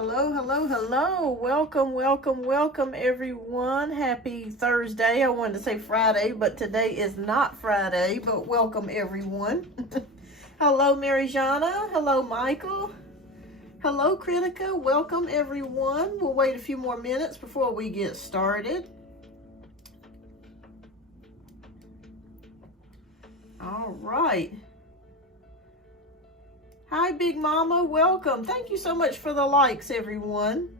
Hello, hello, hello. Welcome, welcome, welcome, everyone. Happy Thursday. I wanted to say Friday, but today is not Friday, but welcome, everyone. Hello, Marijana. Hello, Michael. Hello, Kritika. Welcome, everyone. We'll wait a few more minutes before we get started. All right. Hi, Big Mama. Welcome. Thank you so much for the likes, everyone.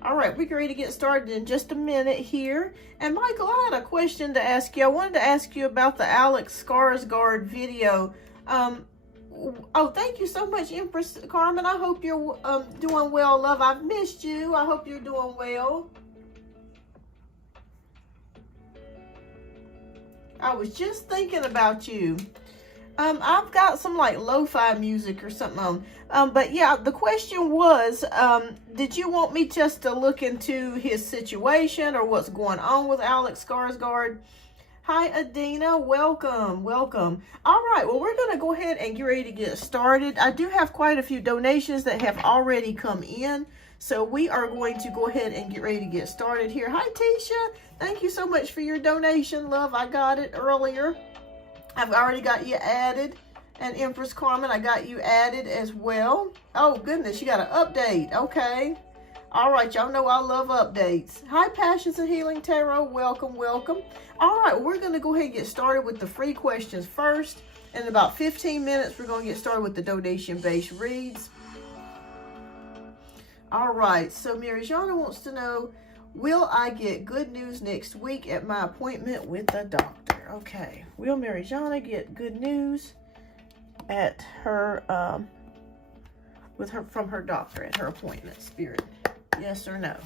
All right, we're ready to get started in just a minute here. And Michael, I had a question to ask you. I wanted to ask you about the Alex Skarsgård video. Oh, thank you so much, Empress Carmen. I hope you're doing well, love. I've missed you. I hope you're doing well. I was just thinking about you. I've got some like lo-fi music or something on. But yeah, the question was, did you want me just to look into his situation or what's going on with Alex Skarsgård? Hi, Adina. Welcome, welcome. All right, well, we're going to go ahead and get ready to get started. I do have quite a few donations that have already come in. So we are going to go ahead and get ready to get started here. Hi, Tisha. Thank you so much for your donation, love. I got it earlier. I've already got you added. And Empress Carmen, I got you added as well. Oh, goodness, you got an update. Okay. All right, y'all know I love updates. Hi, Passions and Healing Tarot. Welcome, welcome. All right, we're going to go ahead and get started with the free questions first. In about 15 minutes, we're going to get started with the donation-based reads. All right, so Marijana wants to know, will I get good news next week at my appointment with the doctor? Okay, will Marijana get good news at her, from her doctor at her appointment, Spirit? Yes or no?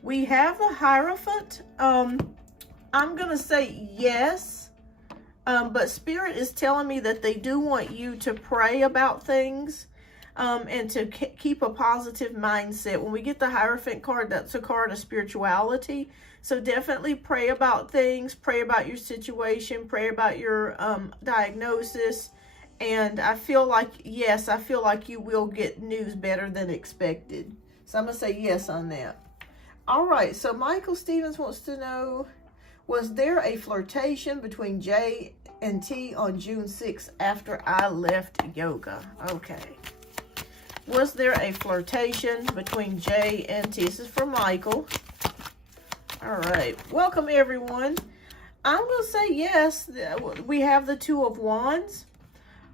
We have the Hierophant. I'm going to say yes. But Spirit is telling me that they do want you to pray about things and to keep a positive mindset. When we get the Hierophant card, that's a card of spirituality. So definitely pray about things, pray about your situation, pray about your diagnosis. And I feel like, yes, I feel like you will get news better than expected. So I'm going to say yes on that. All right, so Michael Stevens wants to know, was there a flirtation between J and T on June 6th after I left yoga? Okay. Was there a flirtation between J and T? This is for Michael. All right. Welcome, everyone. I'm going to say yes. We have the Two of Wands.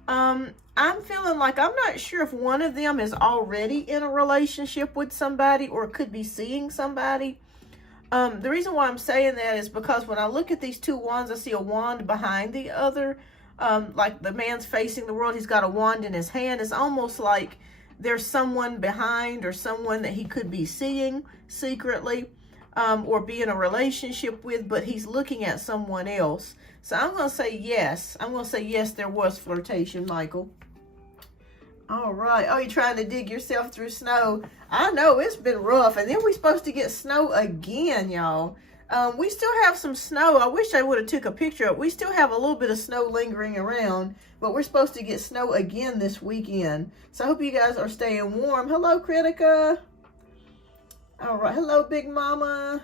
I'm feeling like I'm not sure if one of them is already in a relationship with somebody or could be seeing somebody. The reason why I'm saying that is because when I look at these two wands, I see a wand behind the other. Like the man's facing the world. He's got a wand in his hand. It's almost like there's someone behind or someone that he could be seeing secretly or be in a relationship with, but he's looking at someone else. So I'm going to say yes. I'm going to say yes, there was flirtation, Michael. All right. Oh, you're trying to dig yourself through snow. I know, it's been rough. And then we're supposed to get snow again, y'all. We still have some snow. I wish I would have took a picture of it. We still have a little bit of snow lingering around, but we're supposed to get snow again this weekend. So I hope you guys are staying warm. Hello, Kritika. All right. Hello, Big Mama.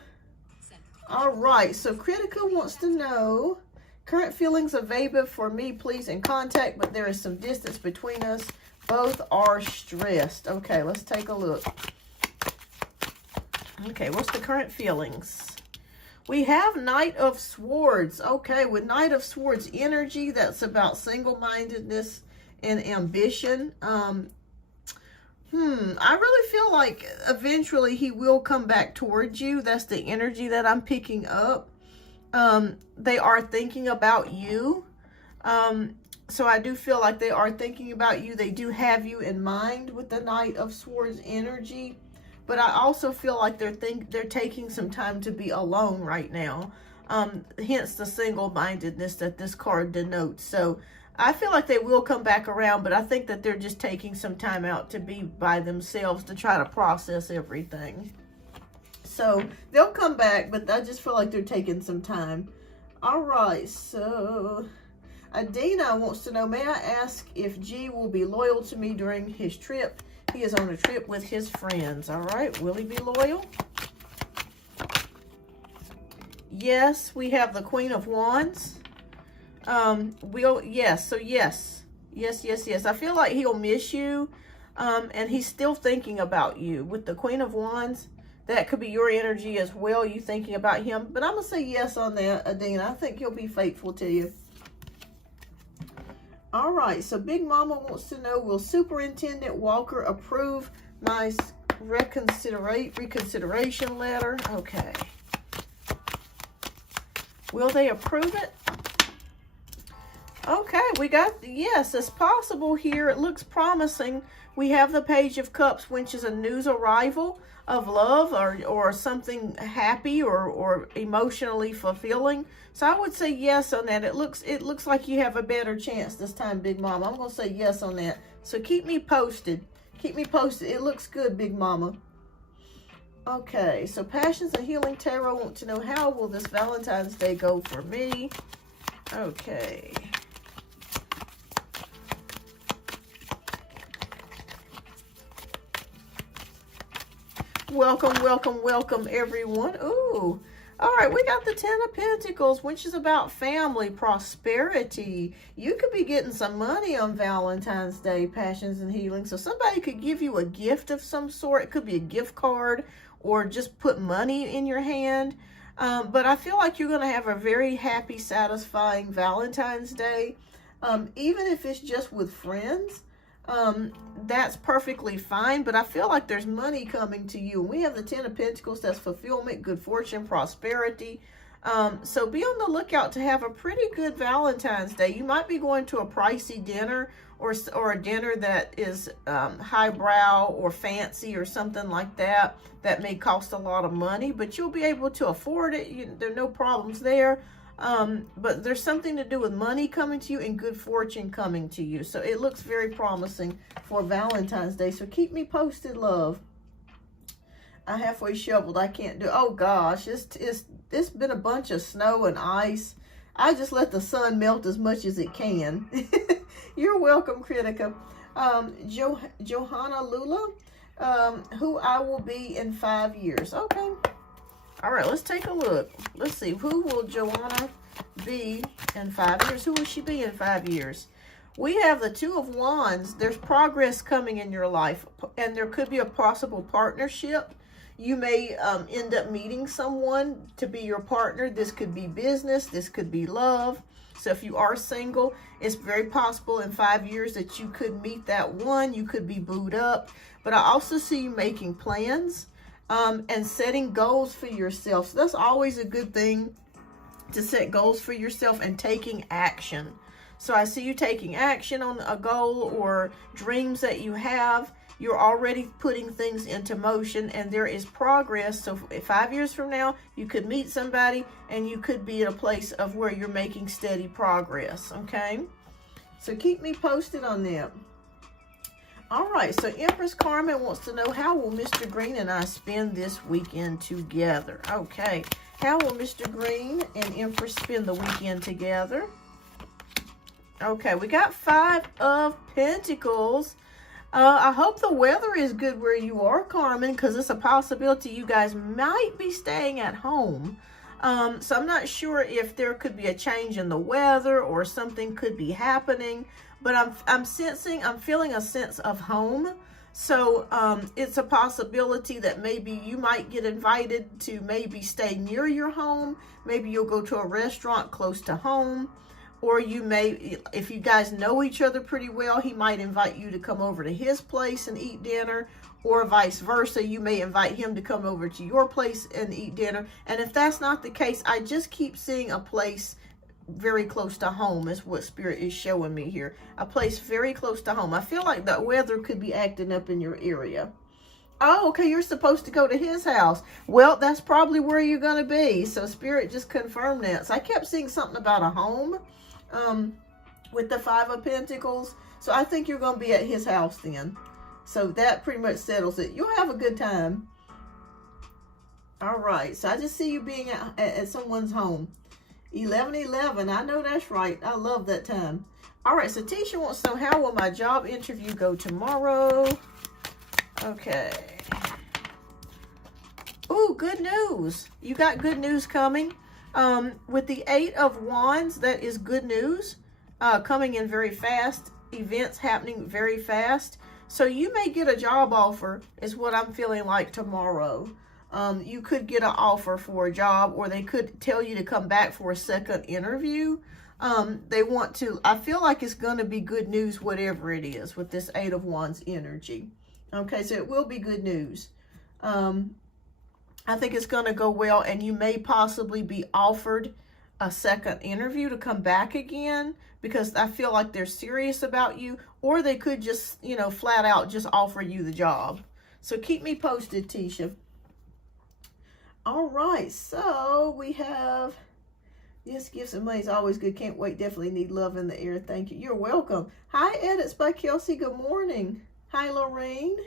All right. So Kritika wants to know, current feelings of Veba for me, please, in contact, but there is some distance between us. Both are stressed. Okay, let's take a look. Okay, what's the current feelings? We have Knight of Swords. Okay, with Knight of Swords energy, that's about single-mindedness and ambition. I really feel like eventually he will come back towards you. That's the energy that I'm picking up. They are thinking about you. So I do feel like they are thinking about you. They do have you in mind with the Knight of Swords energy. But I also feel like they're taking some time to be alone right now. Hence the single-mindedness that this card denotes. So I feel like they will come back around, but I think that they're just taking some time out to be by themselves to try to process everything. So they'll come back, but I just feel like they're taking some time. All right, so Adina wants to know, may I ask if G will be loyal to me during his trip? He is on a trip with his friends. All right, will he be loyal? Yes, we have the Queen of Wands. Yes, so yes. Yes. I feel like he'll miss you, and he's still thinking about you. With the Queen of Wands, that could be your energy as well, you thinking about him. But I'm going to say yes on that, Adina. I think he'll be faithful to you. All right, so Big Mama wants to know, will Superintendent Walker approve my reconsideration letter? Okay. Will they approve it? Okay, we got, yes, it's possible here. It looks promising. We have the Page of Cups, which is a news arrival of love or something happy or emotionally fulfilling. So I would say yes on that. It looks like you have a better chance this time, Big Mama. I'm going to say yes on that. So keep me posted. Keep me posted. It looks good, Big Mama. Okay, so Passions and Healing Tarot want to know, how will this Valentine's Day go for me? Okay. Welcome, everyone. Ooh. All right, we got the Ten of Pentacles, which is about family, prosperity. You could be getting some money on Valentine's Day, Passions and Healing. So somebody could give you a gift of some sort. It could be a gift card or just put money in your hand. But I feel like you're going to have a very happy, satisfying Valentine's Day. Even if it's just with friends, that's perfectly fine. But I feel like there's money coming to you. We have the Ten of Pentacles. That's fulfillment, good fortune, prosperity. So be on the lookout to have a pretty good Valentine's Day. You might be going to a pricey dinner or a dinner that is highbrow or fancy or something like that. That may cost a lot of money, but you'll be able to afford it. There are no problems there. But there's something to do with money coming to you and good fortune coming to you. So it looks very promising for Valentine's Day. So keep me posted, love. I halfway shoveled. I can't do. Oh gosh, it's been a bunch of snow and ice. I just let the sun melt as much as it can. You're welcome, Critica. Johanna Lula, who I will be in 5 years. Okay. All right, let's take a look. Let's see. Who will Joanna be in 5 years? Who will she be in 5 years? We have the Two of Wands. There's progress coming in your life, and there could be a possible partnership. You may end up meeting someone to be your partner. This could be business. This could be love. So if you are single, it's very possible in 5 years that you could meet that one. You could be booed up. But I also see you making plans and setting goals for yourself. So that's always a good thing, to set goals for yourself and taking action. So I see you taking action on a goal or dreams that you have. You're already putting things into motion, and there is progress. So 5 years from now, you could meet somebody and you could be at a place of where you're making steady progress. Okay. So keep me posted on that. All right. So Empress Carmen wants to know, how will Mr. Green and I spend this weekend together? Okay. How will Mr. Green and Empress spend the weekend together? Okay. We got 5 of Pentacles. I hope the weather is good where you are, Carmen, because it's a possibility you guys might be staying at home. So I'm not sure if there could be a change in the weather or something could be happening, but I'm feeling a sense of home. So it's a possibility that maybe you might get invited to maybe stay near your home. Maybe you'll go to a restaurant close to home. Or you may, if you guys know each other pretty well, he might invite you to come over to his place and eat dinner, or vice versa. You may invite him to come over to your place and eat dinner. And if that's not the case, I just keep seeing a place very close to home is what Spirit is showing me here. A place very close to home. I feel like the weather could be acting up in your area. Oh, okay, you're supposed to go to his house. Well, that's probably where you're going to be. So Spirit just confirmed that. So I kept seeing something about a home. With the 5 of Pentacles. So I think you're going to be at his house then. So that pretty much settles it. You'll have a good time. All right. So I just see you being at someone's home. 11:11. I know that's right. I love that time. All right, so Tisha wants to know, how will my job interview go tomorrow? Okay. Ooh, good news. You got good news coming. With the 8 of Wands, that is good news. Coming in very fast. Events happening very fast. So you may get a job offer, is what I'm feeling like tomorrow. You could get an offer for a job, or they could tell you to come back for a second interview. They want to, I feel like it's going to be good news, whatever it is, with this 8 of Wands energy. Okay, so it will be good news. I think it's going to go well, and you may possibly be offered a second interview to come back again, because I feel like they're serious about you, or they could just, you know, flat out just offer you the job. So keep me posted, Tisha. All right, so we have, yes, gifts and money is always good. Can't wait. Definitely need love in the air. Thank you. You're welcome. Hi, Edits by Kelsey. Good morning. Hi, Lorraine.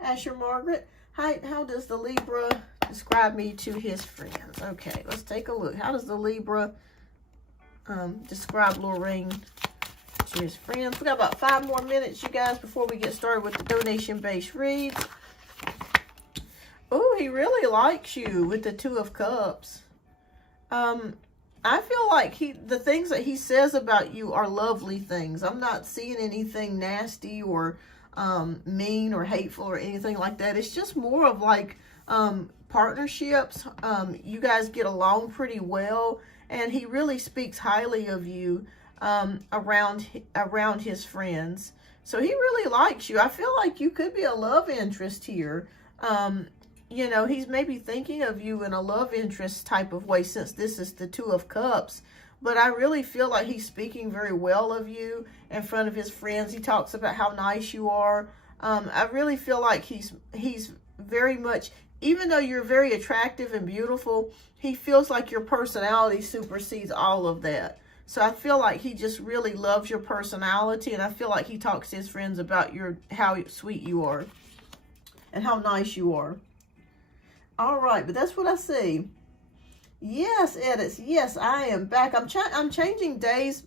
Asher Margaret. Hi, how does the Libra describe me to his friends? Okay, let's take a look. How does the Libra describe Lorraine to his friends? We got about 5 more minutes, you guys, before we get started with the donation-based reads. Oh, he really likes you with the 2 of Cups. I feel like the things that he says about you are lovely things. I'm not seeing anything nasty or mean or hateful or anything like that. It's just more of like partnerships. You guys get along pretty well, and he really speaks highly of you around his friends. So he really likes you. I feel like you could be a love interest here. You know, he's maybe thinking of you in a love interest type of way, since this is the 2 of Cups. But I really feel like he's speaking very well of you in front of his friends. He talks about how nice you are. I really feel like he's very much, even though you're very attractive and beautiful, he feels like your personality supersedes all of that. So I feel like he just really loves your personality, and I feel like he talks to his friends about how sweet you are and how nice you are. All right, but that's what I see. Yes, Edits. Yes, I am back. I'm changing days.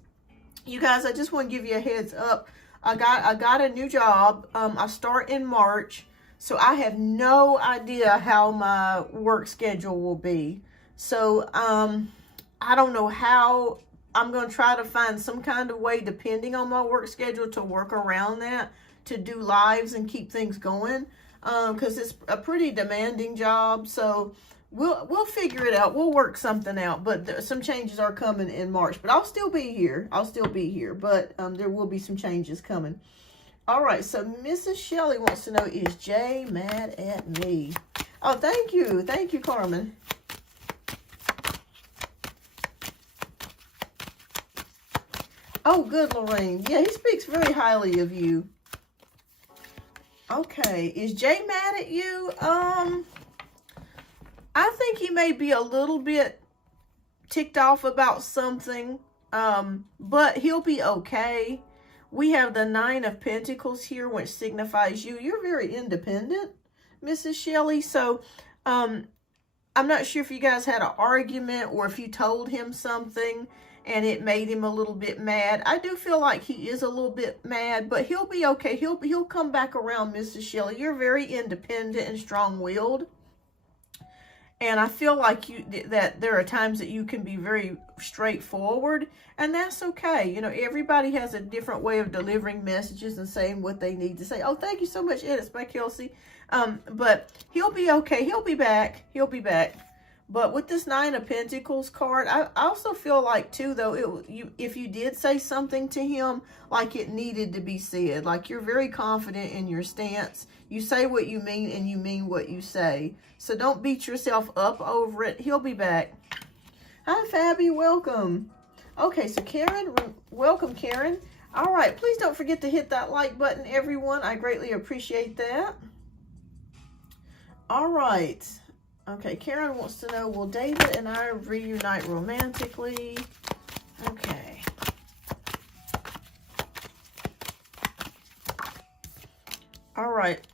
You guys, I just want to give you a heads up. I got a new job. I start in March, so I have no idea how my work schedule will be. So I don't know how. I'm going to try to find some kind of way, depending on my work schedule, to work around that, to do lives and keep things going. Because it's a pretty demanding job, so we'll figure it out. We'll work something out, but some changes are coming in March. But I'll still be here. But there will be some changes coming. All right, so Mrs. Shelley wants to know, is Jay mad at me? Oh, thank you. Thank you, Carmen. Oh, good, Lorraine. Yeah, he speaks very highly of you. Okay, is Jay mad at you? I think he may be a little bit ticked off about something, but he'll be okay. We have the 9 of Pentacles here, which signifies you. You're very independent, Mrs. Shelley. So, I'm not sure if you guys had an argument or if you told him something and it made him a little bit mad. I do feel like he is a little bit mad, but he'll be okay. He'll come back around, Mrs. Shelley. You're very independent and strong-willed. And I feel like that there are times that you can be very straightforward, and that's okay. You know, everybody has a different way of delivering messages and saying what they need to say. Oh, thank you so much, Edits by Kelsey. But he'll be okay. He'll be back. He'll be back. But with this 9 of Pentacles card, I also feel like, too, though, if you did say something to him, like it needed to be said. Like, you're very confident in your stance. You say what you mean, and you mean what you say. So don't beat yourself up over it. He'll be back. Hi, Fabi. Welcome. Okay, so Karen, welcome, Karen. All right, please don't forget to hit that like button, everyone. I greatly appreciate that. All right. Okay, Karen wants to know, will David and I reunite romantically? Okay. All right.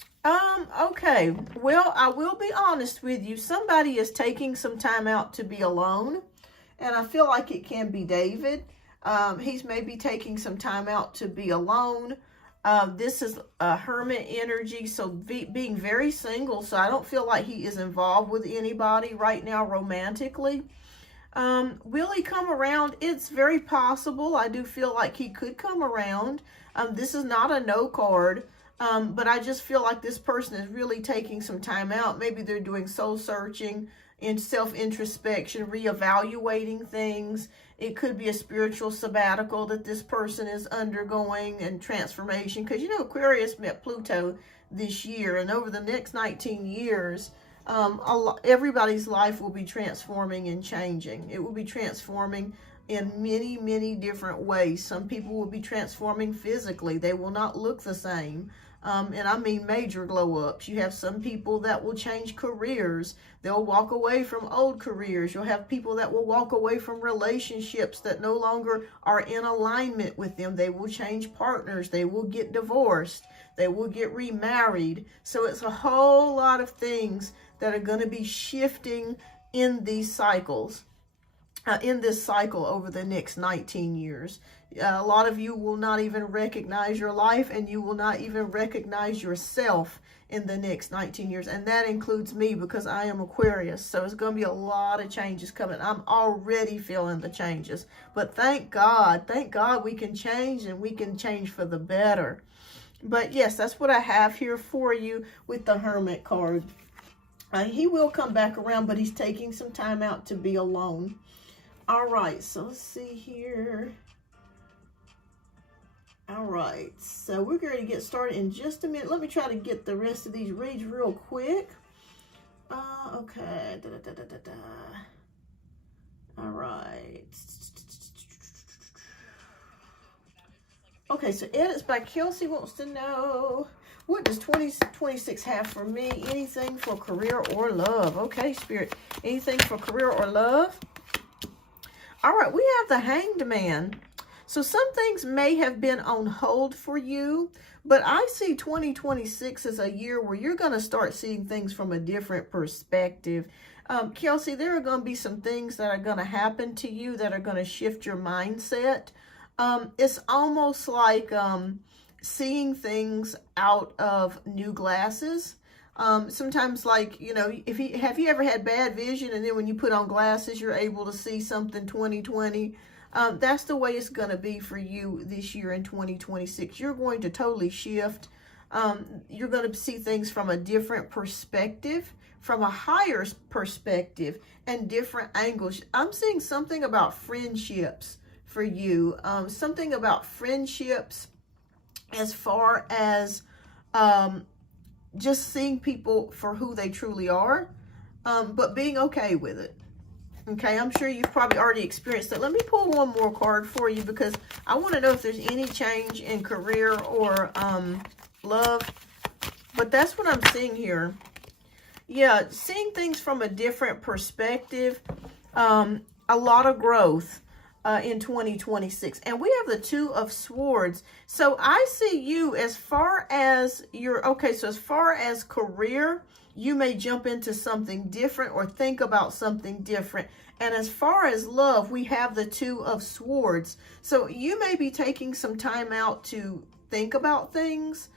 Okay. Well, I will be honest with you. Somebody is taking some time out to be alone. And I feel like it can be David. He's maybe taking some time out to be alone. This is a hermit energy, so being very single, so I don't feel like he is involved with anybody right now romantically. Will he come around? It's very possible. I do feel like he could come around. This is not a no card, but I just feel like this person is really taking some time out. Maybe they're doing soul searching and self-introspection, reevaluating things. It could be a spiritual sabbatical that this person is undergoing and transformation. Because, you know, Aquarius met Pluto this year, and over the next 19 years, everybody's life will be transforming and changing. It will be transforming in many, many different ways. Some people will be transforming physically. They will not look the same. And I mean major glow-ups. You have some people that will change careers. They'll walk away from old careers. You'll have people that will walk away from relationships that no longer are in alignment with them. They will change partners. They will get divorced. They will get remarried. So it's a whole lot of things that are going to be shifting in these cycles. In this cycle over the next 19 years. A lot of you will not even recognize your life, and you will not even recognize yourself in the next 19 years. And that includes me, because I am Aquarius. So it's going to be a lot of changes coming. I'm already feeling the changes. But thank God we can change, and we can change for the better. But yes, that's what I have here for you with the Hermit card. He will come back around, but he's taking some time out to be alone. All right, so let's see here. All right, so we're going to get started in just a minute. Let me try to get the rest of these reads real quick. Okay. All right. Okay, so Edits by Kelsey wants to know, what does 2026 have for me? Anything for career or love? Okay, Spirit, anything for career or love? All right, we have the Hanged Man. So some things may have been on hold for you, but I see 2026 as a year where you're going to start seeing things from a different perspective. Kelsey, there are going to be some things that are going to happen to you that are going to shift your mindset. It's almost like seeing things out of new glasses. Sometimes, like, you know, have you ever had bad vision, and then when you put on glasses, you're able to see something 2020? That's the way it's going to be for you this year in 2026. You're going to totally shift. You're going to see things from a different perspective, from a higher perspective, and different angles. I'm seeing something about friendships for you. Something about friendships as far as just seeing people for who they truly are, but being okay with it. Okay, I'm sure you've probably already experienced it. Let me pull one more card for you, because I want to know if there's any change in career or love. But that's what I'm seeing here. Yeah, seeing things from a different perspective. A lot of growth in 2026. And we have the Two of Swords. So I see you as far as your, okay, so as far as career, you may jump into something different or think about something different. And as far as love, we have the Two of Swords. So you may be taking some time out to think about things.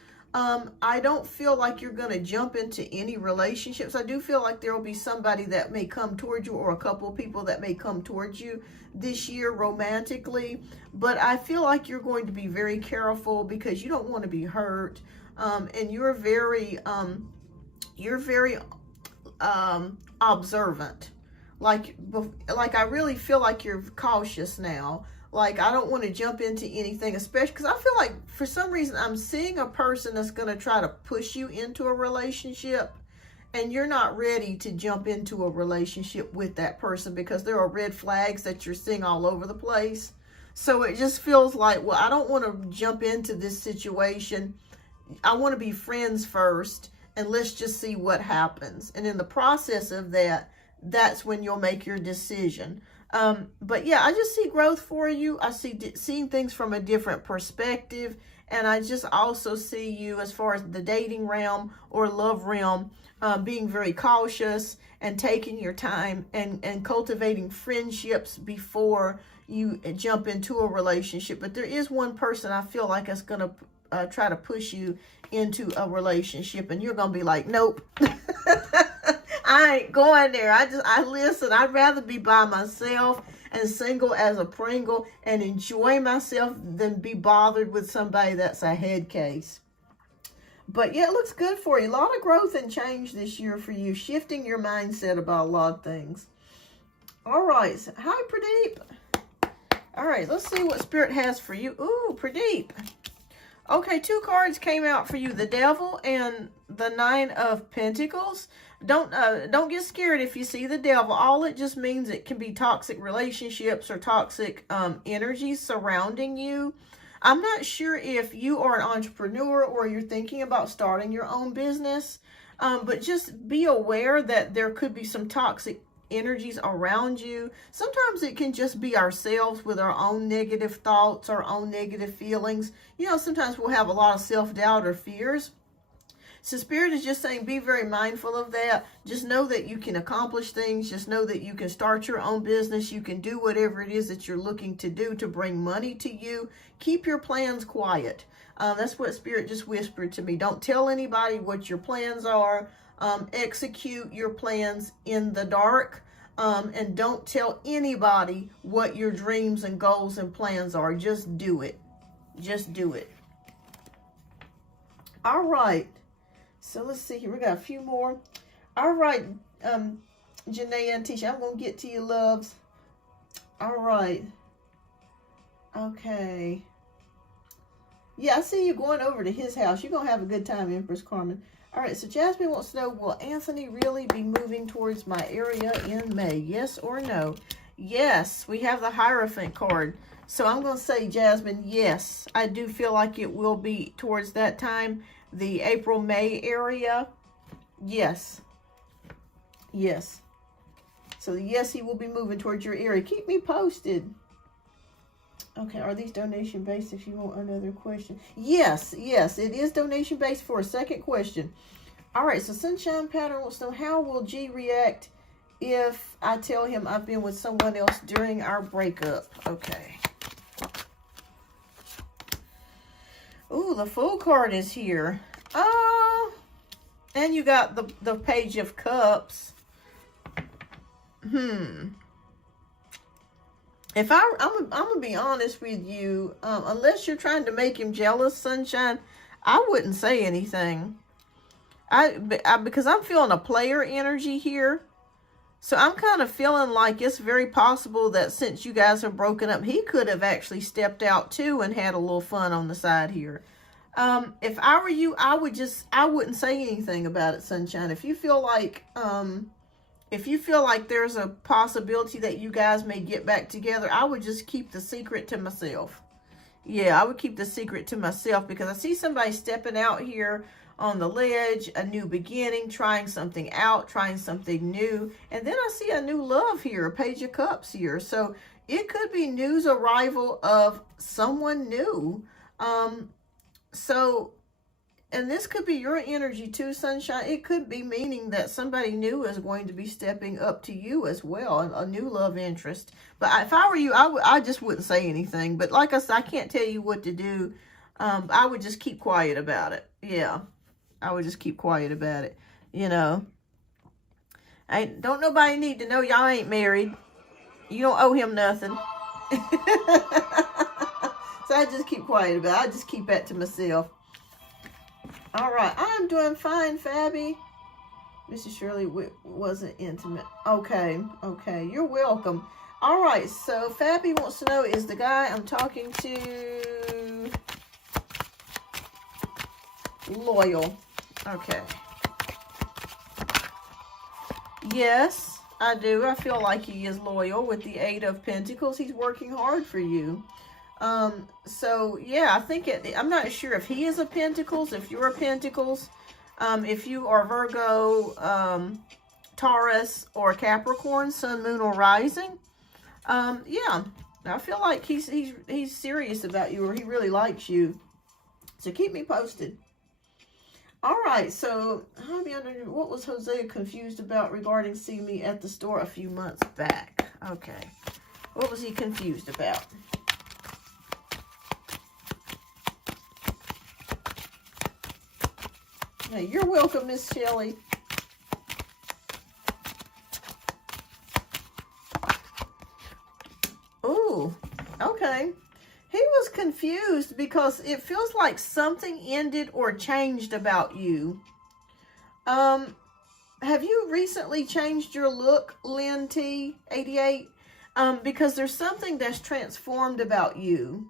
I don't feel like you're going to jump into any relationships. I do feel like there will be somebody that may come towards you, or a couple of people that may come towards you this year romantically. But I feel like you're going to be very careful, because you don't want to be hurt. And you're very observant. Like I really feel like you're cautious now. Like, I don't want to jump into anything, especially because I feel like for some reason I'm seeing a person that's going to try to push you into a relationship, and you're not ready to jump into a relationship with that person, because there are red flags that you're seeing all over the place. So it just feels like, well, I don't want to jump into this situation. I want to be friends first, and let's just see what happens. And in the process of that, that's when you'll make your decision. But yeah, I just see growth for you. I see seeing things from a different perspective, And I just also see you, as far as the dating realm or love realm, being very cautious and taking your time and cultivating friendships before you jump into a relationship. But there is one person I feel like is going to try to push you into a relationship, and you're going to be like, nope. I ain't going there. I listen, I'd rather be by myself and single as a Pringle and enjoy myself than be bothered with somebody that's a head case. But yeah, it looks good for you. A lot of growth and change this year for you, shifting your mindset about a lot of things. All right. So, hi, Pradeep. All right, let's see what Spirit has for you. Ooh, Pradeep. Okay, 2 cards came out for you, the Devil and the 9 of Pentacles. Don't get scared if you see the Devil. All it just means it can be toxic relationships or toxic energies surrounding you. I'm not sure if you are an entrepreneur or you're thinking about starting your own business, but just be aware that there could be some toxic energies around you. Sometimes it can just be ourselves with our own negative thoughts, our own negative feelings. You know, sometimes we'll have a lot of self-doubt or fears. So Spirit is just saying, be very mindful of that. Just know that you can accomplish things. Just know that you can start your own business. You can do whatever it is that you're looking to do to bring money to you. Keep your plans quiet. That's what Spirit just whispered to me. Don't tell anybody what your plans are. Execute your plans in the dark. And don't tell anybody what your dreams and goals and plans are. Just do it. Just do it. All right. So let's see here. We got a few more. All right, Janae and Tisha, I'm going to get to you, loves. All right. Okay. Yeah, I see you going over to his house. You're going to have a good time, Empress Carmen. All right, so Jasmine wants to know, will Anthony really be moving towards my area in May? Yes or no? Yes, we have the Hierophant card. So I'm going to say, Jasmine, yes. I do feel like it will be towards that time. The April, May area. Yes. Yes. So yes, he will be moving towards your area. Keep me posted. Okay, are these donation based if you want another question? Yes, yes, it is donation based for a second question. All right, so Sunshine Pattern wants to know, how will G react if I tell him I've been with someone else during our breakup? Okay. Ooh, the Fool card is here. Oh, and you got the Page of Cups. If I'm gonna be honest with you, unless you're trying to make him jealous, Sunshine, I wouldn't say anything. Because I'm feeling a player energy here. So I'm kind of feeling like it's very possible that since you guys are broken up, he could have actually stepped out too and had a little fun on the side here. If I were you, I wouldn't say anything about it, Sunshine. If you feel like there's a possibility that you guys may get back together, I would just keep the secret to myself. Yeah, I would keep the secret to myself, because I see somebody stepping out here on the ledge, a new beginning, trying something out, trying something new. And then I see a new love here, a Page of Cups here. So it could be news arrival of someone new. And this could be your energy too, Sunshine. It could be meaning that somebody new is going to be stepping up to you as well, a new love interest. But if I were you, I just wouldn't say anything. But like I said, I can't tell you what to do. I would just keep quiet about it. Yeah, I would just keep quiet about it. You know, don't nobody need to know y'all ain't married. You don't owe him nothing. So I just keep quiet about it. I just keep that to myself. All right, I'm doing fine, Fabby. Mrs. Shirley wasn't intimate. Okay, you're welcome. All right, so Fabby wants to know, is the guy I'm talking to loyal? Okay. Yes, I do. I feel like he is loyal with the 8 of Pentacles. He's working hard for you. So yeah, I think I'm not sure if he is a Pentacles, if you're a Pentacles, if you are Virgo, Taurus, or Capricorn, Sun, Moon, or Rising. Yeah, I feel like he's serious about you, or he really likes you. So keep me posted. All right, so what was Hosea confused about regarding seeing me at the store a few months back? Okay, what was he confused about? Hey, you're welcome, Miss Shelley. Ooh, okay. He was confused because it feels like something ended or changed about you. Have you recently changed your look, Lynn T 88? Because there's something that's transformed about you.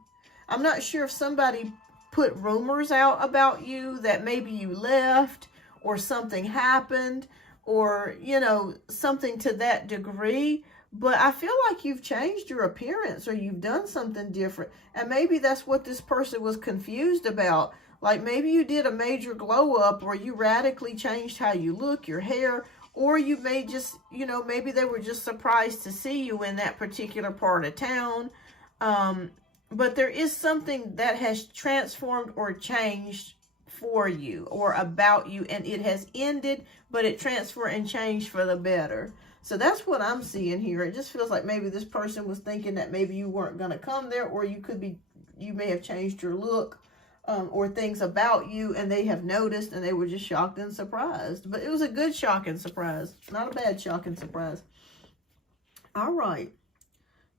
I'm not sure if somebody put rumors out about you that maybe you left or something happened or, you know, something to that degree. But I feel like you've changed your appearance or you've done something different. And maybe that's what this person was confused about. Like maybe you did a major glow up or you radically changed how you look, your hair, or you may just, you know, maybe they were just surprised to see you in that particular part of town. But there is something that has transformed or changed for you or about you, and it has ended, but it transferred and changed for the better. So that's what I'm seeing here. It just feels like maybe this person was thinking that maybe you weren't going to come there, or you may have changed your look or things about you, and they have noticed, and they were just shocked and surprised. But it was a good shock and surprise, not a bad shock and surprise. All right.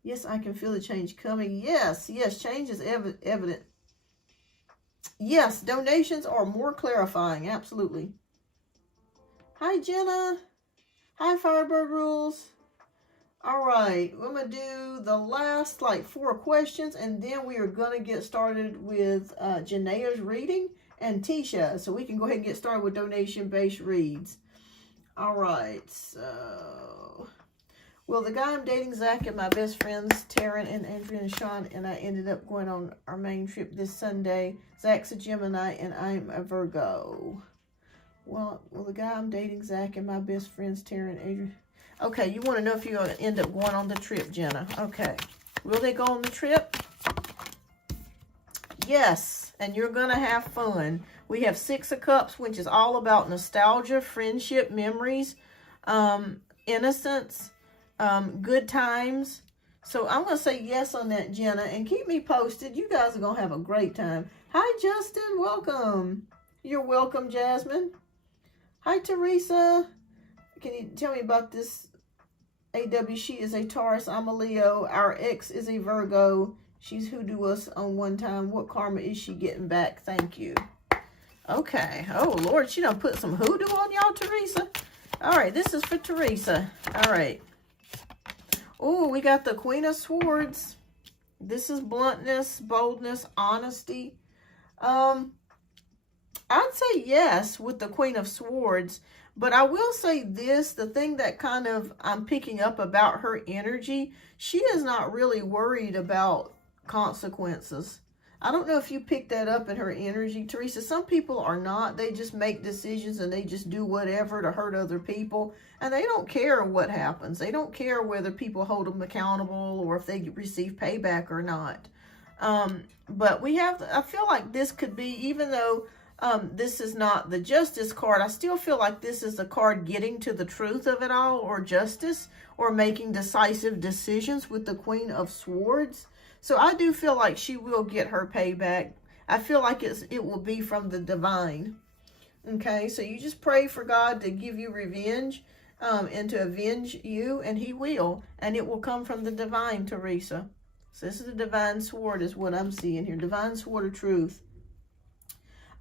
Yes, I can feel the change coming. Yes, change is evident. Yes, donations are more clarifying. Absolutely. Hi, Jenna. Hi, Firebird Rules. All right, I'm going to do the last 4 questions, and then we are going to get started with Janaea's reading and Tisha, so we can go ahead and get started with donation-based reads. All right, so... Well, the guy I'm dating, Zach, and my best friends, Taryn and Andrea and Sean, and I ended up going on our main trip this Sunday. Zach's a Gemini, and I'm a Virgo. Well, the guy I'm dating, Zach, and my best friends, Taryn and Adrian. Okay, you want to know if you're going to end up going on the trip, Jenna. Okay. Will they go on the trip? Yes, and you're going to have fun. We have 6 of Cups, which is all about nostalgia, friendship, memories, innocence, good times. So I'm going to say yes on that, Jenna, and keep me posted. You guys are going to have a great time. Hi, Justin. Welcome. You're welcome, Jasmine. Hi, Teresa. Can you tell me about this? AW, she is a Taurus. I'm a Leo. Our ex is a Virgo. She's hoodoo us on one time. What karma is she getting back? Thank you. Okay. Oh, Lord, she done put some hoodoo on y'all, Teresa. All right, this is for Teresa. All right. Oh, we got the Queen of Swords. This is bluntness, boldness, honesty. I'd say yes with the Queen of Swords, but I will say this, the thing that kind of I'm picking up about her energy, she is not really worried about consequences. I don't know if you picked that up in her energy, Teresa. Some people are not. They just make decisions and they just do whatever to hurt other people, and they don't care what happens. They don't care whether people hold them accountable or if they receive payback or not. But I feel like this could be, even though this is not the Justice card, I still feel like this is the card getting to the truth of it all, or justice, or making decisive decisions with the Queen of Swords. So I do feel like she will get her payback. I feel like it will be from the divine. Okay, so you just pray for God to give you revenge and to avenge you, and he will. And it will come from the divine, Teresa. So this is the divine sword is what I'm seeing here. Divine sword of truth.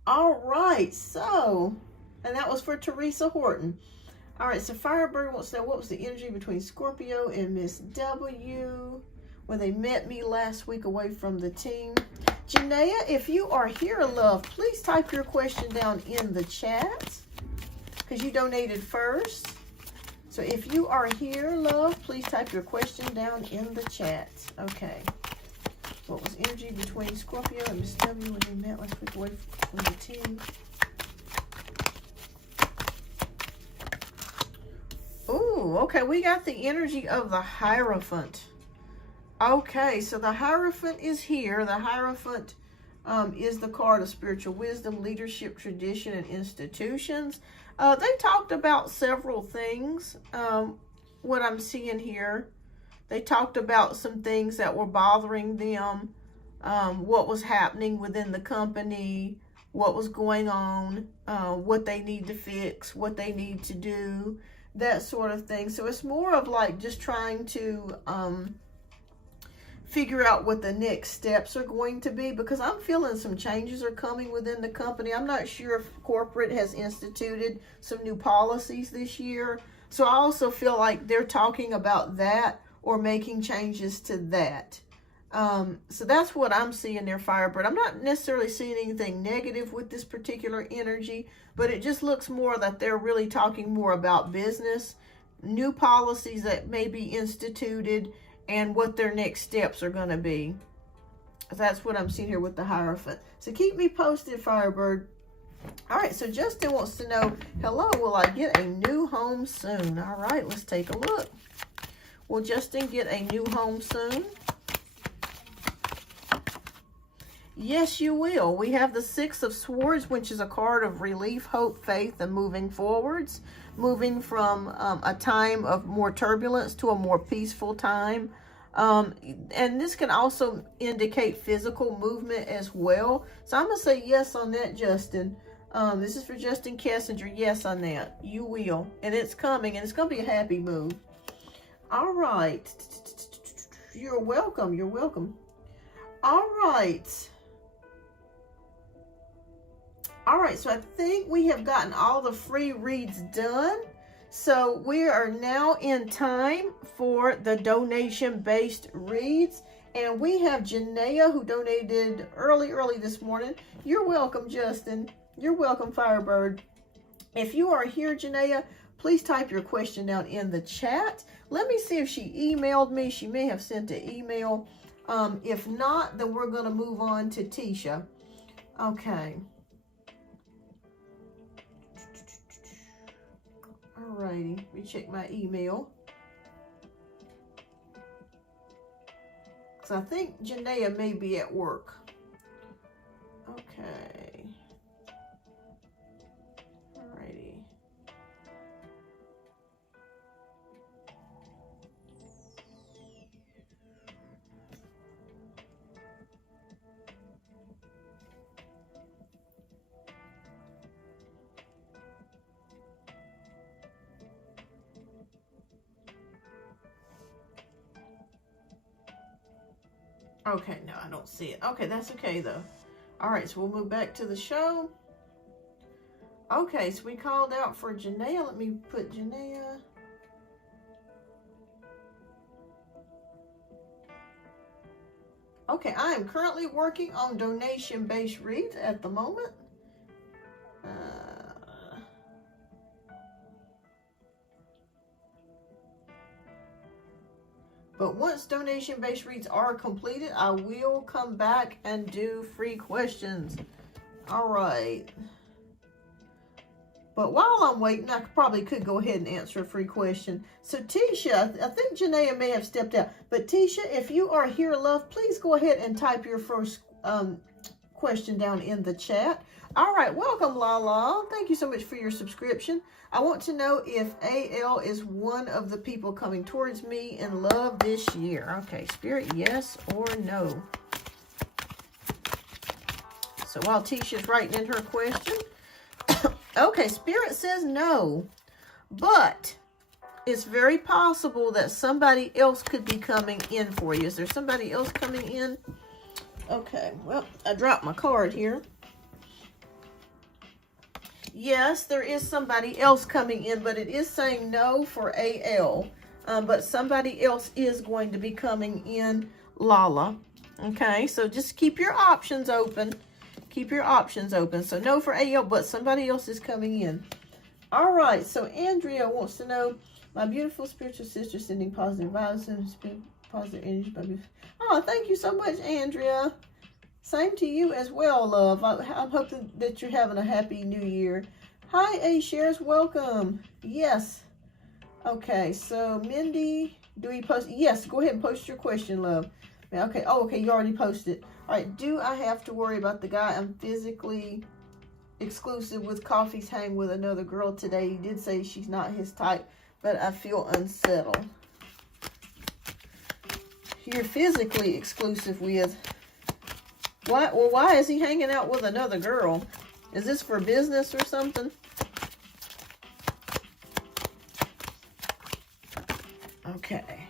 All right, so, and that was for Teresa Horton. All right, so Firebird wants to know, what was the energy between Scorpio and Miss W when they met me last week away from the team? Janaea, if you are here, love, please type your question down in the chat because you donated first. So if you are here, love, please type your question down in the chat. Okay. What was energy between Scorpio and Miss W when they met last week away from the team? Ooh, okay, we got the energy of the Hierophant. Okay, so the Hierophant is here. The Hierophant is the card of spiritual wisdom, leadership, tradition, and institutions. They talked about several things. What I'm seeing here, they talked about some things that were bothering them, what was happening within the company, what was going on, what they need to fix, what they need to do, that sort of thing. So it's more of like just trying to figure out what the next steps are going to be, because I'm feeling some changes are coming within the company. I'm not sure if corporate has instituted some new policies this year. So I also feel like they're talking about that or making changes to that. So that's what I'm seeing there, Firebird. I'm not necessarily seeing anything negative with this particular energy, but it just looks more that they're really talking more about business, new policies that may be instituted, and what their next steps are going to be. That's what I'm seeing here with the Hierophant. So keep me posted, Firebird. All right, so Justin wants to know, hello, will I get a new home soon? All right, let's take a look. Will Justin get a new home soon? Yes, you will. We have the Six of Swords, which is a card of relief, hope, faith, and moving forwards. Moving from a time of more turbulence to a more peaceful time. And this can also indicate physical movement as well. So I'm going to say yes on that, Justin. This is for Justin Kessinger. Yes on that. You will. And it's coming. And it's going to be a happy move. All right. You're welcome. You're welcome. All right. All right, so I think we have gotten all the free reads done. So we are now in time for the donation-based reads. And we have Janaea, who donated early this morning. You're welcome, Justin. You're welcome, Firebird. If you are here, Janaea, please type your question down in the chat. Let me see if she emailed me. She may have sent an email. If not, then we're going to move on to Tisha. Okay. Alrighty, let me check my email. Because I think Janaea may be at work. Okay. Alrighty. Okay, no, I don't see it. Okay, that's okay, though. All right, so we'll move back to the show. Okay, so we called out for Janaea. Let me put Janaea. Okay, I am currently working on donation-based reads at the moment. But once donation-based reads are completed, I will come back and do free questions. All right. But while I'm waiting, I probably could go ahead and answer a free question. So Tisha, I think Janaea may have stepped out. But Tisha, if you are here, love, please go ahead and type your first question down in the chat. All right, welcome, Lala. Thank you so much for your subscription. I want to know if AL is one of the people coming towards me in love this year. Okay, Spirit, yes or no? So while Tisha's writing in her question, okay, Spirit says no, but it's very possible that somebody else could be coming in for you. Is there somebody else coming in? Okay, well, I dropped my card here. Yes, there is somebody else coming in, but it is saying no for AL. But somebody else is going to be coming in, Lala. Okay, so just keep your options open. Keep your options open. So no for AL, but somebody else is coming in. All right, so Andrea wants to know, my beautiful spiritual sister sending positive vibes and positive energy. Oh, thank you so much, Andrea. Same to you as well, love. I'm hoping that you're having a happy new year. Hi, A-Shares. Welcome. Yes. Okay, so Mindy, do we post? Yes, go ahead and post your question, love. Okay. Oh, okay. You already posted. All right. Do I have to worry about the guy I'm physically exclusive with? Coffee's hang with another girl today. He did say she's not his type, but I feel unsettled. You're physically exclusive with. Why? Well, why is he hanging out with another girl? Is this for business or something? Okay.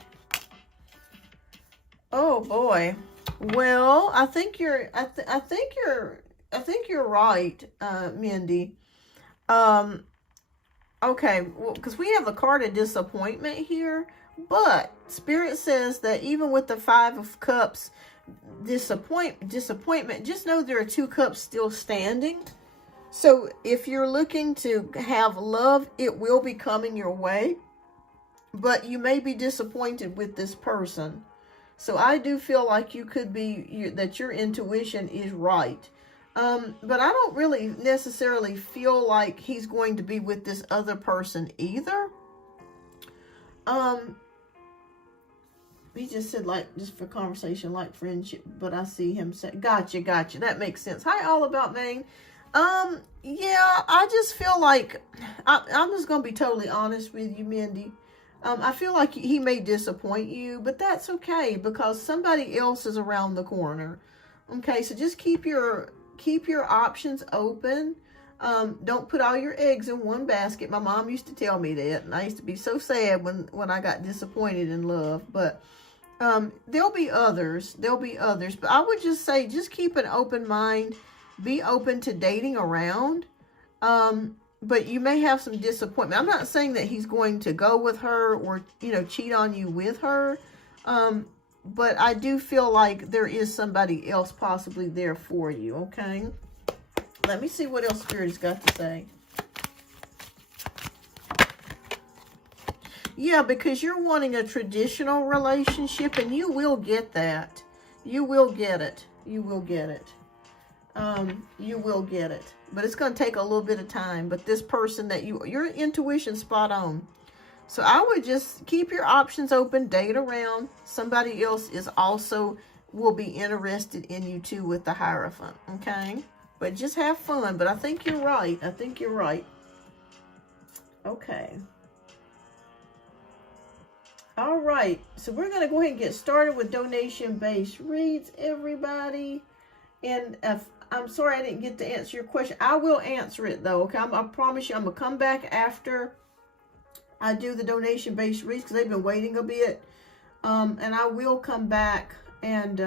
Oh boy. Well, I think you're. I think you're right, Mindy. Okay. Well, because we have the card of disappointment here, but Spirit says that even with the 5 of Cups, disappointment. Just know there are 2 cups still standing. So if you're looking to have love, it will be coming your way. But you may be disappointed with this person. So I do feel like you could be, that your intuition is right. But I don't really necessarily feel like he's going to be with this other person either. He just said, like, just for conversation, like friendship. But I see him say, gotcha. That makes sense. Hi, All About Maine. Yeah, I just feel like, I'm just going to be totally honest with you, Mindy. I feel like he may disappoint you, but that's okay because somebody else is around the corner. Okay, so just keep your options open. Don't put all your eggs in one basket. My mom used to tell me that, and I used to be so sad when I got disappointed in love. But there'll be others. But I would just say, just keep an open mind. Be open to dating around. But you may have some disappointment. I'm not saying that he's going to go with her or, cheat on you with her. But I do feel like there is somebody else possibly there for you, okay? Let me see what else Spirit has got to say. Yeah, because you're wanting a traditional relationship, and you will get that. You will get it. You will get it. But it's going to take a little bit of time. But this person that your intuition's spot on. So I would just keep your options open, date around. Somebody else will be interested in you too with the Hierophant, okay? But just have fun. But I think you're right. Okay. All right. So we're going to go ahead and get started with donation-based reads, everybody. And I'm sorry I didn't get to answer your question. I will answer it, though, okay? I promise you I'm going to come back after I do the donation-based reads because they've been waiting a bit. And I will come back and...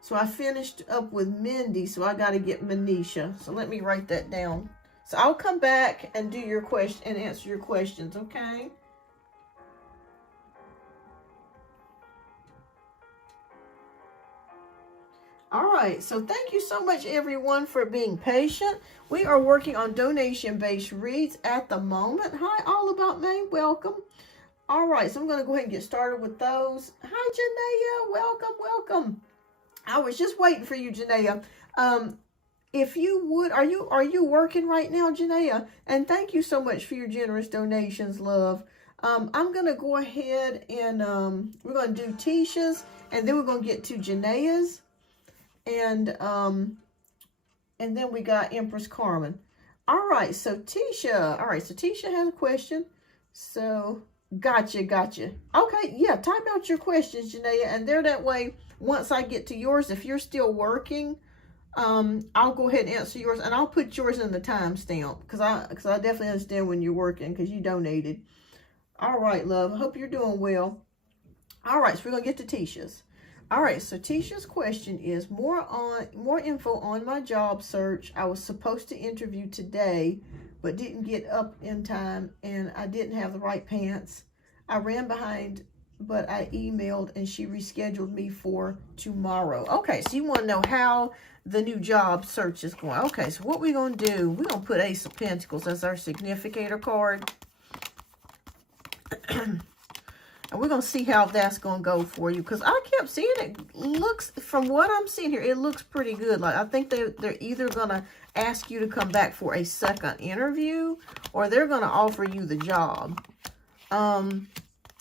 so I finished up with Mindy, so I got to get Manisha. So let me write that down. So I'll come back and do your question and answer your questions, okay? All right, so thank you so much, everyone, for being patient. We are working on donation-based reads at the moment. Hi, All About Maine. Welcome. All right, so I'm going to go ahead and get started with those. Hi, Janaea. Welcome. I was just waiting for you, Janaea. If you would, are you working right now, Janaea? And thank you so much for your generous donations, love. I'm going to go ahead and we're going to do Tisha's, and then we're going to get to Janaea's. And then we got Empress Carmen. All right, so Tisha. All right, so Tisha has a question. So, gotcha. Okay, yeah, type out your questions, Janaea, and there that way, once I get to yours, if you're still working, I'll go ahead and answer yours, and I'll put yours in the timestamp, because I definitely understand when you're working, because you donated. All right, love. I hope you're doing well. All right, so we're going to get to Tisha's. All right, so Tisha's question is more info on my job search. I was supposed to interview today, but didn't get up in time, and I didn't have the right pants. I ran behind, but I emailed, and she rescheduled me for tomorrow. Okay, so you want to know how the new job search is going. Okay, so what we're going to do, we're going to put Ace of Pentacles as our significator card. And we're going to see how that's going to go for you. Because I kept seeing it looks, from what I'm seeing here, it looks pretty good. Like, I think they're either going to ask you to come back for a second interview, or they're going to offer you the job.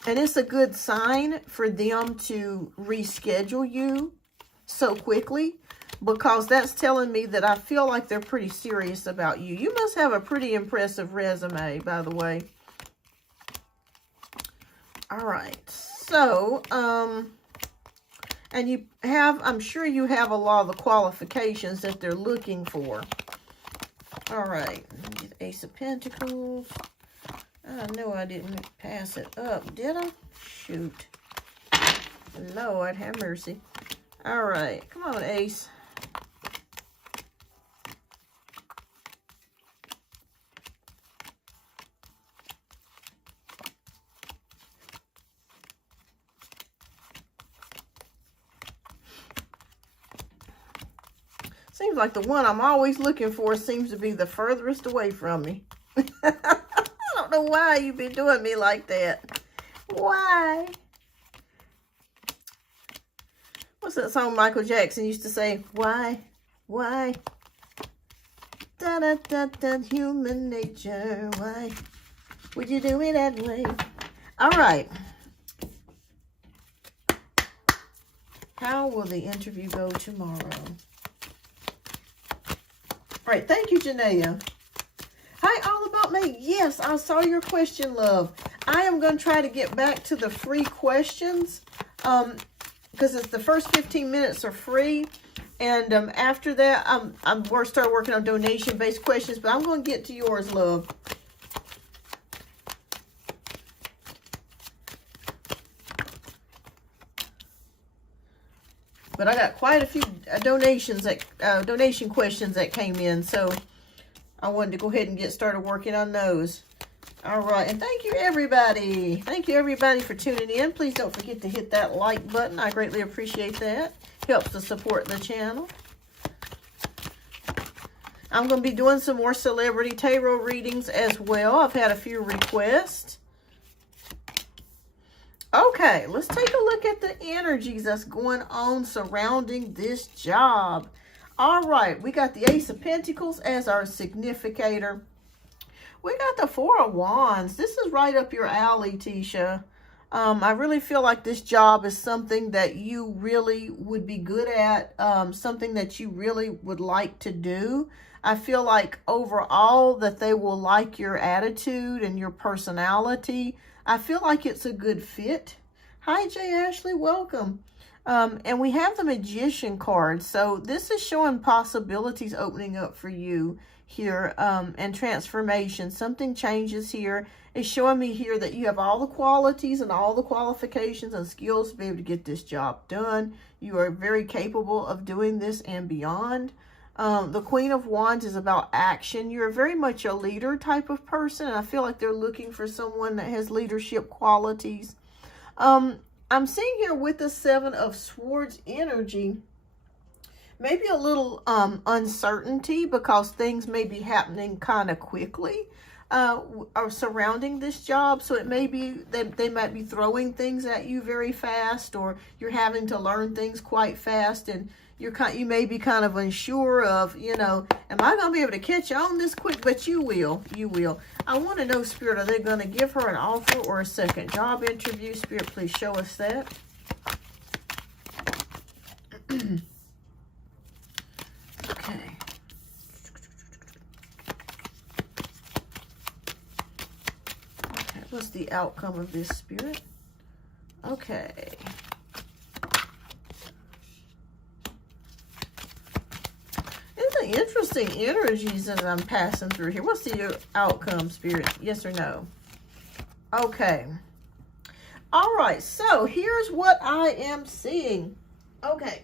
And it's a good sign for them to reschedule you so quickly, because that's telling me that I feel like they're pretty serious about you. You must have a pretty impressive resume, by the way. All right. So, and you have, I'm sure you have a lot of the qualifications that they're looking for. All right. Ace of Pentacles. I know I didn't pass it up, did I? Shoot. Lord, have mercy. All right. Come on, Ace. Seems like the one I'm always looking for seems to be the furthest away from me. I don't know why you've been doing me like that. Why? What's that song Michael Jackson used to say? Why? Why? Da da da da, human nature. Why would you do it that way? All right. How will the interview go tomorrow? All right, thank you, Janaea. Hi, All About Me. Yes, I saw your question, love. I am going to try to get back to the free questions because it's the first 15 minutes are free. And after that, I'm going to start working on donation-based questions, but I'm going to get to yours, love. But I got quite a few donation questions that came in, so I wanted to go ahead and get started working on those. All right, and thank you, everybody. Thank you, everybody, for tuning in. Please don't forget to hit that like button. I greatly appreciate that. Helps to support the channel. I'm going to be doing some more celebrity tarot readings as well. I've had a few requests. Okay, let's take a look at the energies that's going on surrounding this job. All right, we got the Ace of Pentacles as our significator. We got the Four of Wands. This is right up your alley, Tisha. I really feel like this job is something that you really would be good at, something that you really would like to do. I feel like overall that they will like your attitude and your personality. I feel like it's a good fit. Hi, Jay Ashley, welcome. And we have the Magician card. So this is showing possibilities opening up for you here, and transformation. Something changes here. It's showing me here that you have all the qualities and all the qualifications and skills to be able to get this job done. You are very capable of doing this and beyond. The Queen of Wands is about action. You're very much a leader type of person, and I feel like they're looking for someone that has leadership qualities. I'm seeing here with the Seven of Swords energy, maybe a little uncertainty because things may be happening kind of quickly are surrounding this job. So it may be that they might be throwing things at you very fast, or you're having to learn things quite fast, and you may be kind of unsure of, am I going to be able to catch on this quick? But you will. I want to know, Spirit, are they going to give her an offer or a second job interview? Spirit, please show us that. Okay. Okay, what's the outcome of this, Spirit? Okay. Interesting energies that I'm passing through here. What's the outcome, Spirit? Yes or no? Okay. All right. So here's what I am seeing. Okay.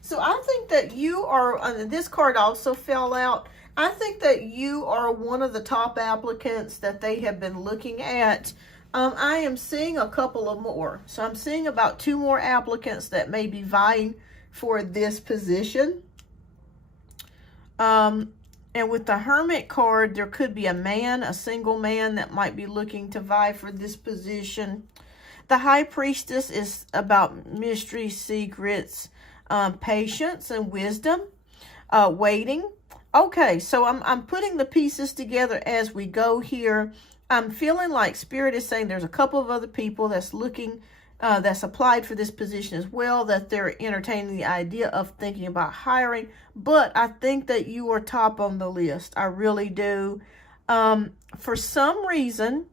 So I think that you are, this card also fell out. I think that you are one of the top applicants that they have been looking at. I am seeing a couple of more. So I'm seeing about 2 more applicants that may be vying for this position. And with the Hermit card, there could be a single man that might be looking to vie for this position. The High Priestess is about mystery, secrets, patience, and wisdom, waiting. Okay, so I'm putting the pieces together as we go here. I'm feeling like Spirit is saying there's a couple of other people that's looking, that's applied for this position as well, that they're entertaining the idea of thinking about hiring. But I think that you are top on the list. I really do. For some reason,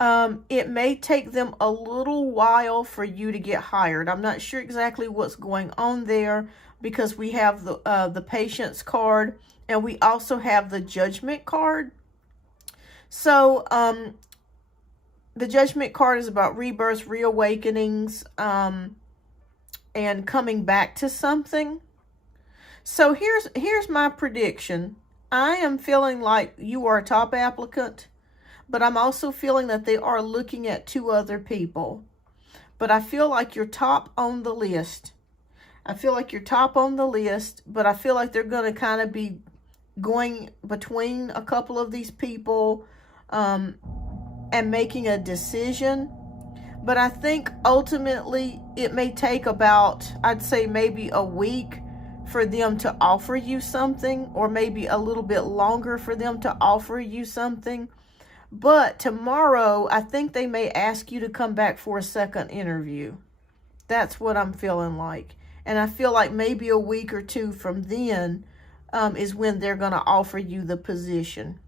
it may take them a little while for you to get hired. I'm not sure exactly what's going on there, because we have the patience card and we also have the judgment card. So the judgment card is about rebirths, reawakenings, and coming back to something. So here's my prediction. I am feeling like you are a top applicant, but I'm also feeling that they are looking at 2 other people. But I feel like you're top on the list. I feel like you're top on the list, but I feel like they're going to kind of be going between a couple of these people and making a decision. But I think ultimately it may take about, I'd say maybe a week for them to offer you something, or maybe a little bit longer for them to offer you something. But tomorrow, I think they may ask you to come back for a second interview. That's what I'm feeling like. And I feel like maybe a week or 2 from then is when they're going to offer you the position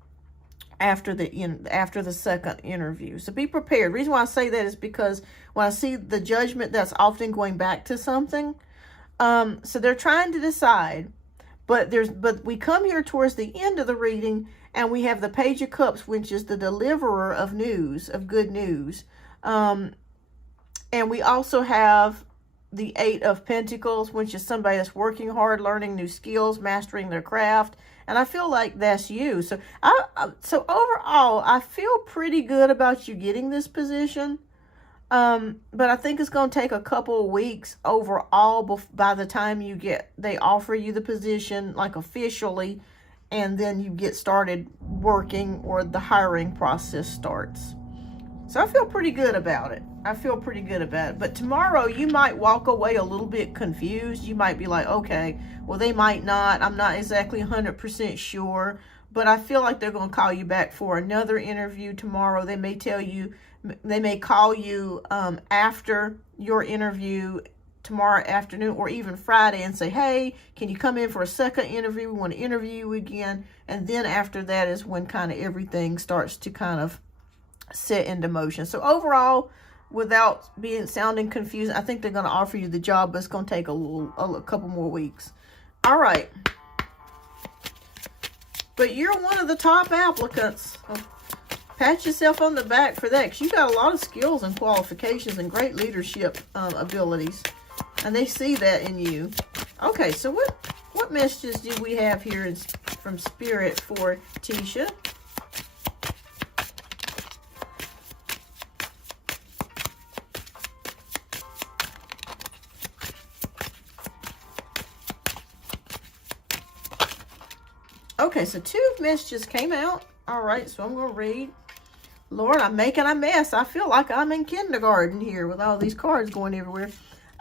after the second interview. So be prepared. The reason why I say that is because when I see the judgment, that's often going back to something. So they're trying to decide. But we come here towards the end of the reading, and we have the Page of Cups, which is the deliverer of news, of good news. And we also have the 8 of Pentacles, which is somebody that's working hard, learning new skills, mastering their craft. And I feel like that's you. So so overall, I feel pretty good about you getting this position. But I think it's going to take a couple of weeks overall by the time they offer you the position, like officially, and then you get started working, or the hiring process starts. So I feel pretty good about it. But tomorrow you might walk away a little bit confused. You might be like, okay, well, they might not. I'm not exactly 100% sure. But I feel like they're going to call you back for another interview tomorrow. They may call you after your interview tomorrow afternoon, or even Friday, and say, hey, can you come in for a second interview? We want to interview you again. And then after that is when kind of everything starts to kind of set into motion. So overall, without sounding confused, I think they're going to offer you the job, but it's going to take a couple more weeks. All right. But you're one of the top applicants. Pat yourself on the back for that, because you got a lot of skills and qualifications and great leadership abilities. And they see that in you. Okay, so what messages do we have here from Spirit for Tisha? Okay, so 2 messages came out. All right, so I'm going to read. Lord, I'm making a mess. I feel like I'm in kindergarten here with all these cards going everywhere.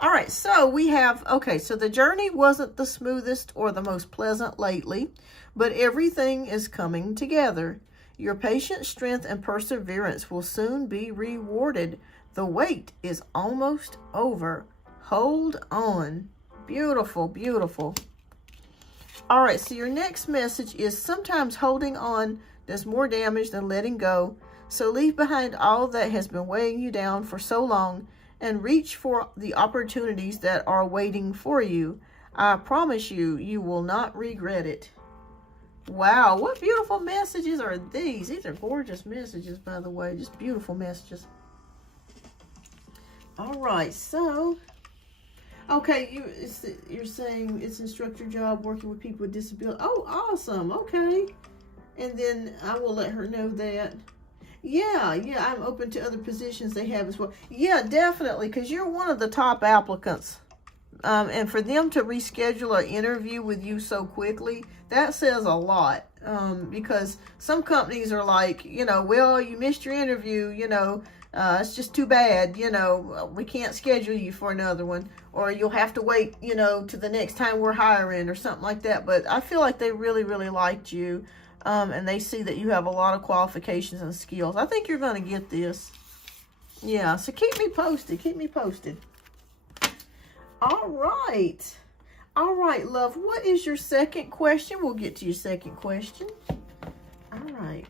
All right, so we have, okay, so the journey wasn't the smoothest or the most pleasant lately, but everything is coming together. Your patient strength and perseverance will soon be rewarded. The wait is almost over. Hold on. Beautiful, beautiful. All right, so your next message is sometimes holding on does more damage than letting go. So leave behind all that has been weighing you down for so long and reach for the opportunities that are waiting for you. I promise you, you will not regret it. Wow, what beautiful messages are these? These are gorgeous messages, by the way. Just beautiful messages. All right, so... okay, you're saying it's instructor job working with people with disability. Oh, awesome. Okay. And then I will let her know that. Yeah, I'm open to other positions they have as well. Yeah, definitely, because you're one of the top applicants. And for them to reschedule an interview with you so quickly, that says a lot. Because some companies are like, well, you missed your interview, It's just too bad, you know, we can't schedule you for another one, or you'll have to wait, you know, to the next time we're hiring or something like that. But I feel like they really, really liked you, and they see that you have a lot of qualifications and skills. I think you're going to get this. Yeah, so keep me posted. Keep me posted. All right. All right, love. What is your second question? We'll get to your second question. All right.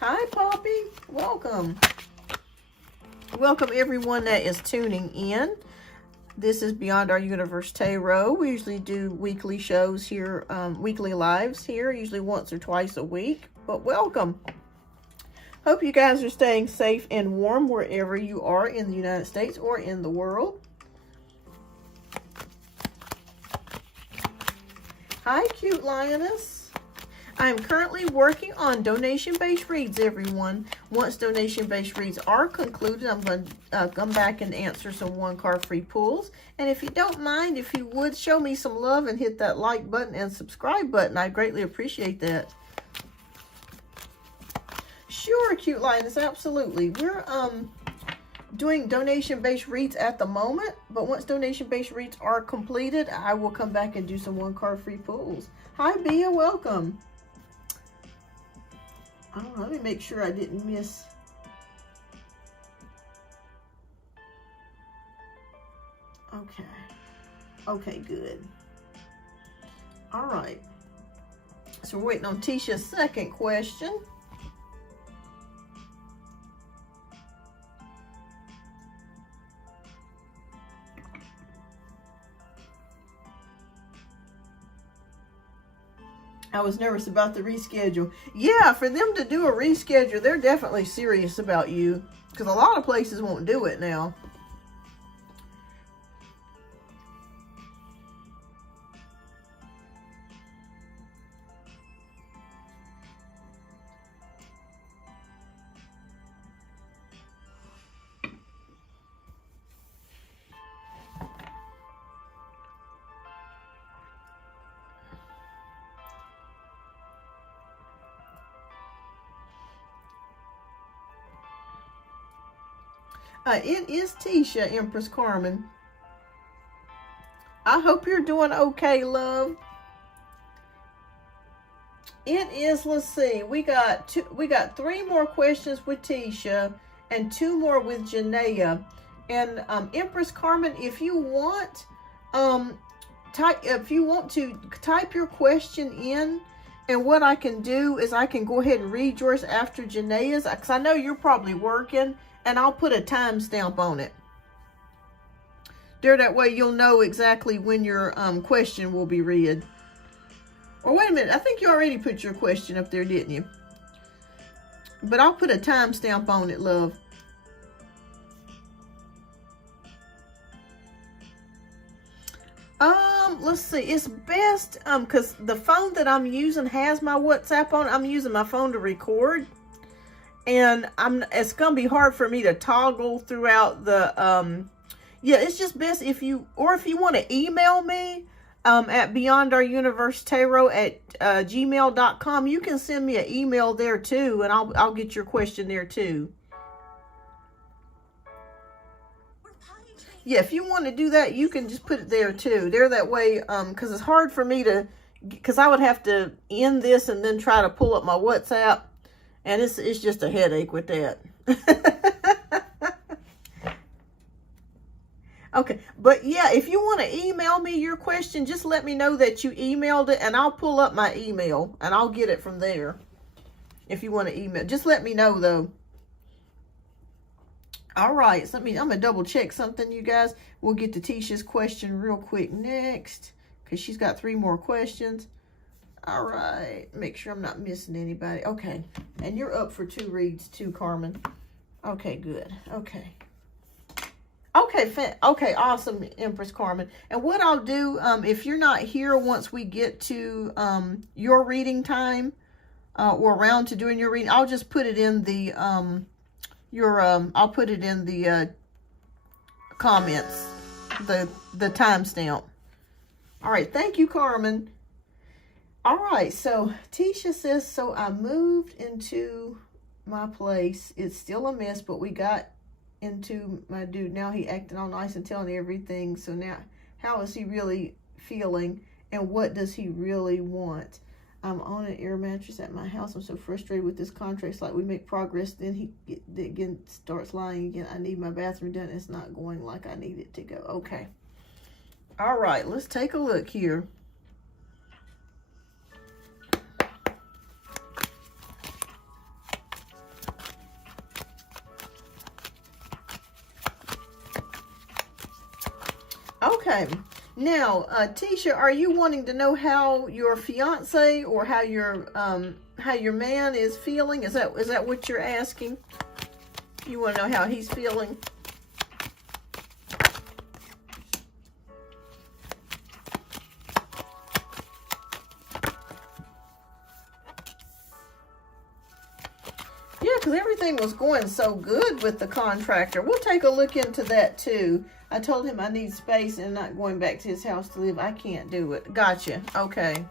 Hi, Poppy. Welcome. Welcome, everyone that is tuning in. This is Beyond Our Universe Tarot. We usually do weekly shows here, weekly lives here, usually once or twice a week. But welcome. Hope you guys are staying safe and warm wherever you are in the United States or in the world. Hi, cute lioness. I'm currently working on donation-based reads, everyone. Once donation-based reads are concluded, I'm going to come back and answer some one-card free pulls. And if you don't mind, if you would show me some love and hit that like button and subscribe button, I greatly appreciate that. Sure, cute lioness, absolutely. We're doing donation-based reads at the moment, but once donation-based reads are completed, I will come back and do some one-card free pulls. Hi, Bea, welcome. Oh, let me make sure I didn't miss. Okay. Okay, good. All right. So we're waiting on Tisha's second question. I was nervous about the reschedule. Yeah, for them to do a reschedule, they're definitely serious about you, because a lot of places won't do it now. It is Tisha, Empress Carmen. I hope you're doing okay, love. It is, let's see, we got 3 more questions with Tisha and 2 more with Janaea. And Empress Carmen, if you want to type your question in, and what I can do is I can go ahead and read yours after Janaea's, because I know you're probably working. And I'll put a timestamp on it. There, that way you'll know exactly when your question will be read. Or wait a minute, I think you already put your question up there, didn't you? But I'll put a timestamp on it, love. Let's see. It's best, because the phone that I'm using has my WhatsApp on. I'm using my phone to record. And it's going to be hard for me to toggle throughout the, yeah, it's just best if you want to email me, at beyondouruniversetarot@gmail.com. You can send me an email there too, and I'll get your question there too. Yeah, if you want to do that, you can just put it there too. There, that way, because it's hard for me to, because I would have to end this and then try to pull up my WhatsApp. And it's just a headache with that. Okay, but yeah, if you want to email me your question, just let me know that you emailed it, and I'll pull up my email, and I'll get it from there. If you want to email, just let me know, though. All right, so I'm going to double check something, you guys. We'll get to Tisha's question real quick next, because she's got 3 more questions. All right, make sure I'm not missing anybody. Okay, and you're up for 2 reads too, Carmen. Okay, good. Okay. Okay, awesome, Empress Carmen. And what I'll do, if you're not here once we get to your reading time, or around to doing your reading, I'll just put it in the I'll put it in the comments, the timestamp. All right, thank you, Carmen. All right, so Tisha says, so I moved into my place. It's still a mess, but we got into my dude. Now he acting all nice and telling everything. So now, how is he really feeling? And what does he really want? I'm on an air mattress at my house. I'm so frustrated with this contract. It's like we make progress, then he again starts lying again. I need my bathroom done. It's not going like I need it to go. Okay. All right, let's take a look here. Okay, now, Tisha, are you wanting to know how your fiance or how your man is feeling? Is that what you're asking? You want to know how he's feeling? Yeah, because everything was going so good with the contractor. We'll take a look into that too. I told him I need space and not going back to his house to live. I can't do it. Gotcha. Okay.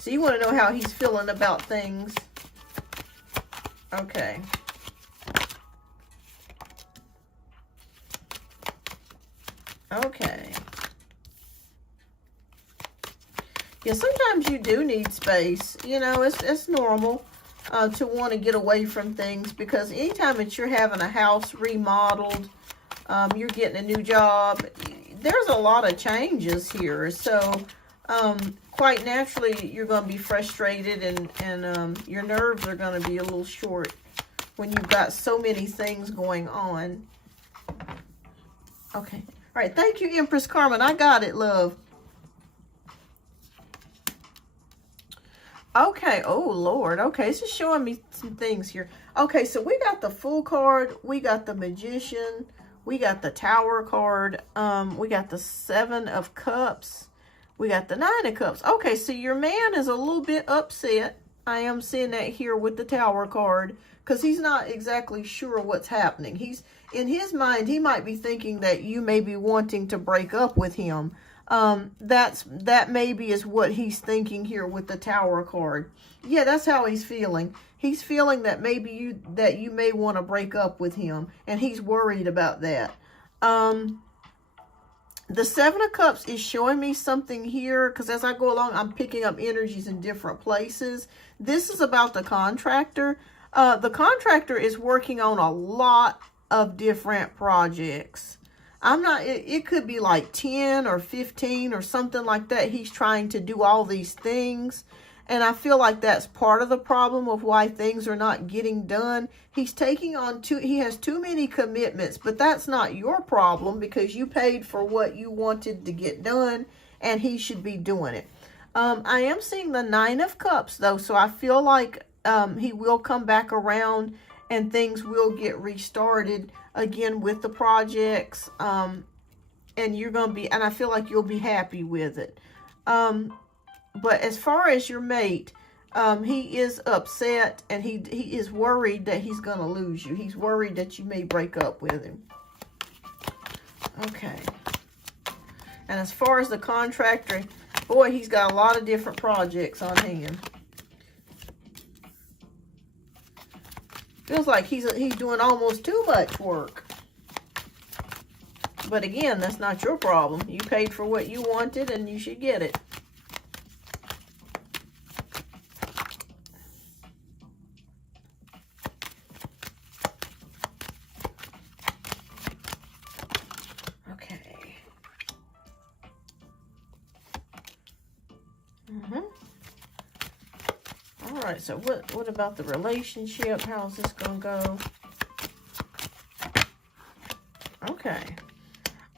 So you want to know how he's feeling about things? Okay. Okay. Yeah, sometimes you do need space. You know, it's normal to want to get away from things, because anytime that you're having a house remodeled, you're getting a new job, there's a lot of changes here. So quite naturally, you're going to be frustrated, and your nerves are going to be a little short when you've got so many things going on. Okay. All right. Thank you, Empress Carmen. I got it, love. Okay. Oh, Lord. Okay. It's just showing me some things here. Okay. So we got the Fool card. We got the Magician. We got the Tower card. We got the 7 of Cups. We got the 9 of Cups. Okay, so your man is a little bit upset. I am seeing that here with the Tower card, because he's not exactly sure what's happening. He's, in his mind, he might be thinking that you may be wanting to break up with him. That maybe is what he's thinking here with the Tower card. Yeah, that's how he's feeling. He's feeling that maybe you may want to break up with him, and he's worried about that. The 7 of Cups is showing me something here, because as I go along, I'm picking up energies in different places. This is about the contractor. The contractor is working on a lot of different projects. It could be like 10 or 15 or something like that. He's trying to do all these things. And I feel like that's part of the problem of why things are not getting done. He's taking on he has too many commitments, but that's not your problem, because you paid for what you wanted to get done, and he should be doing it. I am seeing the 9 of Cups though, so I feel like he will come back around and things will get restarted again with the projects. And you're going to be, and I feel like you'll be happy with it. But as far as your mate, he is upset, and he is worried that he's going to lose you. He's worried that you may break up with him. Okay. And as far as the contractor, boy, he's got a lot of different projects on hand. Feels like he's doing almost too much work. But again, that's not your problem. You paid for what you wanted, and you should get it. All right, so what about the relationship? How's this gonna go? Okay.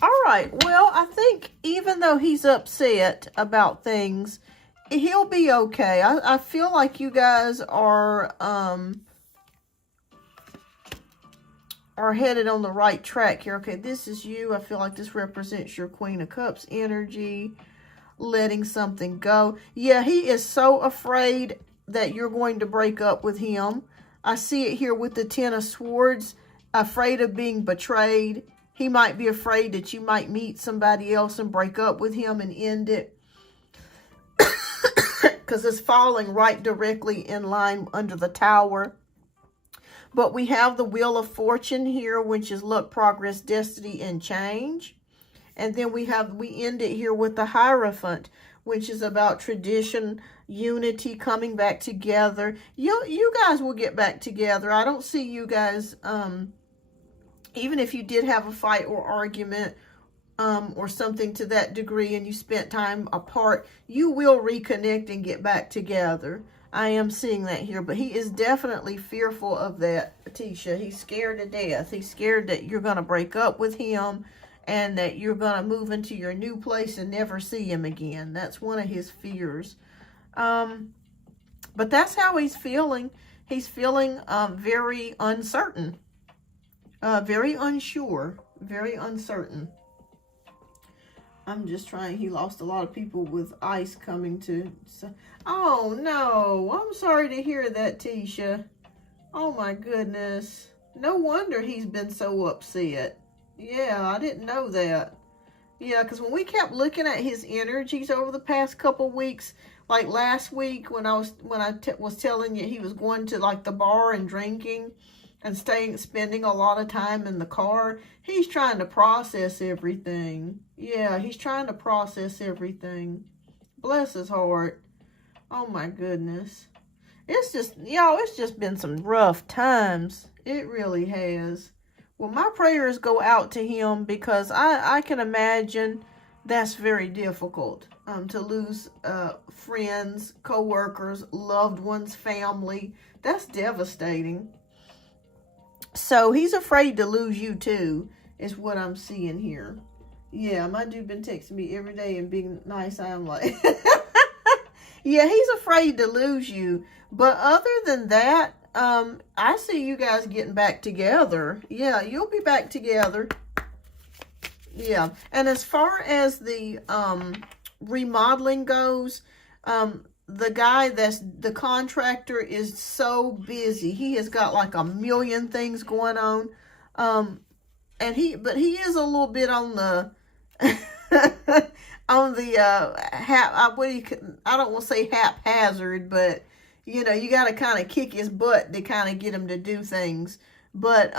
All right, well, I think even though he's upset about things, he'll be okay. I feel like you guys are headed on the right track here. Okay, this is you. I feel like this represents your Queen of Cups energy, letting something go. Yeah, he is so afraid that you're going to break up with him. I see it here with the 10 of Swords, afraid of being betrayed. He might be afraid that you might meet somebody else and break up with him and end it. because it's falling right directly in line under the Tower. But we have the Wheel of Fortune here, which is luck, progress, destiny, and change. And then we end it here with the Hierophant, which is about tradition, unity, coming back together. You guys will get back together. I don't see you guys, even if you did have a fight or argument, or something to that degree, and you spent time apart, you will reconnect and get back together. I am seeing that here, but he is definitely fearful of that, Tisha. He's scared to death. He's scared that you're going to break up with him and that you're going to move into your new place and never see him again. That's one of his fears. But that's how he's feeling. He's feeling very uncertain, very unsure, very uncertain. I'm just trying. He lost a lot of people with ice coming to. Oh, no. I'm sorry to hear that, Tisha. Oh, my goodness. No wonder he's been so upset. Yeah, I didn't know that. Yeah, because when we kept looking at his energies over the past couple weeks, like last week when I was telling you he was going to like the bar and drinking and spending a lot of time in the car, he's trying to process everything. Yeah, he's trying to process everything. Bless his heart. Oh my goodness. It's just, y'all, it's just been some rough times. It really has. Well, my prayers go out to him because I can imagine that's very difficult. To lose friends, co-workers, loved ones, family. That's devastating. So he's afraid to lose you too, is what I'm seeing here. Yeah, my dude been texting me every day and being nice. I'm like, yeah, he's afraid to lose you. But other than that, I see you guys getting back together. Yeah, you'll be back together. Yeah, and as far as the remodeling goes, the guy that's the contractor is so busy. He has got like a million things going on. But he is a little bit on the on the I don't want to say haphazard, but you know, you got to kind of kick his butt to kind of get him to do things. But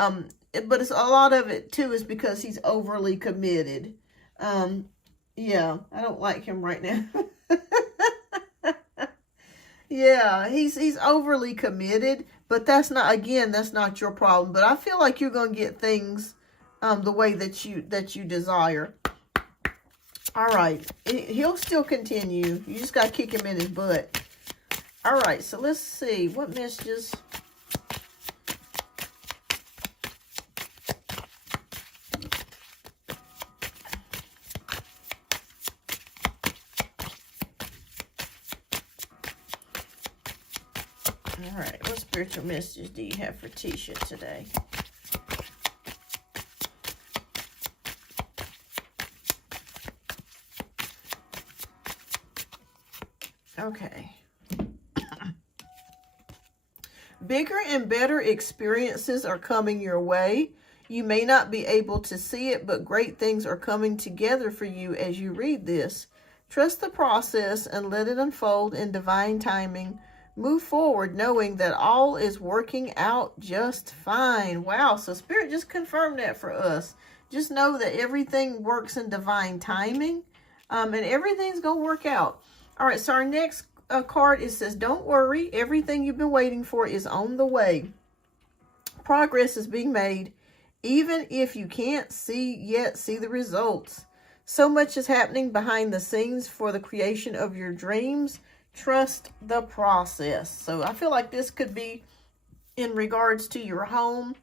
it's a lot of it too is because he's overly committed. Yeah, I don't like him right now. Yeah, he's overly committed, but that's not your problem. But I feel like you're going to get things the way that you desire. All right, he'll still continue. You just got to kick him in his butt. All right, so let's see what messages. All right, what spiritual messages do you have for Tisha today? Okay. Bigger and better experiences are coming your way. You may not be able to see it, but great things are coming together for you as you read this. Trust the process and let it unfold in divine timing. Move forward knowing that all is working out just fine. Wow, so Spirit just confirmed that for us. Just know that everything works in divine timing, and everything's going to work out. All right, so our next card, it says, don't worry. Everything you've been waiting for is on the way. Progress is being made, even if you can't see the results. So much is happening behind the scenes for the creation of your dreams. Trust the process. So I feel like this could be in regards to your home.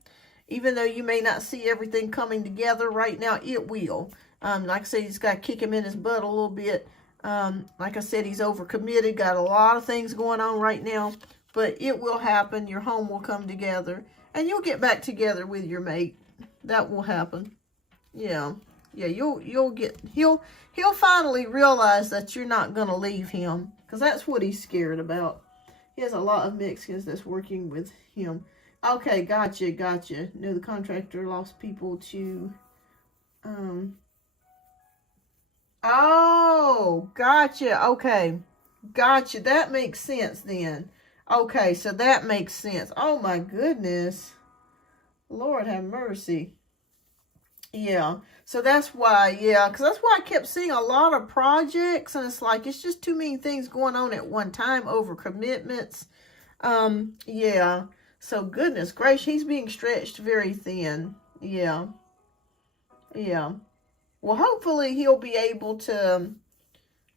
Even though you may not see everything coming together right now, it will. Like I said, you just got to kick him in his butt a little bit. Like I said, he's overcommitted, got a lot of things going on right now, but it will happen. Your home will come together and you'll get back together with your mate. That will happen. Yeah. Yeah, he'll finally realize that you're not going to leave him, because that's what he's scared about. He has a lot of Mexicans that's working with him. Okay, gotcha. No, the contractor lost people to, oh, gotcha. Okay, Gotcha. That makes sense then. Okay, so that makes sense. Oh my goodness. Lord have mercy. Yeah. So that's why, yeah, because that's why I kept seeing a lot of projects, and it's like it's just too many things going on at one time over commitments. Yeah. So goodness gracious, he's being stretched very thin. Yeah. Yeah. Well, hopefully he'll be able to,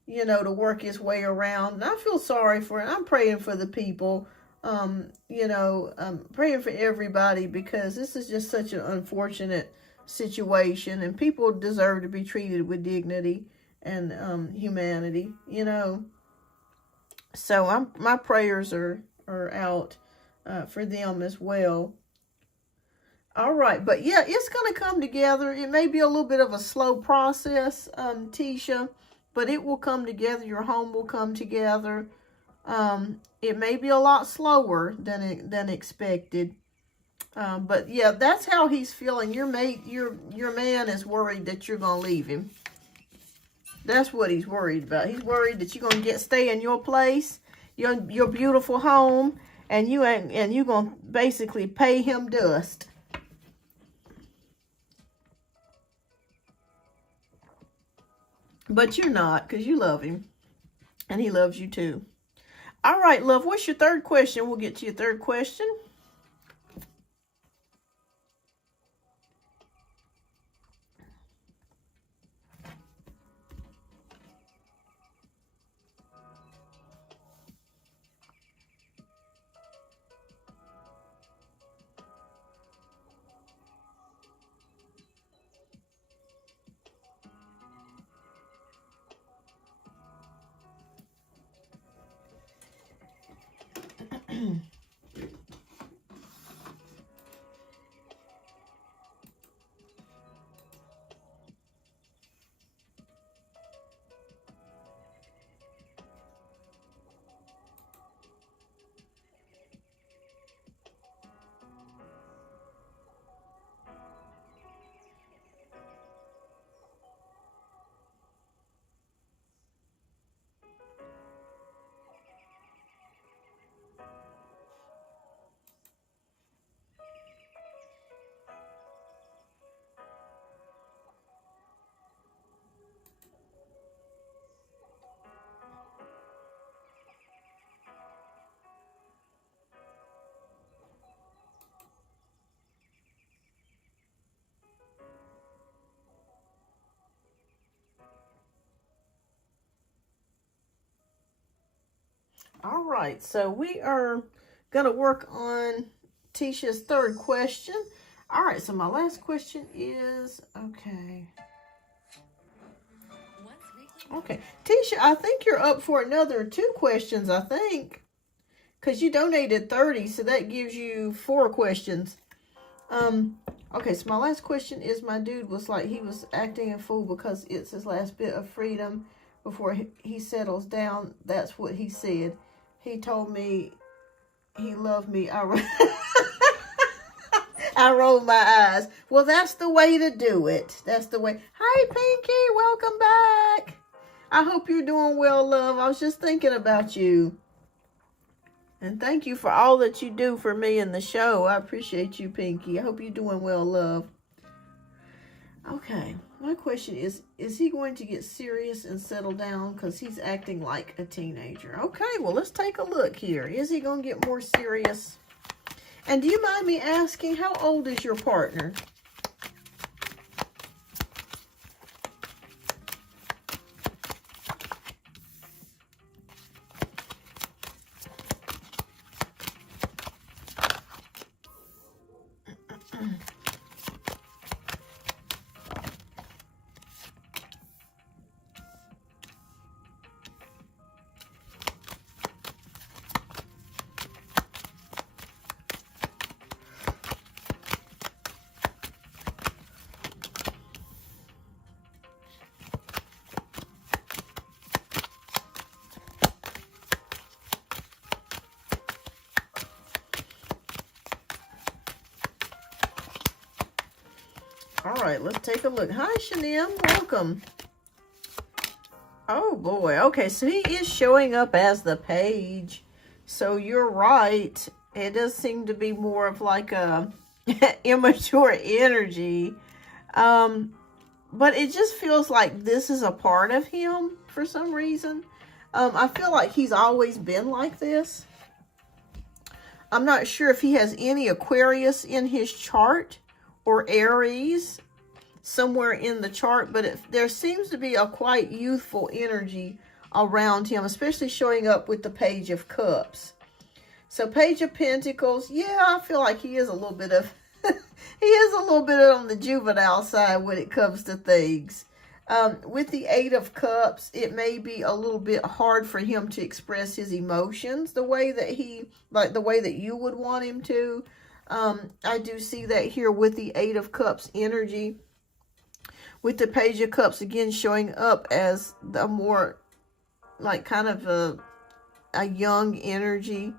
you know, to work his way around. And I feel sorry for him. I'm praying for the people. You know, I'm praying for everybody, because this is just such an unfortunate situation, and people deserve to be treated with dignity and humanity, you know. So my prayers are out for them as well. All right, but yeah, it's going to come together. It may be a little bit of a slow process, Tisha, but it will come together. Your home will come together. It may be a lot slower than expected. But yeah, that's how he's feeling. Your man is worried that you're going to leave him. That's what he's worried about. He's worried that you're going to stay in your place, your beautiful home, and you're going to basically pay him dust. But you're not, because you love him, and he loves you too. All right, love, what's your third question? We'll get to your third question. All right, so we are going to work on Tisha's third question. All right, so my last question is, okay. Okay, Tisha, I think you're up for another 2 questions, I think. Because you donated 30, so that gives you 4 questions. Okay, so my last question is, my dude was like, he was acting a fool because it's his last bit of freedom before he settles down. That's what he said. He told me he loved me. I rolled my eyes. Well, that's the way to do it. That's the way. Hi, Pinky. Welcome back. I hope you're doing well, love. I was just thinking about you. And thank you for all that you do for me in the show. I appreciate you, Pinky. I hope you're doing well, love. Okay. My question is he going to get serious and settle down? Because he's acting like a teenager. Okay, well, let's take a look here. Is he going to get more serious? And do you mind me asking, how old is your partner? All right, let's take a look. Hi, Shanim. Welcome. Oh boy. Okay, so he is showing up as the page. So you're right. It does seem to be more of like a immature energy. But it just feels like this is a part of him for some reason. I feel like he's always been like this. I'm not sure if he has any Aquarius in his chart or Aries somewhere in the chart, but there seems to be a quite youthful energy around him, especially showing up with the Page of Cups. So Page of Pentacles, yeah, I feel like he is a little bit of, he is a little bit on the juvenile side when it comes to things. With the Eight of Cups, it may be a little bit hard for him to express his emotions the way that the way that you would want him to. I do see that here with the Eight of Cups energy. With the Page of Cups, again, showing up as the more, like, kind of a young energy.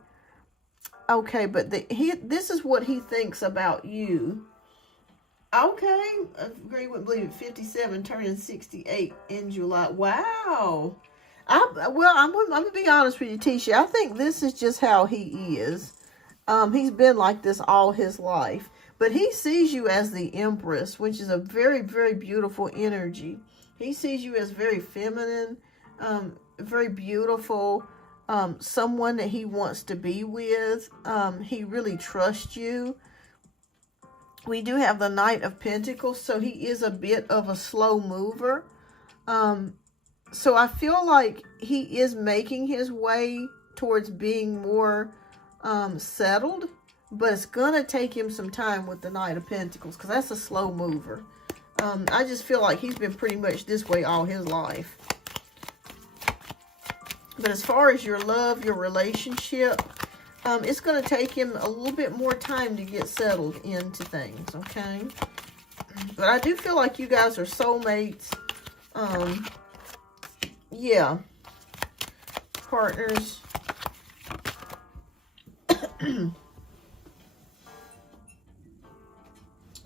Okay, but this is what he thinks about you. Okay, agree with believe it. 57, turning 68 in July. Wow. I'm gonna be honest with you, Tisha. I think this is just how he is. He's been like this all his life, but he sees you as the Empress, which is a very, very beautiful energy. He sees you as very feminine, very beautiful, someone that he wants to be with. He really trusts you. We do have the Knight of Pentacles, so he is a bit of a slow mover. So I feel like he is making his way towards being more settled, but it's going to take him some time with the Knight of Pentacles, because that's a slow mover. I just feel like he's been pretty much this way all his life. But as far as your love, your relationship, it's going to take him a little bit more time to get settled into things, okay? But I do feel like you guys are soulmates. Yeah. Partners.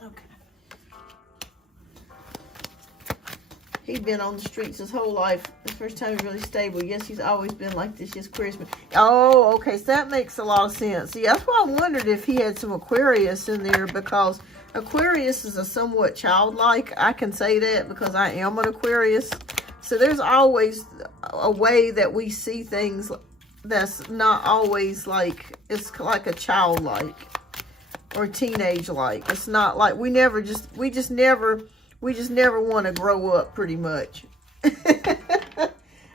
Okay. He's been on the streets his whole life. The first time he's really stable. Yes, he's always been like this. Yes, Christmas. Oh, okay. So that makes a lot of sense. See, that's why I wondered if he had some Aquarius in there, because Aquarius is a somewhat childlike. I can say that because I am an Aquarius. So there's always a way that we see things that's not always like, it's like a childlike or teenage-like. It's not like we just never want to grow up, pretty much.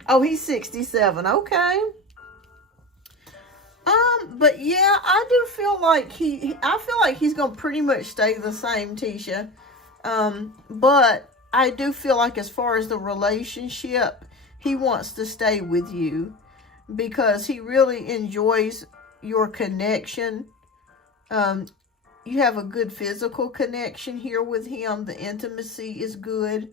Oh, he's 67. Okay. But yeah, I do feel like I feel like he's going to pretty much stay the same, Tisha. But I do feel like as far as the relationship, he wants to stay with you because he really enjoys your connection. You have a good physical connection here with him. The intimacy is good.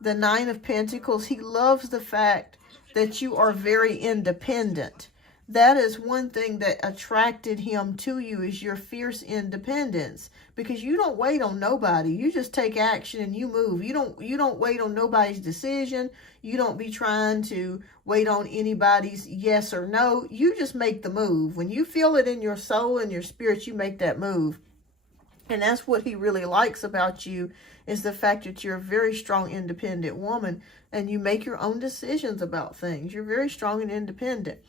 The Nine of Pentacles, he loves the fact that you are very independent. That is one thing that attracted him to you, is your fierce independence, because you don't wait on nobody. You just take action and you move. You don't wait on nobody's decision. You don't be trying to wait on anybody's yes or no. You just make the move. When you feel it in your soul and your spirit, you make that move. And that's what he really likes about you, is the fact that you're a very strong, independent woman and you make your own decisions about things. You're very strong and independent.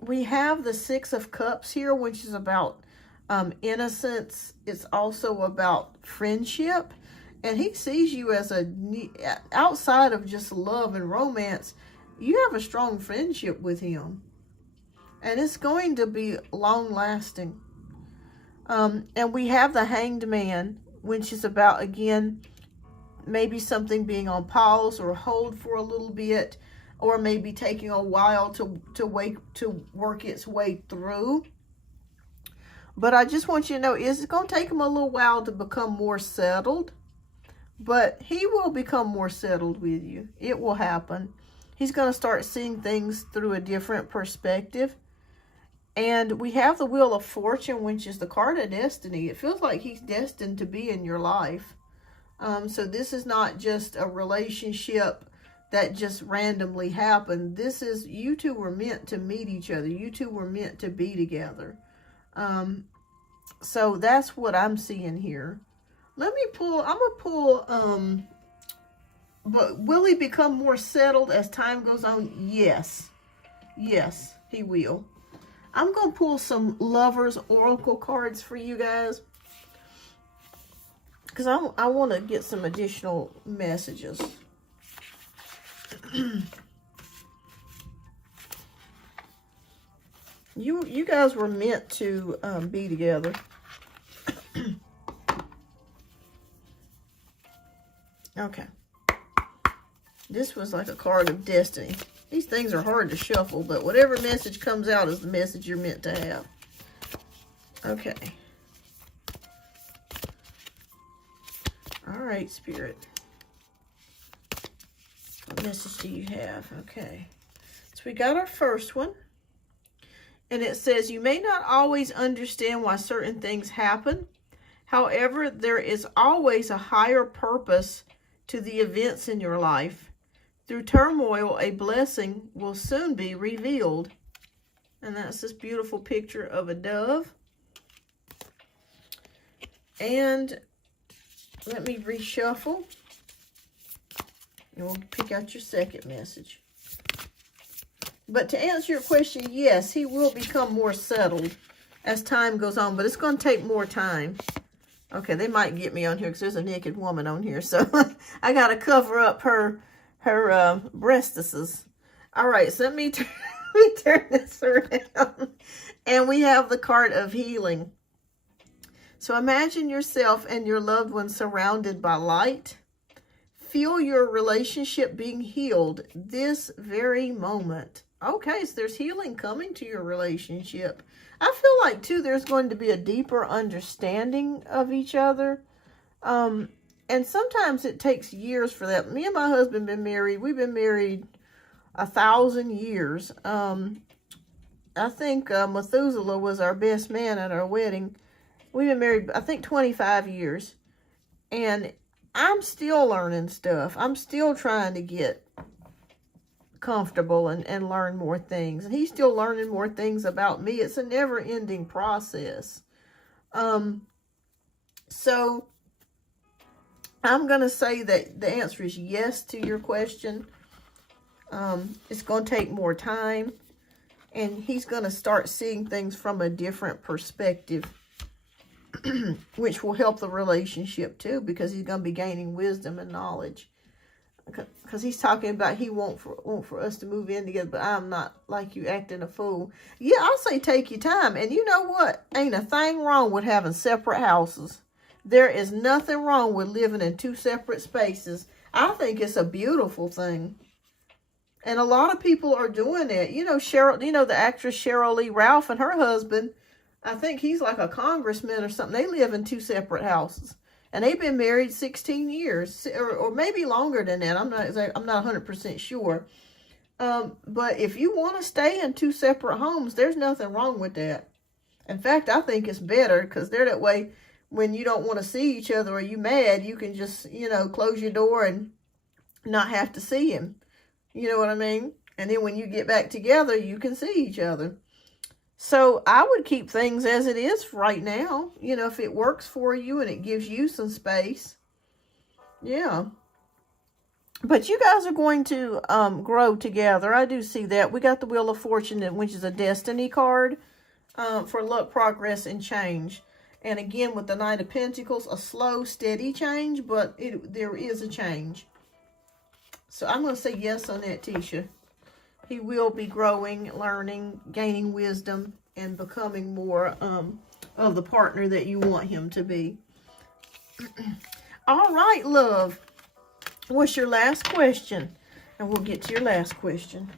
We have the Six of Cups here, which is about innocence. It's also about friendship. And he sees you as outside of just love and romance, you have a strong friendship with him. And it's going to be long-lasting. And we have the Hanged Man, which is about, again, maybe something being on pause or hold for a little bit, or maybe taking a while to work its way through. But I just want you to know, it's going to take him a little while to become more settled. But he will become more settled with you. It will happen. He's going to start seeing things through a different perspective. And we have the Wheel of Fortune, which is the card of destiny. It feels like he's destined to be in your life. So this is not just a relationship that just randomly happened. This is, you two were meant to meet each other. You two were meant to be together. So that's what I'm seeing here. Let me pull, I'm going to pull, but will he become more settled as time goes on? Yes. Yes, he will. I'm going to pull some Lovers Oracle cards for you guys, because I want to get some additional messages. You guys were meant to be together. Okay. This was like a card of destiny. These things are hard to shuffle, but whatever message comes out is the message you're meant to have. Okay. All right, Spirit. What message do you have? Okay. So we got our first one. And it says, you may not always understand why certain things happen. However, there is always a higher purpose to the events in your life. Through turmoil, a blessing will soon be revealed. And that's this beautiful picture of a dove. And let me reshuffle. And we'll pick out your second message. But to answer your question, yes, he will become more settled as time goes on. But it's going to take more time. Okay, they might get me on here because there's a naked woman on here. So I got to cover up her breastises. All right, so let me turn this around. And we have the card of healing. So imagine yourself and your loved one surrounded by light. Feel your relationship being healed this very moment. Okay, so there's healing coming to your relationship. I feel like, too, there's going to be a deeper understanding of each other. And sometimes it takes years for that. Me and my husband been married. We've been married 1,000 years. I think Methuselah was our best man at our wedding. We've been married, I think, 25 years. And I'm still learning stuff. I'm still trying to get comfortable and learn more things. And he's still learning more things about me. It's a never-ending process. So I'm going to say that the answer is yes to your question. It's going to take more time. And he's going to start seeing things from a different perspective, which will help the relationship too, because he's going to be gaining wisdom and knowledge. Because he's talking about he want for us to move in together, but I'm not like you acting a fool. Yeah, I'll say take your time. And you know what? Ain't a thing wrong with having separate houses. There is nothing wrong with living in two separate spaces. I think it's a beautiful thing. And a lot of people are doing it. You know, the actress Cheryl Lee Ralph and her husband, I think he's like a congressman or something. They live in two separate houses. And they've been married 16 years, or maybe longer than that. I'm not 100% sure. But if you want to stay in two separate homes, there's nothing wrong with that. In fact, I think it's better, because they're that way when you don't want to see each other or you mad, you can just, close your door and not have to see him. You know what I mean? And then when you get back together, you can see each other. So I would keep things as it is right now. If it works for you and it gives you some space. Yeah. But you guys are going to grow together. I do see that. We got the Wheel of Fortune, which is a destiny card for luck, progress, and change. And again, with the Knight of Pentacles, a slow, steady change, but there is a change. So I'm going to say yes on that, Tisha. He will be growing, learning, gaining wisdom, and becoming more of the partner that you want him to be. All right, love. What's your last question? And we'll get to your last question.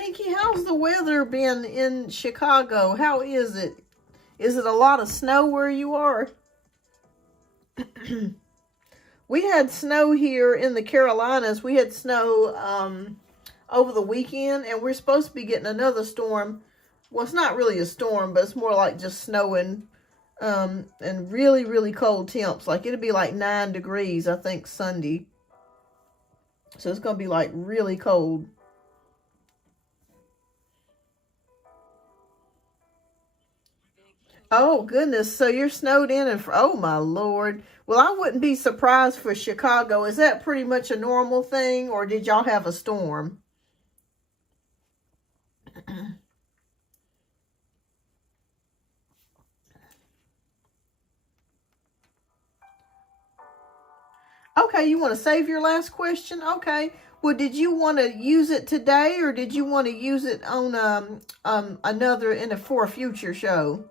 Pinky, how's the weather been in Chicago? How is it? Is it a lot of snow where you are? We had snow here in the Carolinas. We had snow over the weekend, and we're supposed to be getting another storm. Well, it's not really a storm, but it's more like just snowing and really, really cold temps. Like, it'll be like 9 degrees, I think, Sunday. So it's going to be like really cold. Oh, goodness. So you're snowed in and, oh, my Lord. Well, I wouldn't be surprised for Chicago. Is that pretty much a normal thing, or did y'all have a storm? Okay, you want to save your last question? Okay. Well, did you want to use it today, or did you want to use it on for a future show?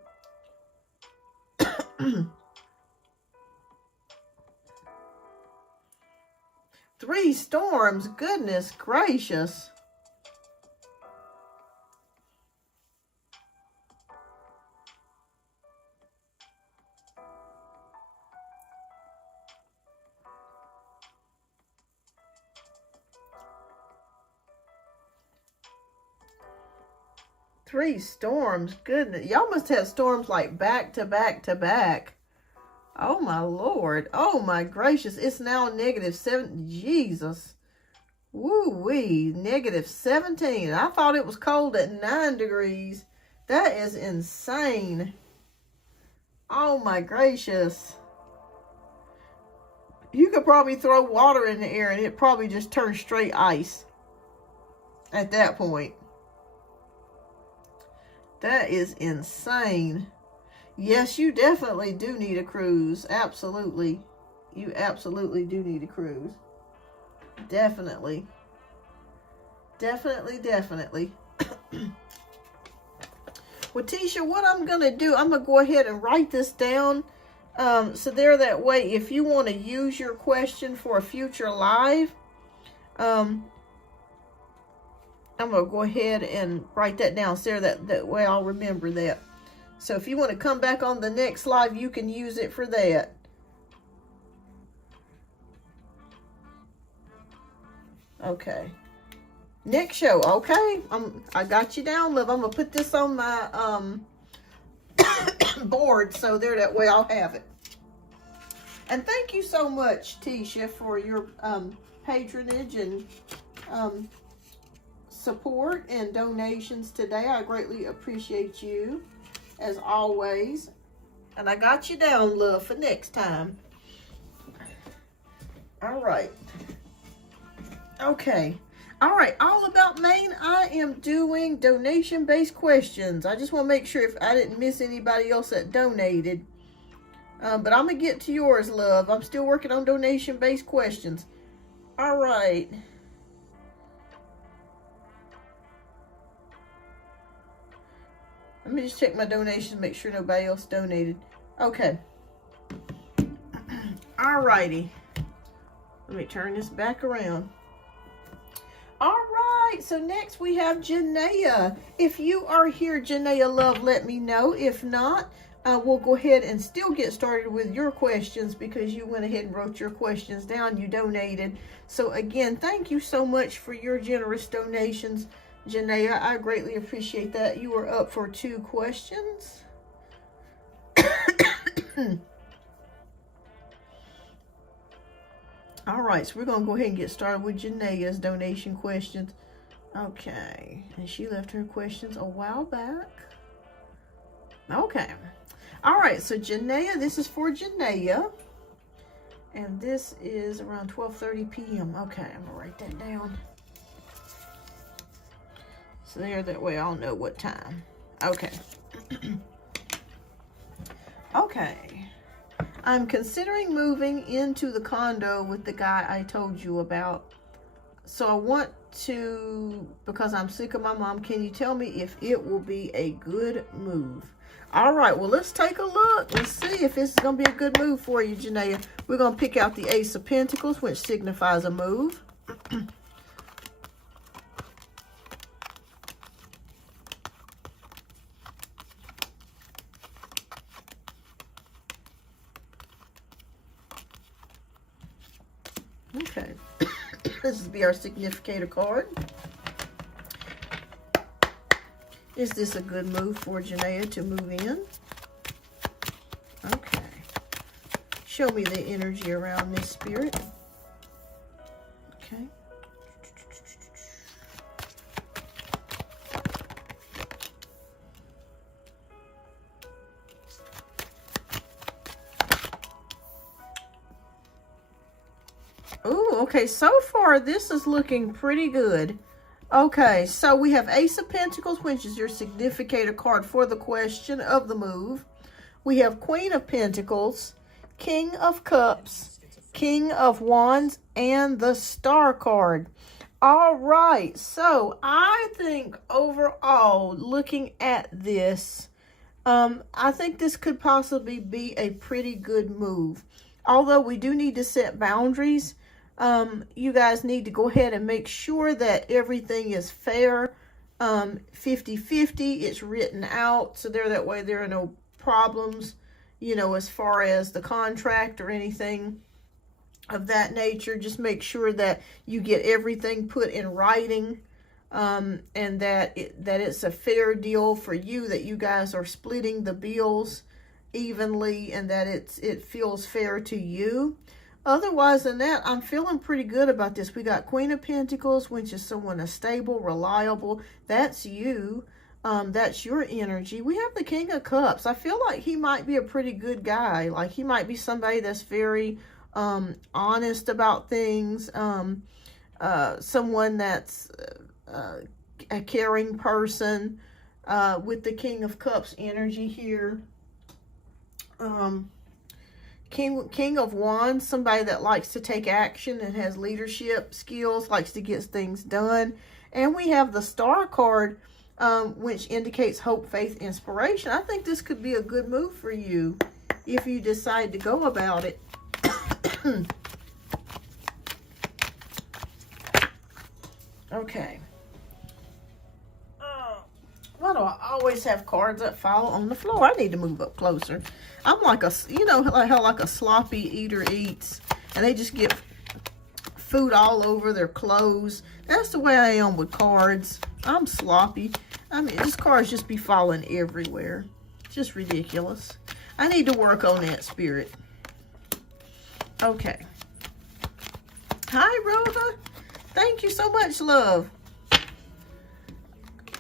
3 storms, goodness gracious. Three storms, goodness. Y'all must have storms like back to back to back. Oh my Lord. Oh my gracious. It's now -7. Jesus. Woo-wee. -17. I thought it was cold at 9 degrees. That is insane. Oh my gracious. You could probably throw water in the air and it probably just turn straight ice at that point. That is insane. Yes, you definitely do need a cruise. Absolutely. You absolutely do need a cruise. Definitely. Definitely, definitely. Well, Tisha, what I'm going to do, I'm going to go ahead and write this down. So there, that way, if you want to use your question for a future live, I'm going to go ahead and write that down, so that way I'll remember that. So if you want to come back on the next live, you can use it for that. Okay. Next show. Okay. I got you down, love. I'm going to put this on my board, so there, that way I'll have it. And thank you so much, Tisha, for your patronage and support and donations today. I greatly appreciate you, as always. And I got you down, love, for next time. All right. Okay. All right. All About Maine, I am doing donation-based questions. I just want to make sure if I didn't miss anybody else that donated. But I'm going to get to yours, love. I'm still working on donation-based questions. All right. Let me just check my donations, make sure nobody else donated. Okay. All righty. Let me turn this back around. All right. So next we have Janaea. If you are here, Janaea, love, let me know. If not, we'll go ahead and still get started with your questions, because you went ahead and wrote your questions down. You donated. So again, thank you so much for your generous donations, Janaea. I greatly appreciate that. You are up for 2 questions. All right, so we're going to go ahead and get started with Janaea's donation questions. Okay, and she left her questions a while back. Okay. All right, so Janaea, this is for Janaea. And this is around 12:30 p.m. Okay, I'm going to write that down. So there, that way I'll know what time. Okay. Okay. I'm considering moving into the condo with the guy I told you about. So I want to, because I'm sick of my mom, can you tell me if it will be a good move? All right, well, let's take a look. Let's see if this is going to be a good move for you, Janaea. We're going to pick out the Ace of Pentacles, which signifies a move. This will be our significator card. Is this a good move for Janaea to move in? Okay. Show me the energy around this, Spirit. Okay. Ooh, okay, so far this is looking pretty good. Okay, so we have Ace of Pentacles, which is your significator card for the question of the move. We have Queen of Pentacles, King of Cups, King of Wands, and the Star card. All right, so I think overall, looking at this, I think this could possibly be a pretty good move. Although we do need to set boundaries, you guys need to go ahead and make sure that everything is fair, 50-50, it's written out, so that way there are no problems, you know, as far as the contract or anything of that nature. Just make sure that you get everything put in writing, and that it's a fair deal for you, that you guys are splitting the bills evenly, and that it feels fair to you. Otherwise than that, I'm feeling pretty good about this. We got Queen of Pentacles, which is someone that's stable, reliable. That's you. That's your energy. We have the King of Cups. I feel like he might be a pretty good guy. Like, he might be somebody that's very honest about things. Someone that's a caring person, with the King of Cups energy here. King of Wands, somebody that likes to take action and has leadership skills, likes to get things done. And we have the Star card, which indicates hope, faith, inspiration. I think this could be a good move for you if you decide to go about it. Okay. Why do I always have cards that fall on the floor? I need to move up closer. I'm like a, you know, how like a sloppy eater eats, and they just get food all over their clothes. That's the way I am with cards. I'm sloppy. I mean, these cards just be falling everywhere. Just ridiculous. I need to work on that, Spirit. Okay. Hi, Rhoda. Thank you so much, love.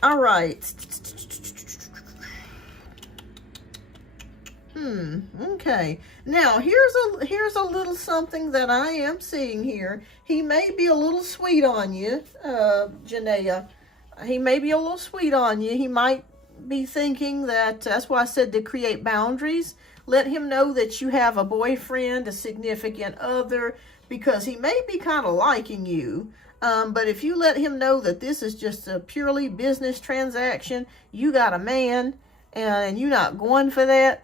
All right. Okay. Now, here's a little something that I am seeing here. He may be a little sweet on you, Janaea. He may be a little sweet on you. He might be thinking that, that's why I said to create boundaries. Let him know that you have a boyfriend, a significant other, because he may be kind of liking you. But if you let him know that this is just a purely business transaction, you got a man, and you're not going for that,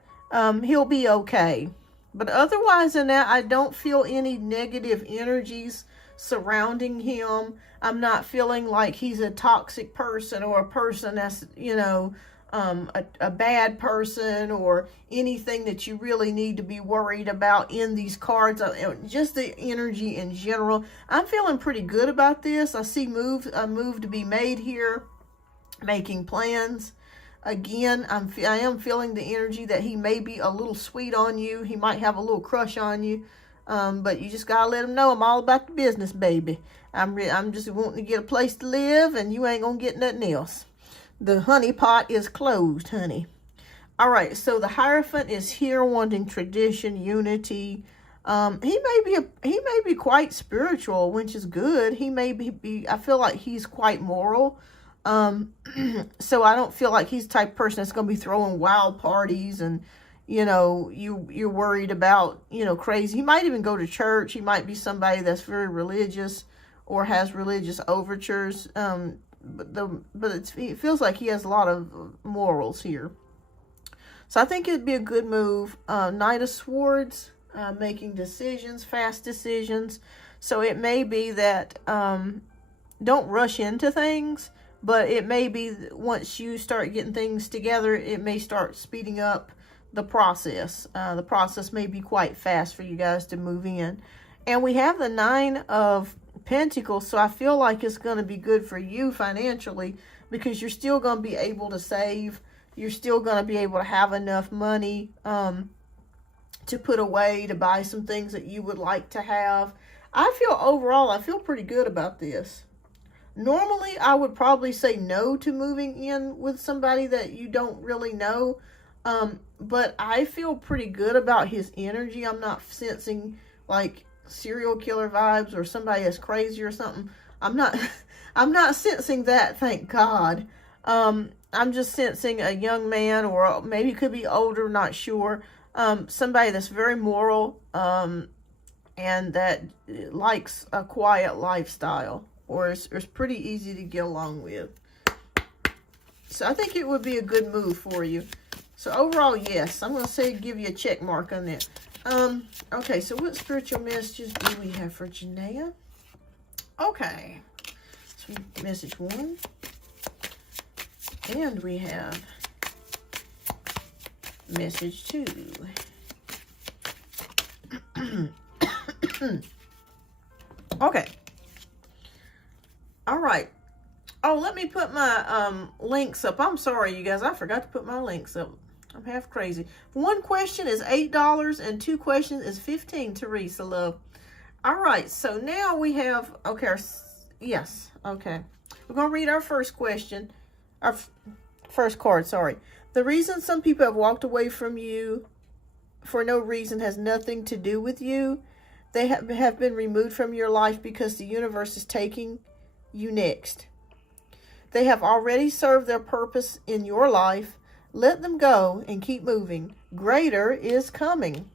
he'll be okay. But otherwise than that, I don't feel any negative energies surrounding him. I'm not feeling like he's a toxic person, or a person that's, you know, a bad person, or anything that you really need to be worried about in these cards. Just the energy in general. I'm feeling pretty good about this. I see a move to be made here, making plans. Again, I am feeling the energy that he may be a little sweet on you. He might have a little crush on you. But you just gotta let him know I'm all about the business, baby. I'm just wanting to get a place to live, and you ain't gonna get nothing else. The honey pot is closed, honey. All right, so the Hierophant is here wanting tradition, unity. He may be quite spiritual, which is good. He may be I feel like he's quite moral. So I don't feel like he's the type of person that's going to be throwing wild parties, and, you know, you're worried about, you know, crazy. He might even go to church. He might be somebody that's very religious or has religious overtures. But it feels like he has a lot of morals here. So I think it'd be a good move. Knight of Swords, making decisions, fast decisions. So it may be that, don't rush into things, but it may be once you start getting things together, it may start speeding up the process. The process may be quite fast for you guys to move in. And we have the Nine of Pentacles. So I feel like it's going to be good for you financially, because you're still going to be able to save. You're still going to be able to have enough money to put away to buy some things that you would like to have. I feel pretty good about this. Normally, I would probably say no to moving in with somebody that you don't really know. But I feel pretty good about his energy. I'm not sensing like serial killer vibes or somebody that's crazy or something. I'm not sensing that, thank God. I'm just sensing a young man, or maybe could be older, not sure. Somebody that's very moral, and that likes a quiet lifestyle, or is pretty easy to get along with. So I think it would be a good move for you. So overall, yes, I'm going to say give you a check mark on that. Okay, so what spiritual messages do we have for Janaea? Okay, so message 1. And we have message 2. Okay. All right. Oh, let me put my links up. I'm sorry, you guys. I forgot to put my links up. I'm half crazy. One question is $8 and 2 questions is $15, Teresa love. All right. So now we have, okay. Yes. Okay. We're going to read our first question. Our first card, sorry. The reason some people have walked away from you for no reason has nothing to do with you. They have been removed from your life because the universe is taking you next. They have already served their purpose in your life. Let them go and keep moving. Greater is coming.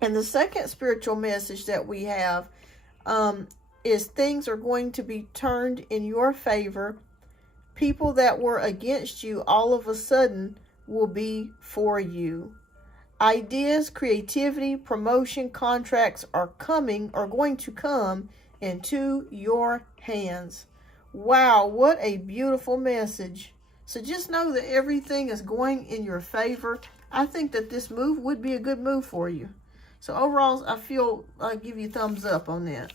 And the second spiritual message that we have is things are going to be turned in your favor. People that were against you all of a sudden will be for you. Ideas, creativity, promotion, contracts are going to come into your hands. Wow, what a beautiful message. So just know that everything is going in your favor. I think that this move would be a good move for you. So overall, I feel I'll give you a thumbs up on that.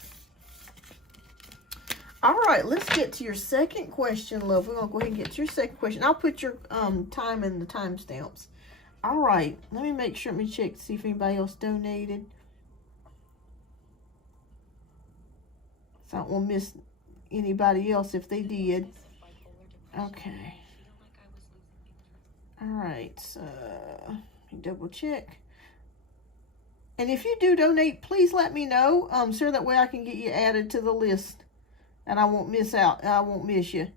All right, let's get to your second question, love. We're going to go ahead and get to your second question. I'll put your time in the timestamps. All right, let me make sure. Let me check to see if anybody else donated. So I don't want to miss anybody else if they did. Okay. All right, so let me double check. And if you do donate, please let me know. So that way I can get you added to the list. And I won't miss out. I won't miss you.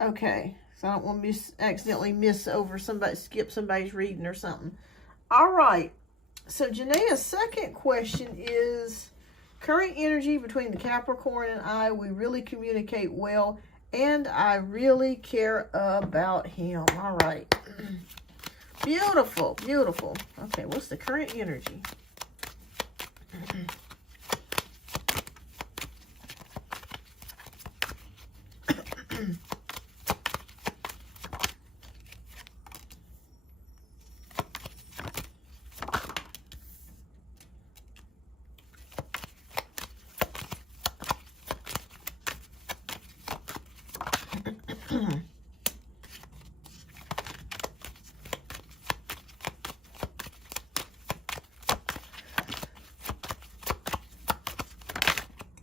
Okay. So I don't want to accidentally miss over somebody, skip somebody's reading or something. All right. So Janaea's second question is, current energy between the Capricorn and I, we really communicate well, and I really care about him. All right. Beautiful, beautiful. Okay, what's the current energy?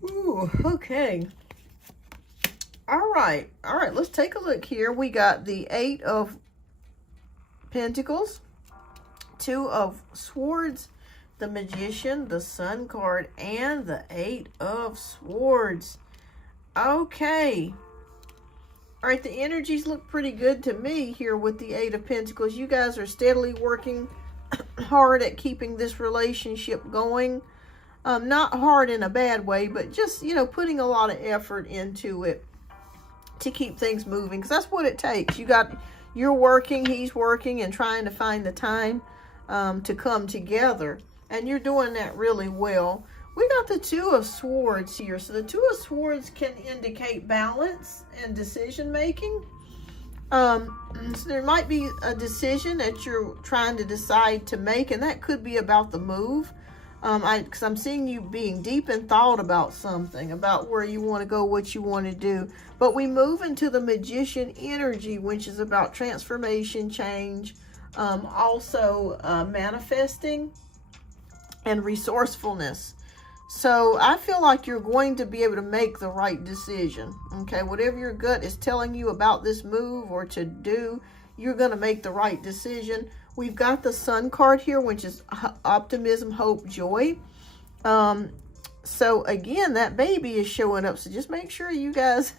Ooh, okay. All right, let's take a look here. We got the 8 of Pentacles, 2 of Swords, the Magician, the Sun card, and the 8 of Swords. Okay. All right, the energies look pretty good to me here with the 8 of Pentacles. You guys are steadily working hard at keeping this relationship going. Not hard in a bad way, but just, you know, putting a lot of effort into it to keep things moving, because that's what it takes. You're working, he's working, and trying to find the time to come together, and you're doing that really well. We got the 2 of Swords here. So the 2 of Swords can indicate balance and decision making. So there might be a decision that you're trying to decide to make, and that could be about the move. Because I'm seeing you being deep in thought about something, about where you want to go, what you want to do. But we move into the Magician energy, which is about transformation, change, also manifesting and resourcefulness. So I feel like you're going to be able to make the right decision. Okay, whatever your gut is telling you about this move or to do, you're going to make the right decision. We've got the Sun card here, which is optimism, hope, joy. So again, that baby is showing up. So just make sure you guys,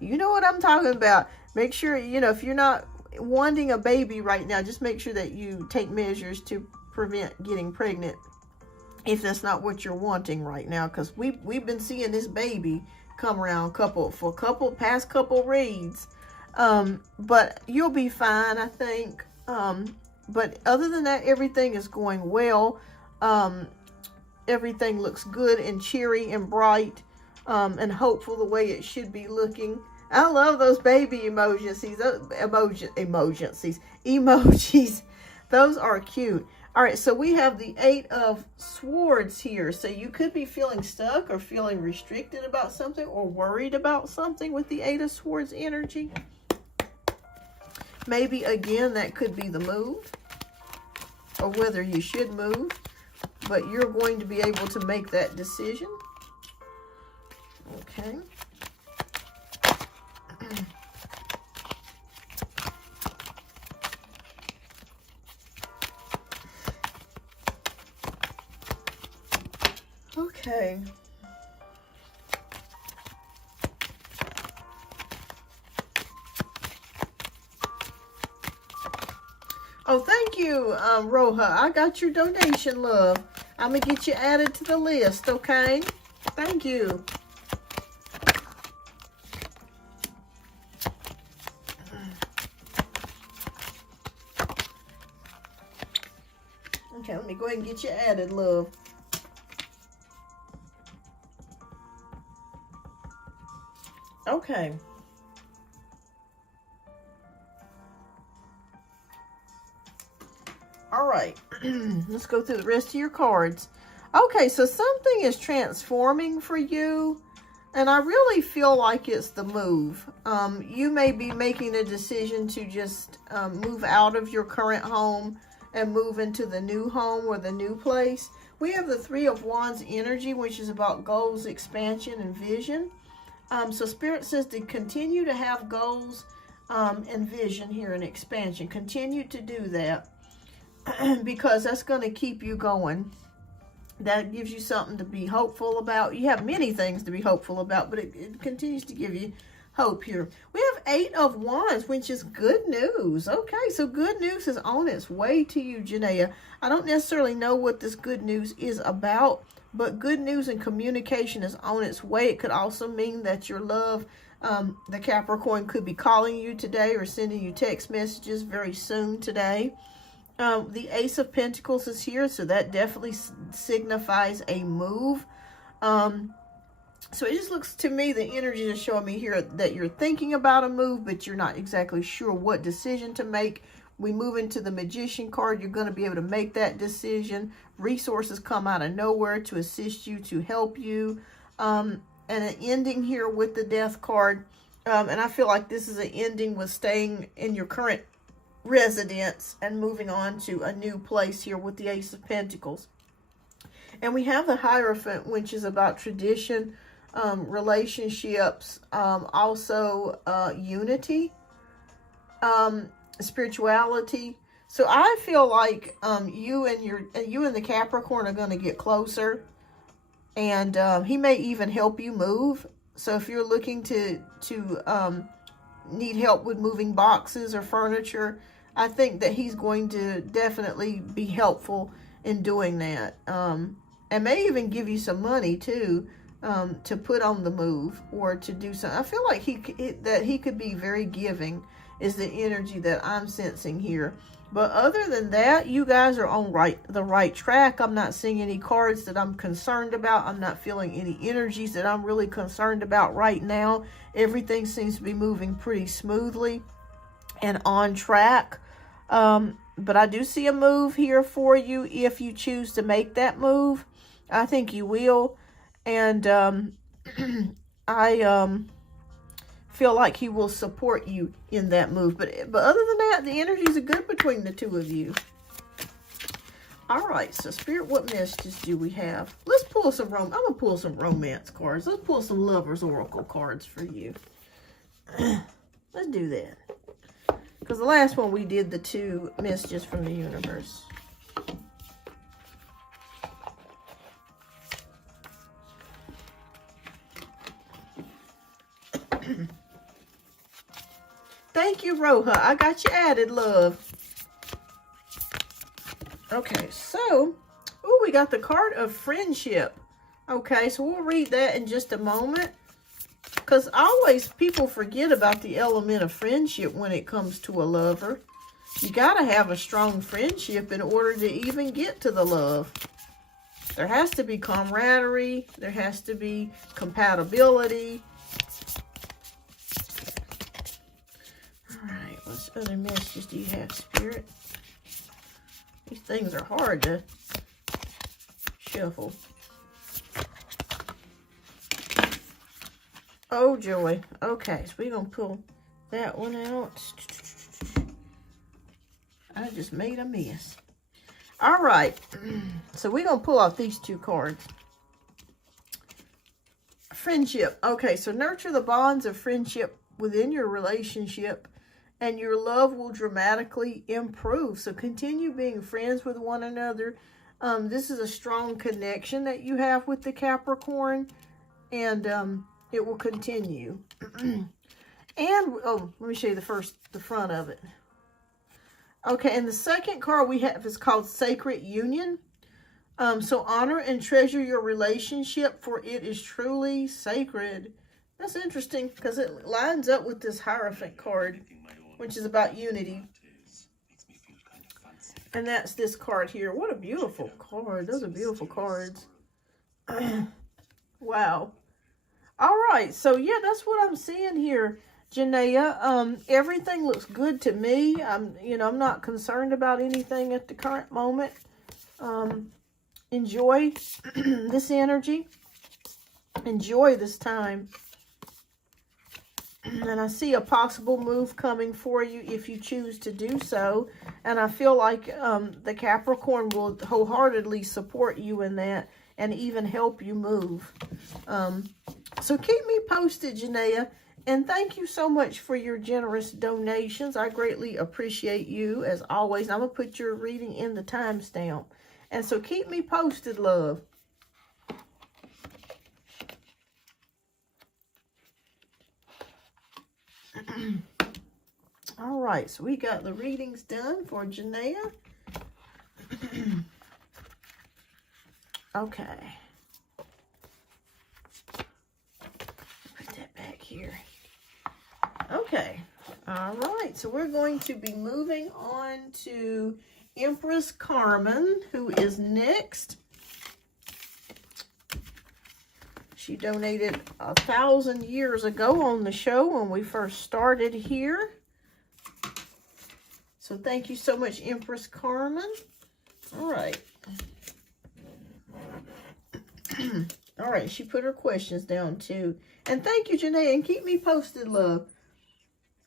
you know what I'm talking about. Make sure, you know, if you're not wanting a baby right now, just make sure that you take measures to prevent getting pregnant if that's not what you're wanting right now. Because we've been seeing this baby come around past couple reads. But you'll be fine, I think. But other than that, everything is going well. Everything looks good and cheery and bright, and hopeful the way it should be looking. I love those baby emojis. Emojis. Those are cute. All right, so we have the 8 of Swords here. So you could be feeling stuck or feeling restricted about something or worried about something with the 8 of Swords energy. Maybe, again, that could be the move or whether you should move, but you're going to be able to make that decision. Okay. Okay. Oh, thank you, Roha. I got your donation, love. I'm going to get you added to the list, okay? Thank you. Okay, let me go ahead and get you added, love. Okay. All right. Let's go through the rest of your cards. Okay, so something is transforming for you, and I really feel like it's the move. You may be making a decision to just move out of your current home and move into the new home or the new place. We have the 3 of Wands energy, which is about goals, expansion, and vision. So Spirit says to continue to have goals and vision here and expansion. Continue to do that because that's going to keep you going. That gives you something to be hopeful about. You have many things to be hopeful about, but it continues to give you hope here. We have 8 of Wands, which is good news. Okay, so good news is on its way to you, Janaea. I don't necessarily know what this good news is about, but good news and communication is on its way. It could also mean that your love, the Capricorn, could be calling you today or sending you text messages very soon today. The Ace of Pentacles is here, so that definitely signifies a move. So it just looks to me, the energy is showing me here that you're thinking about a move, but you're not exactly sure what decision to make. We move into the Magician card. You're going to be able to make that decision. Resources come out of nowhere to assist you, to help you. And an ending here with the Death card. And I feel like this is an ending with staying in your current residence and moving on to a new place here with the Ace of Pentacles. And we have the Hierophant, which is about tradition, relationships, also unity, spirituality. So I feel like you and the Capricorn are going to get closer, and he may even help you move. So if you're looking to need help with moving boxes or furniture, I think that he's going to definitely be helpful in doing that, and may even give you some money too, to put on the move or to do something. I feel like he could be very giving, is the energy that I'm sensing here. But other than that, you guys are on the right track. I'm not seeing any cards that I'm concerned about. I'm not feeling any energies that I'm really concerned about right now. Everything seems to be moving pretty smoothly and on track. But I do see a move here for you if you choose to make that move. I think you will. And I feel like he will support you in that move. But other than that, the energies are good between the two of you. All right, so Spirit, what messages do we have? Let's pull some I'm gonna pull some romance cards. Let's pull some Lovers Oracle cards for you. Let's do that. Because the last one we did the 2 messages from the universe. Thank you, Roha. I got you added, love. Okay, so, we got the card of friendship. Okay, so we'll read that in just a moment. Because always people forget about the element of friendship when it comes to a lover. You got to have a strong friendship in order to even get to the love. There has to be camaraderie. There has to be compatibility. All right, what other messages do you have, Spirit? These things are hard to shuffle. Oh, joy. Okay, so we're going to pull that one out. I just made a mess. All right. So we're going to pull out these 2 cards. Friendship. Okay, so nurture the bonds of friendship within your relationship, and your love will dramatically improve. So continue being friends with one another. This is a strong connection that you have with the Capricorn, and it will continue. And, oh, let me show you the front of it. Okay, and the second card we have is called Sacred Union. So honor and treasure your relationship, for it is truly sacred. That's interesting because it lines up with this Hierophant card, which is about unity. And that's this card here. What a beautiful card. Those are beautiful cards. Wow. All right, so yeah, that's what I'm seeing here, Janaea. Everything looks good to me. I'm not concerned about anything at the current moment. Enjoy this energy. Enjoy this time. And I see a possible move coming for you if you choose to do so. And I feel like the Capricorn will wholeheartedly support you in that and even help you move. So keep me posted, Janaea. And thank you so much for your generous donations. I greatly appreciate you, as always. I'm going to put your reading in the timestamp. And so keep me posted, love. All right, so we got the readings done for Janaea. Okay. Put that back here. Okay. All right, so we're going to be moving on to Empress Carmen, who is next. She donated 1,000 years ago on the show when we first started here. So thank you so much, Empress Carmen. All right. All right, she put her questions down too. And thank you, Janae, and keep me posted, love.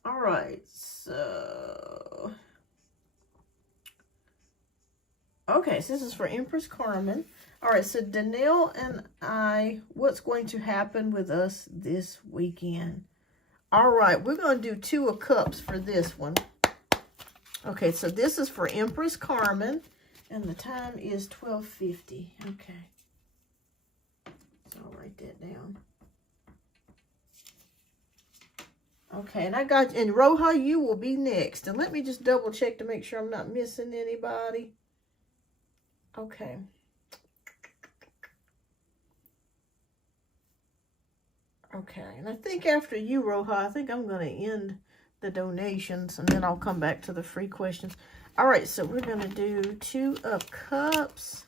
All right, so... Okay, so this is for Empress Carmen. All right, so Danelle and I, what's going to happen with us this weekend? All right, we're going to do 2 of Cups for this one. Okay, so this is for Empress Carmen, and the time is 12:50. Okay. So I'll write that down. Okay, and and Roha, you will be next. And let me just double check to make sure I'm not missing anybody. Okay. Okay, and I think after you, Roha, I think I'm going to end the donations, and then I'll come back to the free questions. All right, so we're going to do 2 of Cups.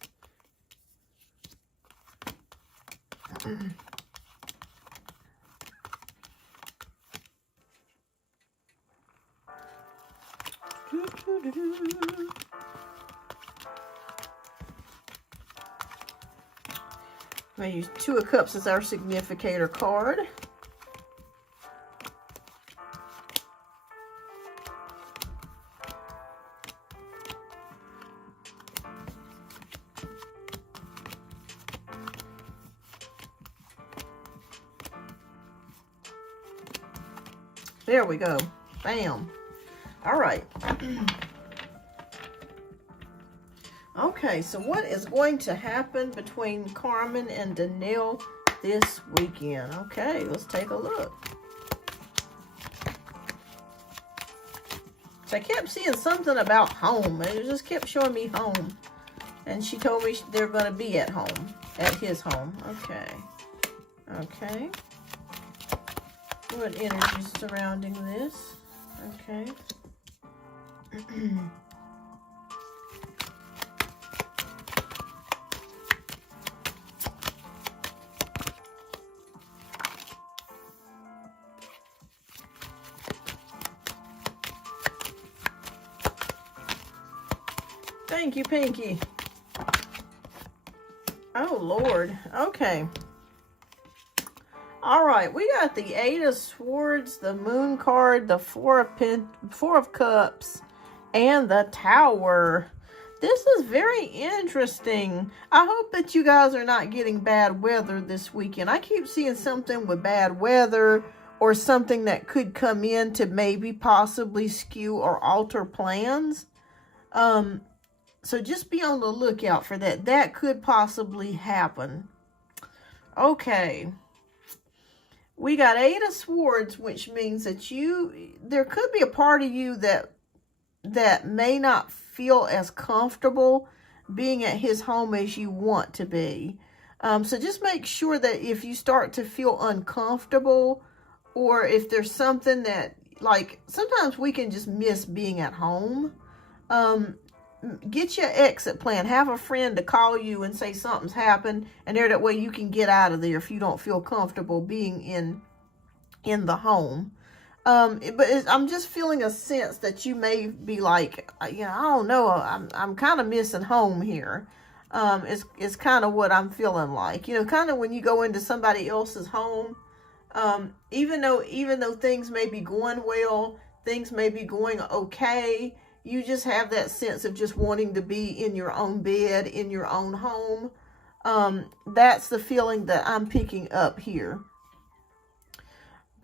I'm going to use Two of Cups as our significator card. There we go. Bam. All right. Okay, so what is going to happen between Carmen and Danielle this weekend? Okay, let's take a look. So I kept seeing something about home. It just kept showing me home. And she told me they're going to be at home. At his home. Okay. Okay. What energy is surrounding this? Okay. Thank you, Pinky. Oh, Lord. Okay. All right, we got the Eight of Swords, the Moon card, the Four of Cups, and the Tower. This is very interesting. I hope that you guys are not getting bad weather this weekend. I keep seeing something with bad weather or something that could come in to maybe possibly skew or alter plans. So just be on the lookout for that. That could possibly happen. Okay. We got Eight of Swords, which means that there could be a part of you that may not feel as comfortable being at his home as you want to be. So just make sure that if you start to feel uncomfortable, or if there's something that, like, sometimes we can just miss being at home. Get your exit plan. Have a friend to call you and say something's happened, and that way you can get out of there if you don't feel comfortable being in the home. I'm just feeling a sense that you may be like, I don't know, I'm kind of missing home here. It's kind of what I'm feeling like. Kind of when you go into somebody else's home, even though things may be going well, things may be going okay, you just have that sense of just wanting to be in your own bed, in your own home. That's the feeling that I'm picking up here.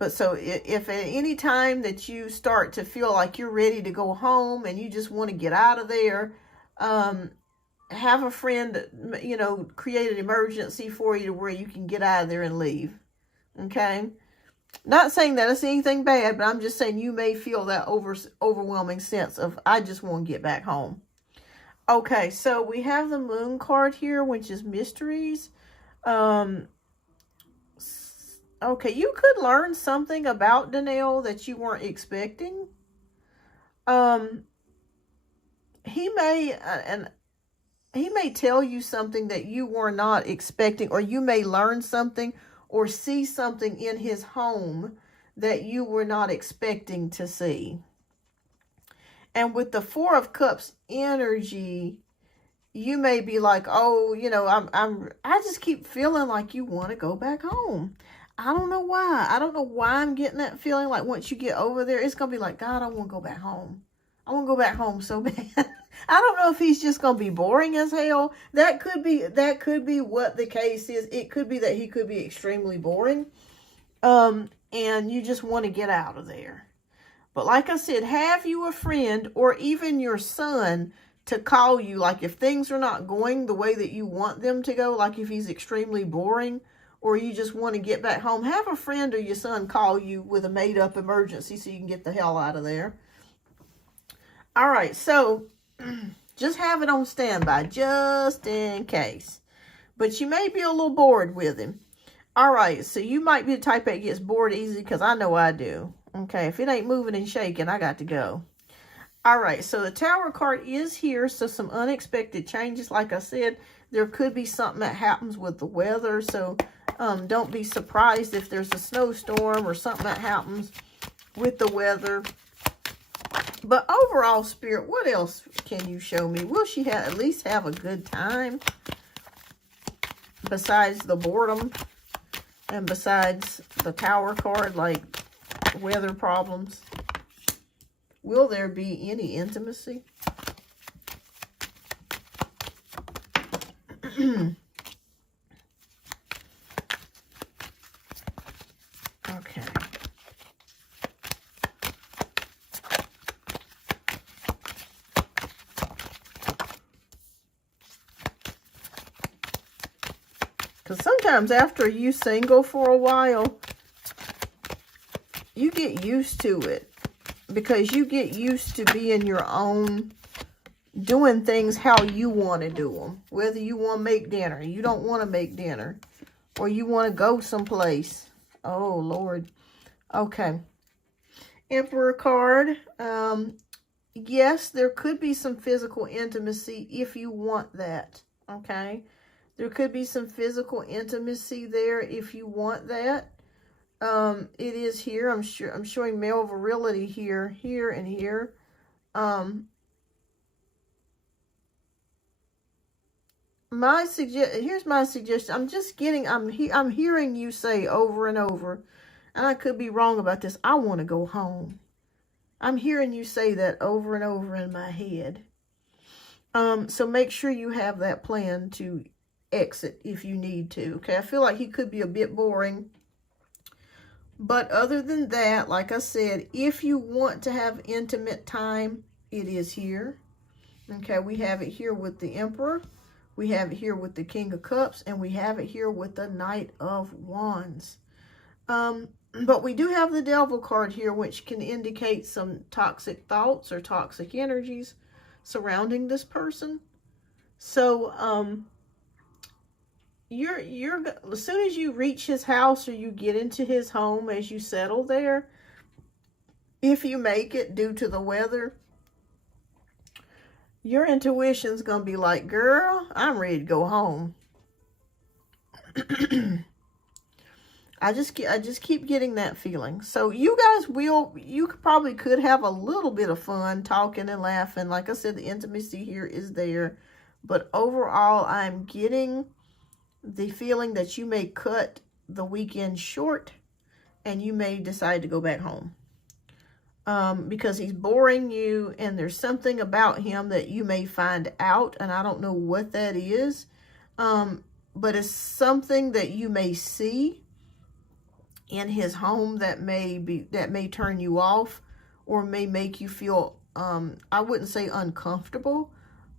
But so if at any time that you start to feel like you're ready to go home and you just want to get out of there, have a friend, create an emergency for you to where you can get out of there and leave. Okay? Not saying that it's anything bad, but I'm just saying you may feel that overwhelming sense of, I just want to get back home. Okay, so we have the Moon card here, which is mysteries. Okay, you could learn something about Danielle that you weren't expecting. He may tell you something that you were not expecting, or you may learn something or see something in his home that you were not expecting to see. And with the Four of Cups energy, you may be like, oh, I just keep feeling like you want to go back home. I don't know why. I don't know why I'm getting that feeling like once you get over there, it's going to be like, God, I want to go back home. I want to go back home so bad. I don't know if he's just going to be boring as hell. That could be what the case is. It could be that he could be extremely boring. And you just want to get out of there. But like I said, have you a friend or even your son to call you. Like if things are not going the way that you want them to go, like if he's extremely boring or you just want to get back home, have a friend or your son call you with a made-up emergency so you can get the hell out of there. All right, so just have it on standby just in case. But you may be a little bored with him. All right, so you might be the type that gets bored easy because I know I do. Okay, if it ain't moving and shaking, I got to go. All right, so the Tower card is here, so some unexpected changes. Like I said, there could be something that happens with the weather, so don't be surprised if there's a snowstorm or something that happens with the weather. But overall, Spirit, what else can you show me? Will she at least have a good time? Besides the boredom and besides the Tower card, like weather problems. Will there be any intimacy? Okay. Because sometimes after you single for a while, you get used to it. Because you get used to being your own, doing things how you want to do them. Whether you want to make dinner, you don't want to make dinner, or you want to go someplace. Oh, Lord. Okay. Emperor card. Yes, there could be some physical intimacy if you want that. Okay. There could be some physical intimacy there if you want that. It is here. I'm showing male virility here, and here. Here's my suggestion. I'm hearing you say over and over, and I could be wrong about this, I want to go home. I'm hearing you say that over and over in my head. So make sure you have that plan to exit if you need to. Okay, I feel like he could be a bit boring. But other than that, like I said, if you want to have intimate time, it is here. Okay, we have it here with the Emperor. We have it here with the King of Cups. And we have it here with the Knight of Wands. But we do have the Devil card here, which can indicate some toxic thoughts or toxic energies surrounding this person. So, as soon as you reach his house or you get into his home, as you settle there, if you make it due to the weather, your intuition's going to be like, girl, I'm ready to go home. I just keep getting that feeling. So you guys probably could have a little bit of fun talking and laughing. Like I said, the intimacy here is there. But overall, I'm getting the feeling that you may cut the weekend short and you may decide to go back home. Because he's boring you and there's something about him that you may find out, and I don't know what that is. But it's something that you may see in his home that may turn you off or may make you feel, I wouldn't say uncomfortable,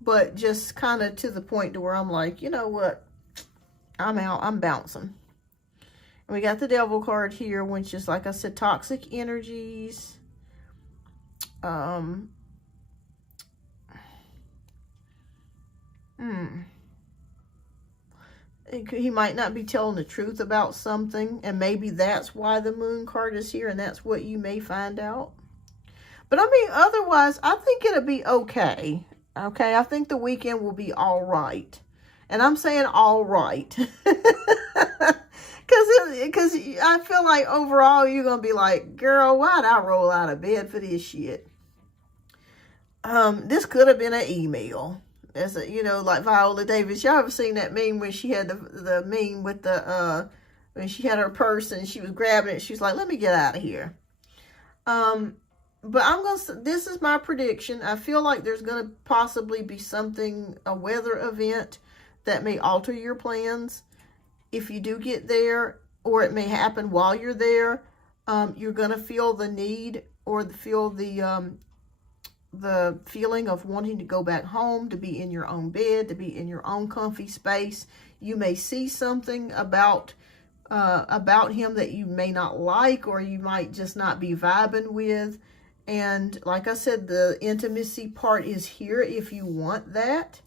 but just kind of to the point to where I'm like, you know what? I'm out. I'm bouncing. And we got the Devil card here, which is, like I said, toxic energies. He might not be telling the truth about something, and maybe that's why the Moon card is here, and that's what you may find out. But I mean, otherwise, I think it'll be okay. Okay, I think the weekend will be all right. And I'm saying all right. Because I feel like overall you're going to be like, girl, why'd I roll out of bed for this shit? This could have been an email. As a, like Viola Davis. Y'all ever seen that meme when she had the meme with the, when she had her purse and she was grabbing it. She was like, let me get out of here. But this is my prediction. I feel like there's going to possibly be a weather event that may alter your plans if you do get there, or it may happen while you're there. You're going to feel the need or feel the feeling of wanting to go back home, to be in your own bed, to be in your own comfy space. You may see something about him that you may not like, or you might just not be vibing with. And like I said, the intimacy part is here if you want that.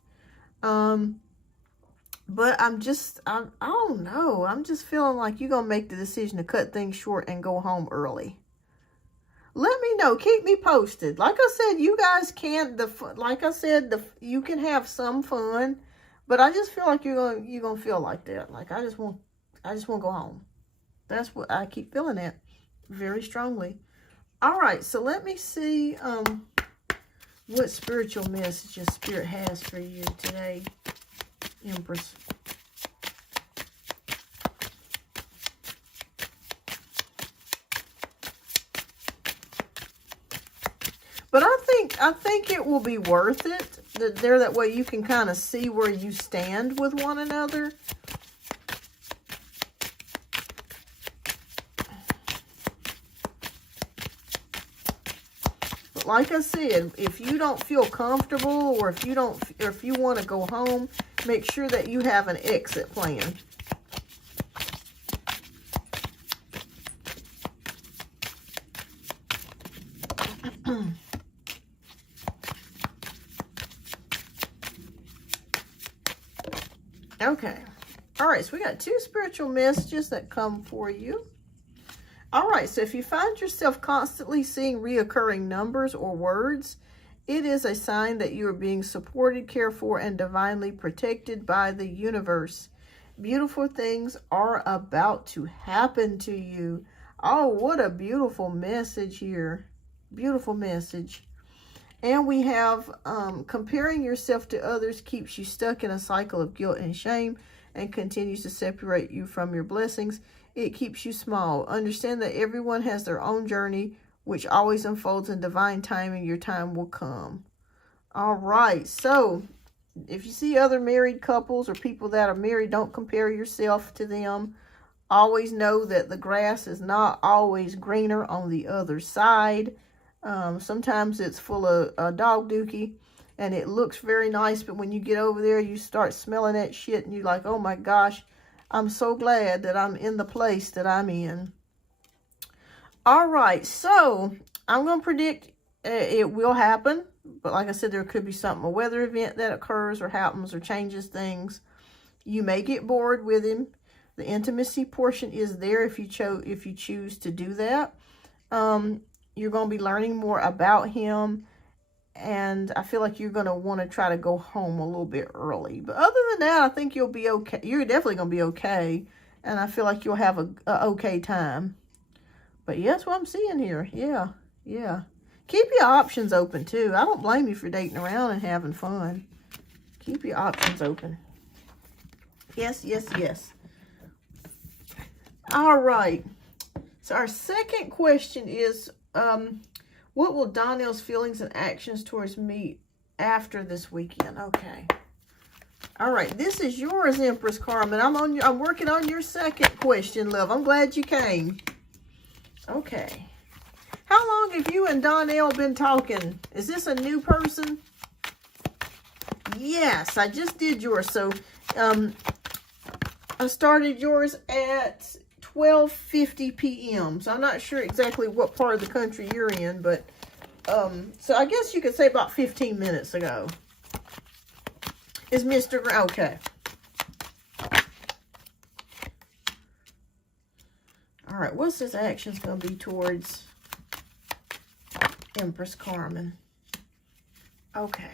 But I don't know. I'm just feeling like you're going to make the decision to cut things short and go home early. Let me know. Keep me posted. Like I said, you guys can't, you can have some fun, but I just feel like you're going to feel like that. Like, I just want to go home. That's what I keep feeling that very strongly. All right. So let me see, What spiritual messages Spirit has for you today, Empress? But I think it will be worth it. That way you can kind of see where you stand with one another. But like I said, if you don't feel comfortable, or if you want to go home, make sure that you have an exit plan. Okay. All right, so we got 2 spiritual messages that come for you. All right, so if you find yourself constantly seeing reoccurring numbers or words, it is a sign that you are being supported, cared for, and divinely protected by the universe. Beautiful things are about to happen to you. Oh, what a beautiful message here. Beautiful message. And we have comparing yourself to others keeps you stuck in a cycle of guilt and shame and continues to separate you from your blessings. It keeps you small. Understand that everyone has their own journey, which always unfolds in divine timing. Your time will come. All right. So if you see other married couples or people that are married, don't compare yourself to them. Always know that the grass is not always greener on the other side. Sometimes it's full of dog dookie and it looks very nice, but when you get over there, you start smelling that shit and you're like, oh my gosh, I'm so glad that I'm in the place that I'm in. All right, so I'm going to predict it will happen, but like I said, there could be something, a weather event that occurs or happens or changes things. You may get bored with him. The intimacy portion is there if you choose to do that. You're going to be learning more about him, and I feel like you're going to want to try to go home a little bit early. But other than that, I think you'll be okay. You're definitely going to be okay, and I feel like you'll have a okay time. But yeah, that's what I'm seeing here. Yeah. Keep your options open, too. I don't blame you for dating around and having fun. Keep your options open. Yes. All right. So our second question is, what will Donnell's feelings and actions towards me after this weekend? Okay. All right. This is yours, Empress Carmen. I'm working on your second question, love. I'm glad you came. Okay. How long have you and Donnell been talking? Is this a new person? Yes, I just did yours. So, I started yours at 12:50 p.m. So I'm not sure exactly what part of the country you're in, but so I guess you could say about 15 minutes ago. Is Mr. Okay. All right, what's his actions going to be towards Empress Carmen? Okay.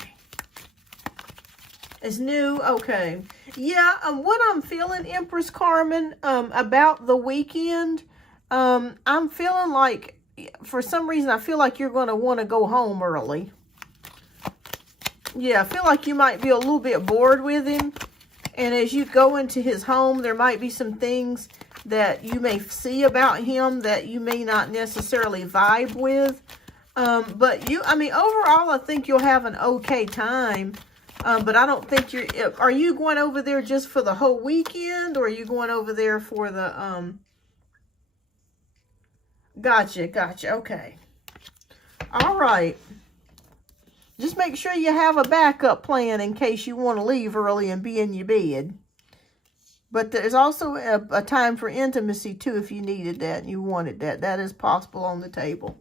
It's new. Okay. Yeah, what I'm feeling, Empress Carmen, about the weekend, I'm feeling like, for some reason, I feel like you're going to want to go home early. Yeah, I feel like you might be a little bit bored with him. And as you go into his home, there might be some things that you may see about him that you may not necessarily vibe with. But overall, I think you'll have an okay time. But I don't think are you going over there just for the whole weekend, or are you going over there for the, Gotcha. Okay. All right. Just make sure you have a backup plan in case you want to leave early and be in your bed. But there's also a time for intimacy, too, if you needed that and you wanted that. That is possible on the table.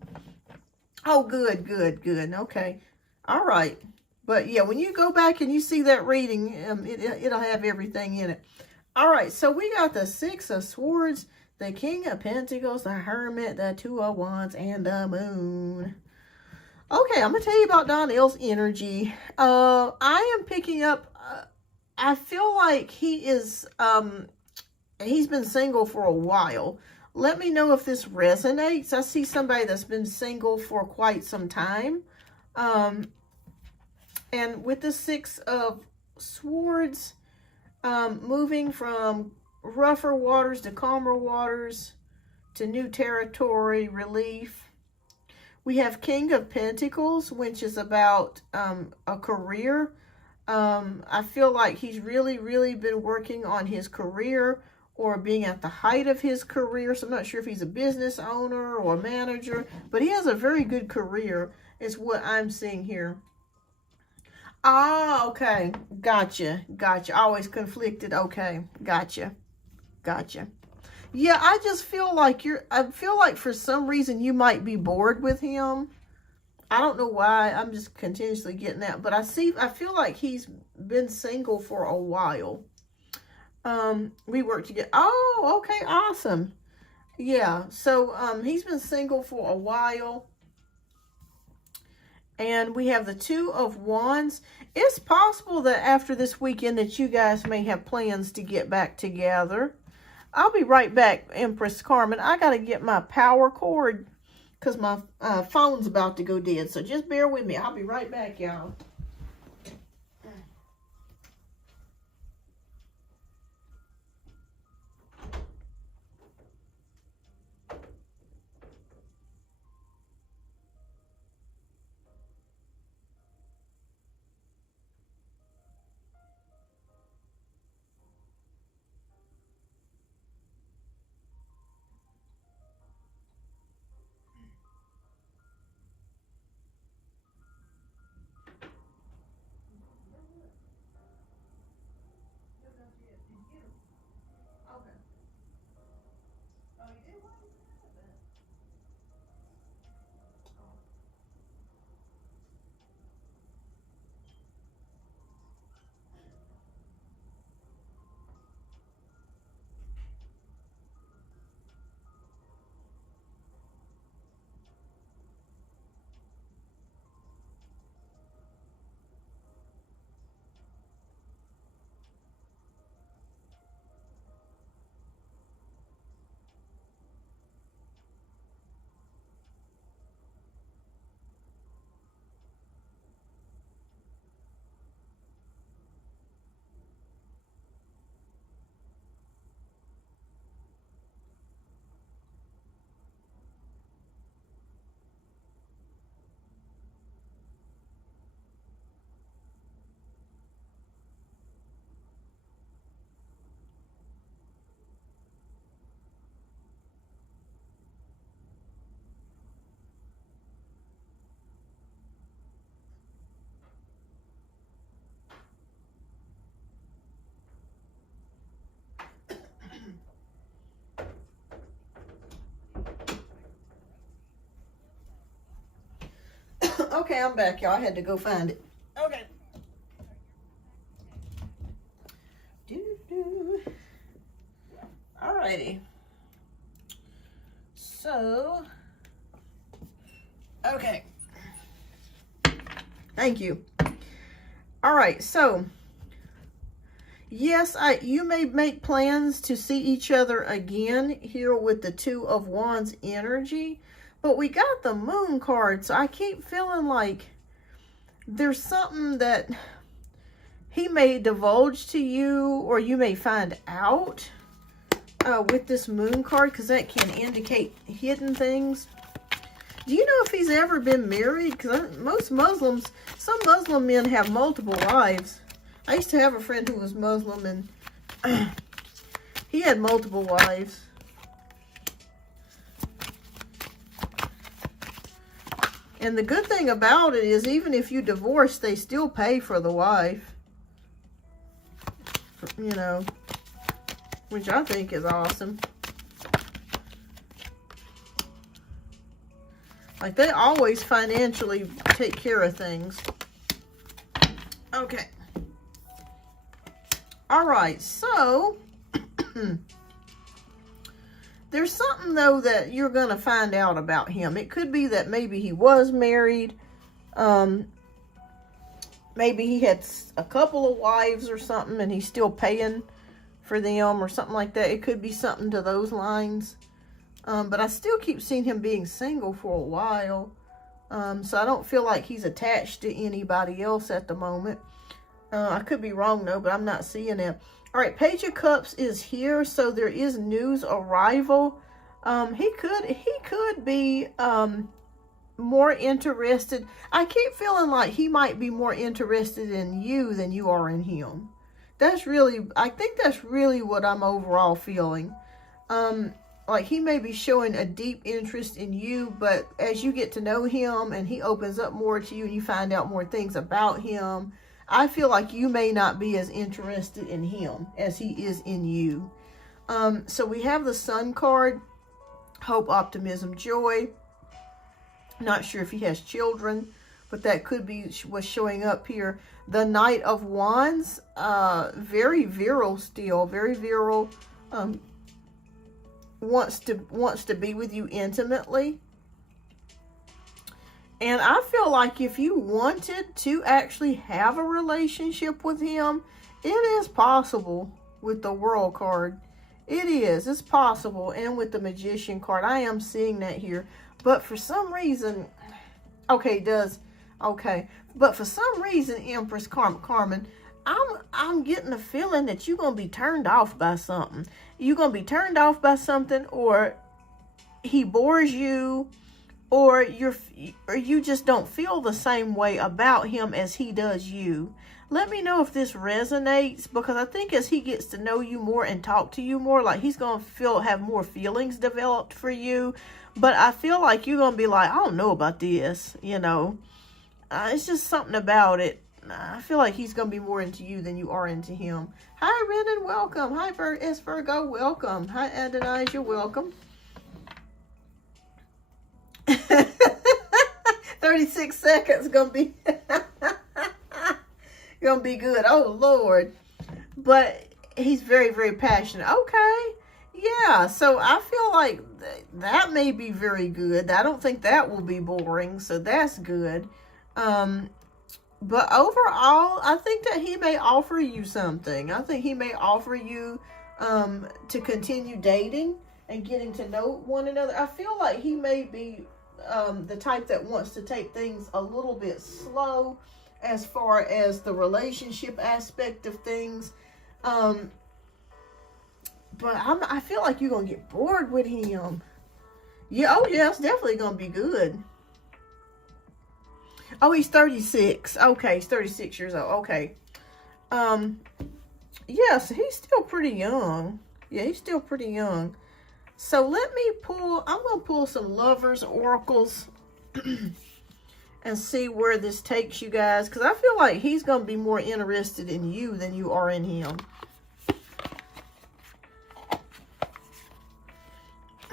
Oh, good. Okay. All right. But, yeah, when you go back and you see that reading, it'll have everything in it. All right. So we got the Six of Swords, the King of Pentacles, the Hermit, the Two of Wands, and the Moon. Okay, I'm going to tell you about Donnell's energy. I am picking up, I feel like he is, he's been single for a while. Let me know if this resonates. I see somebody that's been single for quite some time. And with the Six of Swords, moving from rougher waters to calmer waters, to new territory, relief. We have King of Pentacles, which is about a career. I feel like he's really been working on his career or being at the height of his career. So I'm not sure if he's a business owner or a manager, but he has a very good career is what I'm seeing here. Ah, okay. Gotcha. Always conflicted. Okay. Gotcha. Yeah, I just feel like I feel like for some reason you might be bored with him. I don't know why. I'm just continuously getting that. But I feel like he's been single for a while. We work together. Oh, okay. Awesome. Yeah. So, he's been single for a while. And we have the Two of Wands. It's possible that after this weekend that you guys may have plans to get back together. I'll be right back, Empress Carmen. I got to get my power cord because my phone's about to go dead. So just bear with me. I'll be right back, y'all. Okay, I'm back, y'all. I had to go find it. Okay. Alrighty. So, okay. Thank you. All right, so yes, you may make plans to see each other again here with the Two of Wands energy, but we got the Moon card, so I keep feeling like there's something that he may divulge to you or you may find out with this Moon card, because that can indicate hidden things. Do you know if he's ever been married? Because some Muslim men have multiple wives. I used to have a friend who was Muslim, and he had multiple wives. And the good thing about it is, even if you divorce, they still pay for the wife. You know, which I think is awesome. Like, they always financially take care of things. Okay. All right, so there's something, though, that you're going to find out about him. It could be that maybe he was married. Maybe he had a couple of wives or something, and he's still paying for them or something like that. It could be something to those lines. But I still keep seeing him being single for a while. So I don't feel like he's attached to anybody else at the moment. I could be wrong though, but I'm not seeing it. All right, Page of Cups is here, so there is news arrival. He could be more interested. I keep feeling like he might be more interested in you than you are in him. I think that's really what I'm overall feeling. Like he may be showing a deep interest in you, but as you get to know him and he opens up more to you and you find out more things about him, I feel like you may not be as interested in him as he is in you. So we have the Sun card, hope, optimism, joy. Not sure if he has children, but that could be what's showing up here. The Knight of Wands, very virile still, very virile. Wants to be with you intimately. And I feel like if you wanted to actually have a relationship with him, it is possible with the World card. It's possible. And with the Magician card, I am seeing that here. But for some reason, but for some reason, Empress Carmen, I'm getting a feeling that you're going to be turned off by something. You're going to be turned off by something, or he bores you, or you just don't feel the same way about him as he does you. Let me know if this resonates, because I think as he gets to know you more and talk to you more, like he's going to have more feelings developed for you. But I feel like you're going to be like, I don't know about this, you know. It's just something about it. I feel like he's going to be more into you than you are into him. Hi, Renan, welcome. Hi, S. Virgo, welcome. Hi, Adonijah, welcome. 36 seconds going to be going to be good. Oh, Lord. But he's very, very passionate. Okay. Yeah, so I feel like that may be very good. I don't think that will be boring, so that's good. But overall, I think that he may offer you something. I think he may offer you to continue dating and getting to know one another. I feel like he may be the type that wants to take things a little bit slow as far as the relationship aspect of things. But I feel like you're going to get bored with him. Yeah, oh yeah, it's definitely going to be good. Oh, he's 36. Okay, he's 36 years old. Okay. Yes, he's still pretty young. Yeah, he's still pretty young. So let me pull, I'm going to pull some Lovers Oracles and see where this takes you guys. Because I feel like he's going to be more interested in you than you are in him.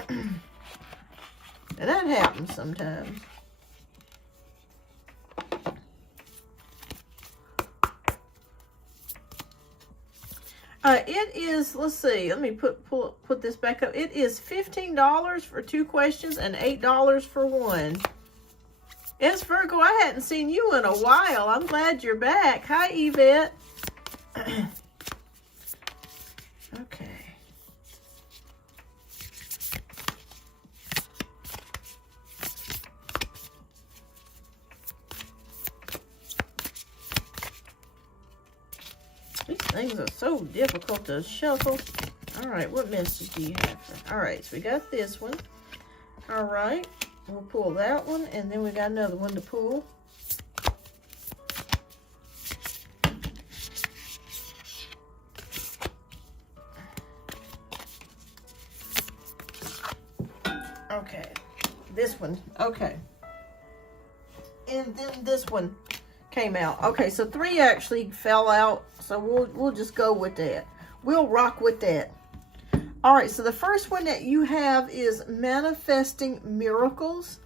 And that happens sometimes. It is, let's see, let me put this back up. It is $15 for 2 questions and $8 for 1. Yes, Virgo, I hadn't seen you in a while. I'm glad you're back. Hi, Yvette. Okay. These things are so difficult to shuffle. All right, what message do you have? All right, so we got this one. All right, we'll pull that one, and then we got another one to pull. Okay, this one. Okay. And then this one came out. Okay, so 3 actually fell out, so we'll just go with that. We'll rock with that. All right, so the first one that you have is Manifesting Miracles.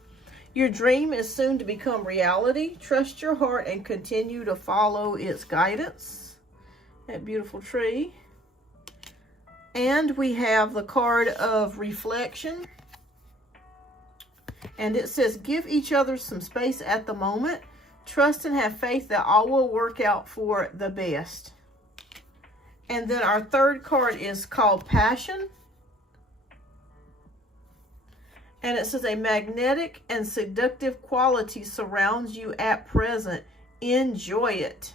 Your dream is soon to become reality. Trust your heart and continue to follow its guidance. That beautiful tree. And we have the card of Reflection. And it says, give each other some space at the moment. Trust and have faith that all will work out for the best. And then our third card is called Passion. And it says a magnetic and seductive quality surrounds you at present. Enjoy it.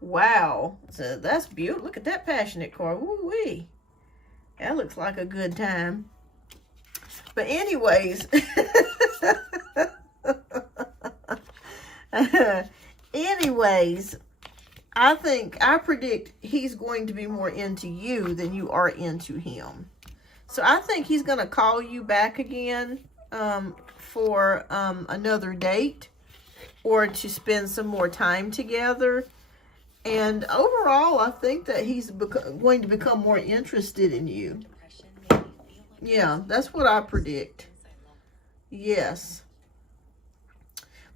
Wow. So that's beautiful. Look at that passionate card. Woo-wee. That looks like a good time. But anyways. Anyways, I predict he's going to be more into you than you are into him. So I think he's going to call you back again for another date or to spend some more time together. And overall, I think that he's going to become more interested in you. Yeah, that's what I predict. Yes.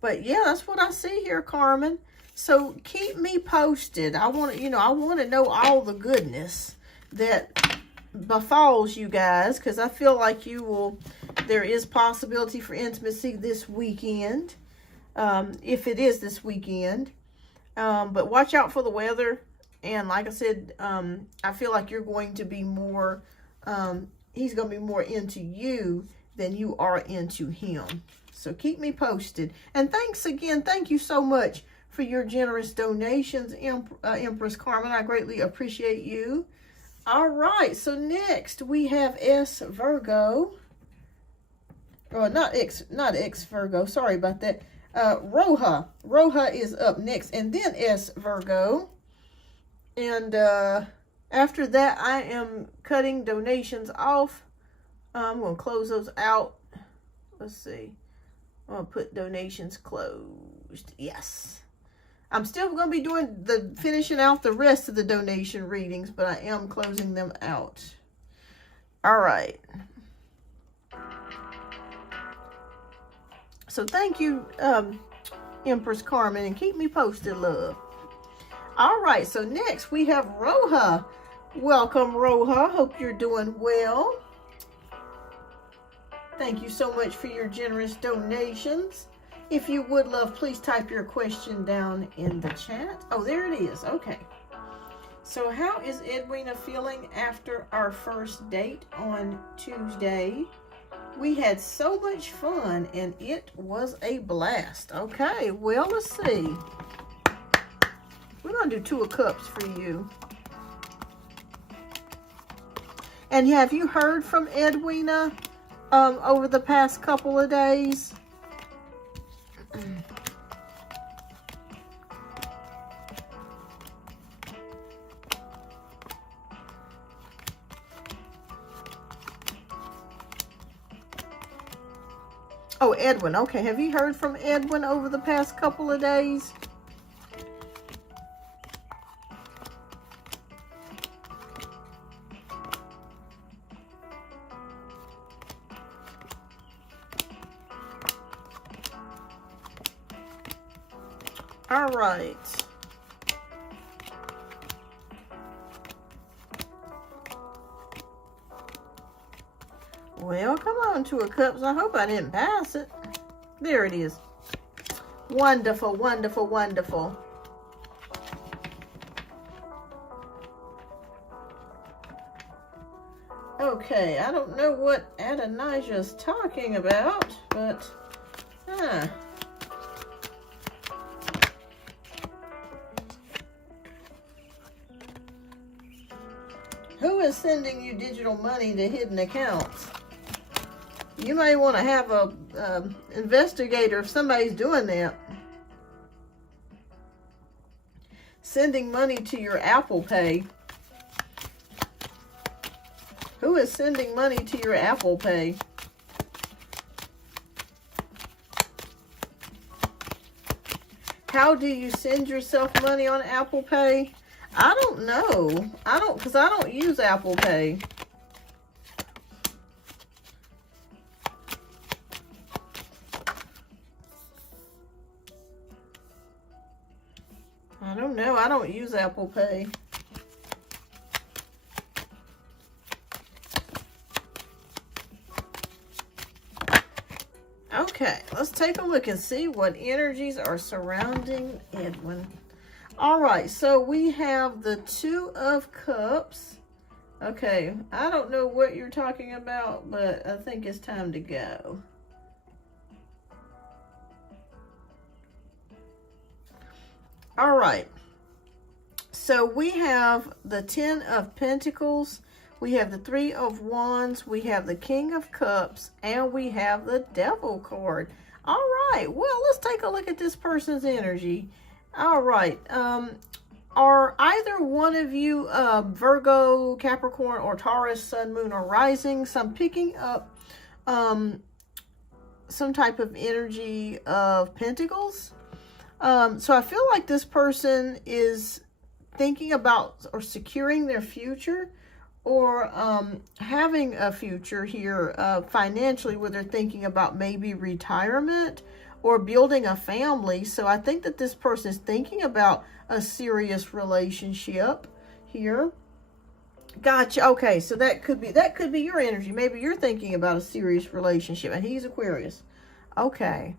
But yeah, that's what I see here, Carmen. So keep me posted. I want to, I want to know all the goodness that befalls you guys, because I feel like there is possibility for intimacy this weekend, if it is this weekend. But watch out for the weather. And like I said, I feel like you're going to be more, he's going to be more into you than you are into him. So keep me posted. And thanks again. Thank you so much for your generous donations, Empress Carmen. I greatly appreciate you. All right. So next we have S Virgo. Or not X Virgo. Sorry about that. Roja. Roja is up next. And then S Virgo. And after that, I am cutting donations off. I'm going to close those out. Let's see. I'm going to put donations closed. Yes. I'm still going to be finishing out the rest of the donation readings, but I am closing them out. All right. So thank you, Empress Carmen, and keep me posted, love. All right. So next we have Roja. Welcome, Roja. Hope you're doing well. Thank you so much for your generous donations. If you would, love, please type your question down in the chat. Oh, there it is. Okay. So how is Edwina feeling after our first date on Tuesday? We had so much fun and it was a blast. Okay, well, let's see. We're going to do 2 of Cups for you. And have you heard from Edwina over the past couple of days? Oh, Edwin. Okay, have you heard from Edwin over the past couple of days? All right. Well, come on, 2 of Cups. I hope I didn't pass it. There it is. Wonderful, wonderful, wonderful. Okay, I don't know what Adonijah's talking about, but, Who is sending you digital money to hidden accounts? You may want to have a investigator if somebody's doing that. Sending money to your Apple Pay. Who is sending money to your Apple Pay? How do you send yourself money on Apple Pay? I don't know. Because I don't use Apple Pay. I don't know. I don't use Apple Pay. Okay, let's take a look and see what energies are surrounding Edwin. All right, so we have the 2 of Cups Okay, I don't know what you're talking about, but I think it's time to go. All right. So we have the 10 of Pentacles, we have the 3 of Wands, we have the King of Cups, and we have the Devil card. All right, well, let's take a look at this person's energy. All right, are either one of you Virgo, Capricorn, or Taurus, Sun, Moon, or Rising? So I'm picking up some type of energy of Pentacles. So I feel like this person is thinking about or securing their future, or having a future here financially, where they're thinking about maybe retirement or building a family. So I think that this person is thinking about a serious relationship here. Gotcha. Okay, so that could be your energy. Maybe you're thinking about a serious relationship, and he's Aquarius. Okay.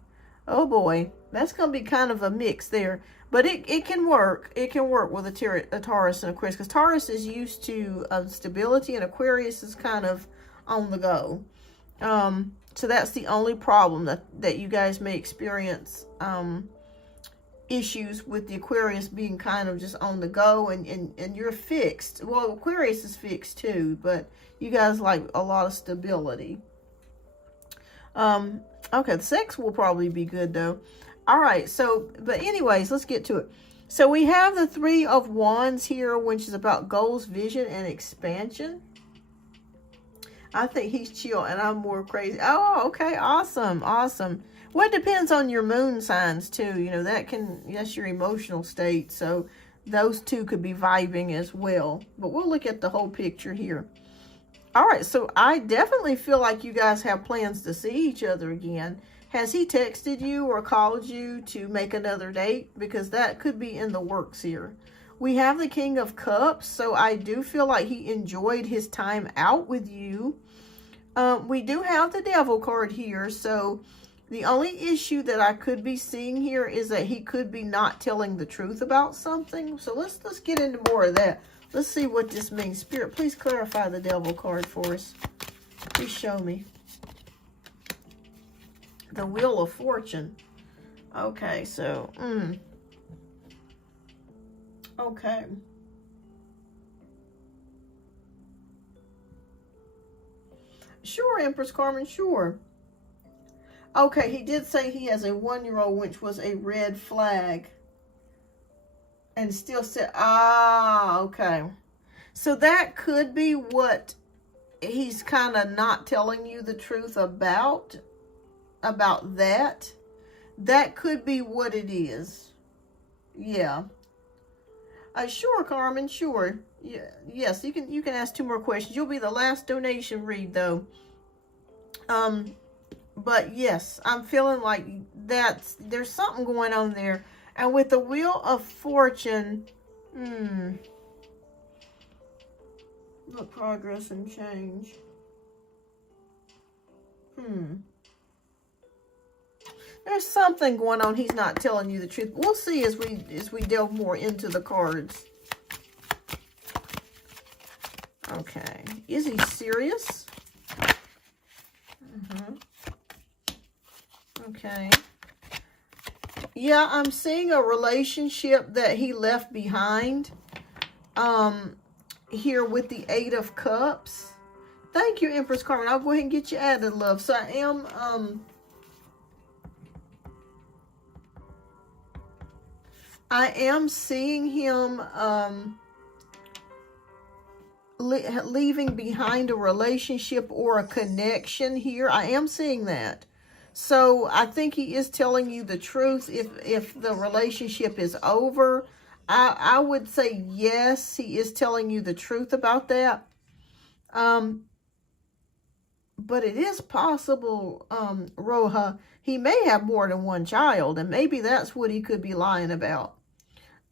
Oh boy, that's going to be kind of a mix there. But it can work. It can work with a Taurus and Aquarius, because Taurus is used to stability, and Aquarius is kind of on the go. So that's the only problem, that you guys may experience issues with the Aquarius being kind of just on the go, and you're fixed. Well, Aquarius is fixed too, but you guys like a lot of stability. Okay, the sex will probably be good though. All right, so, but anyways, let's get to it. So we have the 3 of Wands here, which is about goals, vision, and expansion. I think he's chill, and I'm more crazy. Oh, okay, awesome, awesome. Well, it depends on your moon signs too. You know, that's your emotional state. So those two could be vibing as well. But we'll look at the whole picture here. All right, so I definitely feel like you guys have plans to see each other again. Has he texted you or called you to make another date? Because that could be in the works here. We have the King of Cups, so I do feel like he enjoyed his time out with you. We do have the Devil card here, so the only issue that I could be seeing here is that he could be not telling the truth about something. So let's get into more of that. Let's see what this means. Spirit, please clarify the Devil card for us. Please show me. The Wheel of Fortune. Okay, so, okay. Sure, Empress Carmen, sure. Okay, he did say he has a 1-year-old, which was a red flag. And still said, okay. So that could be what he's kind of not telling you the truth about that. That could be what it is. Yeah. Sure, Carmen, sure. Yeah, yes, you can ask 2 more questions. You'll be the last donation read, though. But yes, I'm feeling like there's something going on there. And with the Wheel of Fortune, look, progress and change. There's something going on. He's not telling you the truth. We'll see as we delve more into the cards. Okay. Is he serious? Okay. Yeah, I'm seeing a relationship that he left behind. Here with the 8 of Cups. Thank you, Empress Carmen. I'll go ahead and get you added, love. So I am seeing him leaving behind a relationship or a connection here. I am seeing that. So I think he is telling you the truth. If the relationship is over, I would say yes, he is telling you the truth about that. But it is possible, Roja, he may have more than one child, and maybe that's what he could be lying about.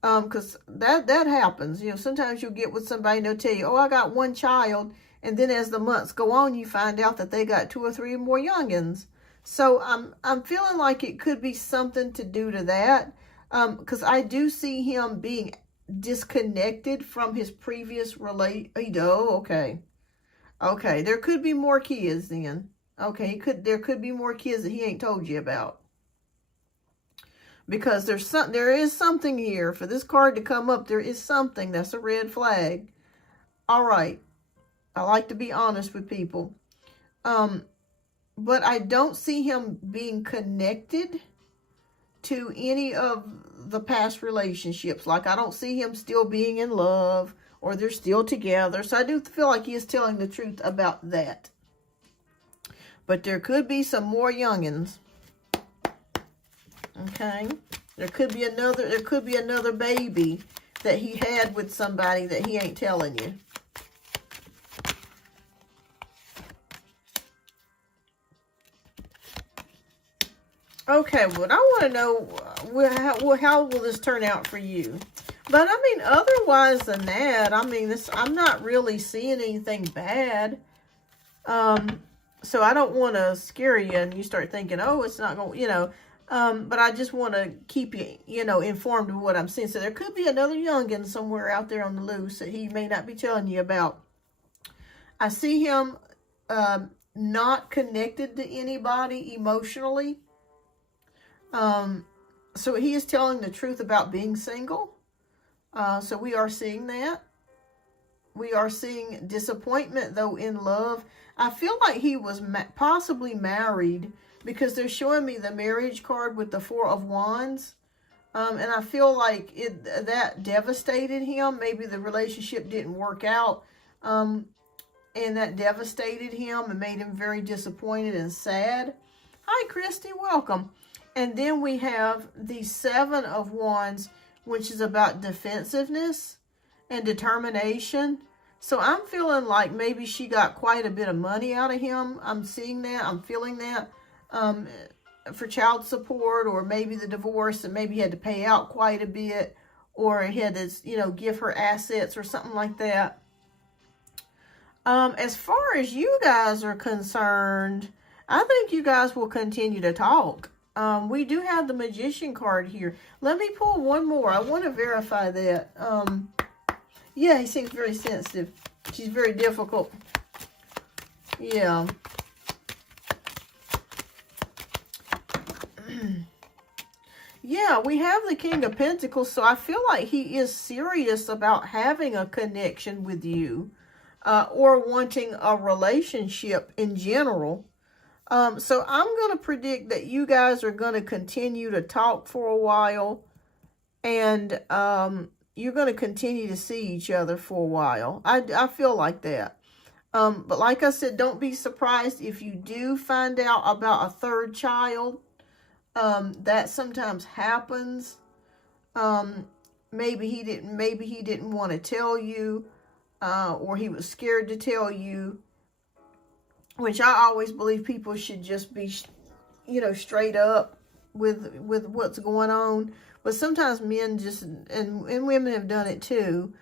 Because that happens. You know, sometimes you'll get with somebody and they'll tell you, oh, I got one child. And then as the months go on, you find out that they got 2 or 3 more youngins. So I'm feeling like it could be something to do to that. Because I do see him being disconnected from his previous Oh, okay. Okay, there could be more kids then. Okay, there could be more kids that he ain't told you about. Because there is something here. For this card to come up, there is something. That's a red flag. All right. I like to be honest with people. But I don't see him being connected to any of the past relationships. Like, I don't see him still being in love or they're still together. So I do feel like he is telling the truth about that. But there could be some more youngins. Okay. There could be another baby that he had with somebody that he ain't telling you. Okay, well, I want to know how will this turn out for you? But I mean, otherwise than that, I mean, I'm not really seeing anything bad. So I don't want to scare you and you start thinking, oh, it's not going, you know. But I just want to keep you, you know, informed of what I'm seeing. So there could be another youngin somewhere out there on the loose that he may not be telling you about. I see him not connected to anybody emotionally. So he is telling the truth about being single. So we are seeing that. We are seeing disappointment, though, in love. I feel like he was possibly married because they're showing me the marriage card with the Four of Wands. And I feel like that devastated him. Maybe the relationship didn't work out. And that devastated him and made him very disappointed and sad. Hi, Christy. Welcome. And then we have the Seven of Wands, which is about defensiveness and determination. So I'm feeling like maybe she got quite a bit of money out of him. I'm seeing that. I'm feeling that for child support, or maybe the divorce, and maybe he had to pay out quite a bit, or he had to, you know, give her assets or something like that. As far as you guys are concerned, I think you guys will continue to talk. We do have the Magician card here. Let me pull one more. I want to verify that. Yeah, he seems very sensitive. She's very difficult. Yeah. Yeah, we have the King of Pentacles, so I feel like he is serious about having a connection with you, or wanting a relationship in general. So I'm going to predict that you guys are going to continue to talk for a while, and you're going to continue to see each other for a while. I feel like that. But like I said, don't be surprised if you do find out about a third child. That sometimes happens. Maybe he didn't want to tell you, or he was scared to tell you. Which I always believe people should just be, you know, straight up with what's going on. But sometimes men just, and women have done it too.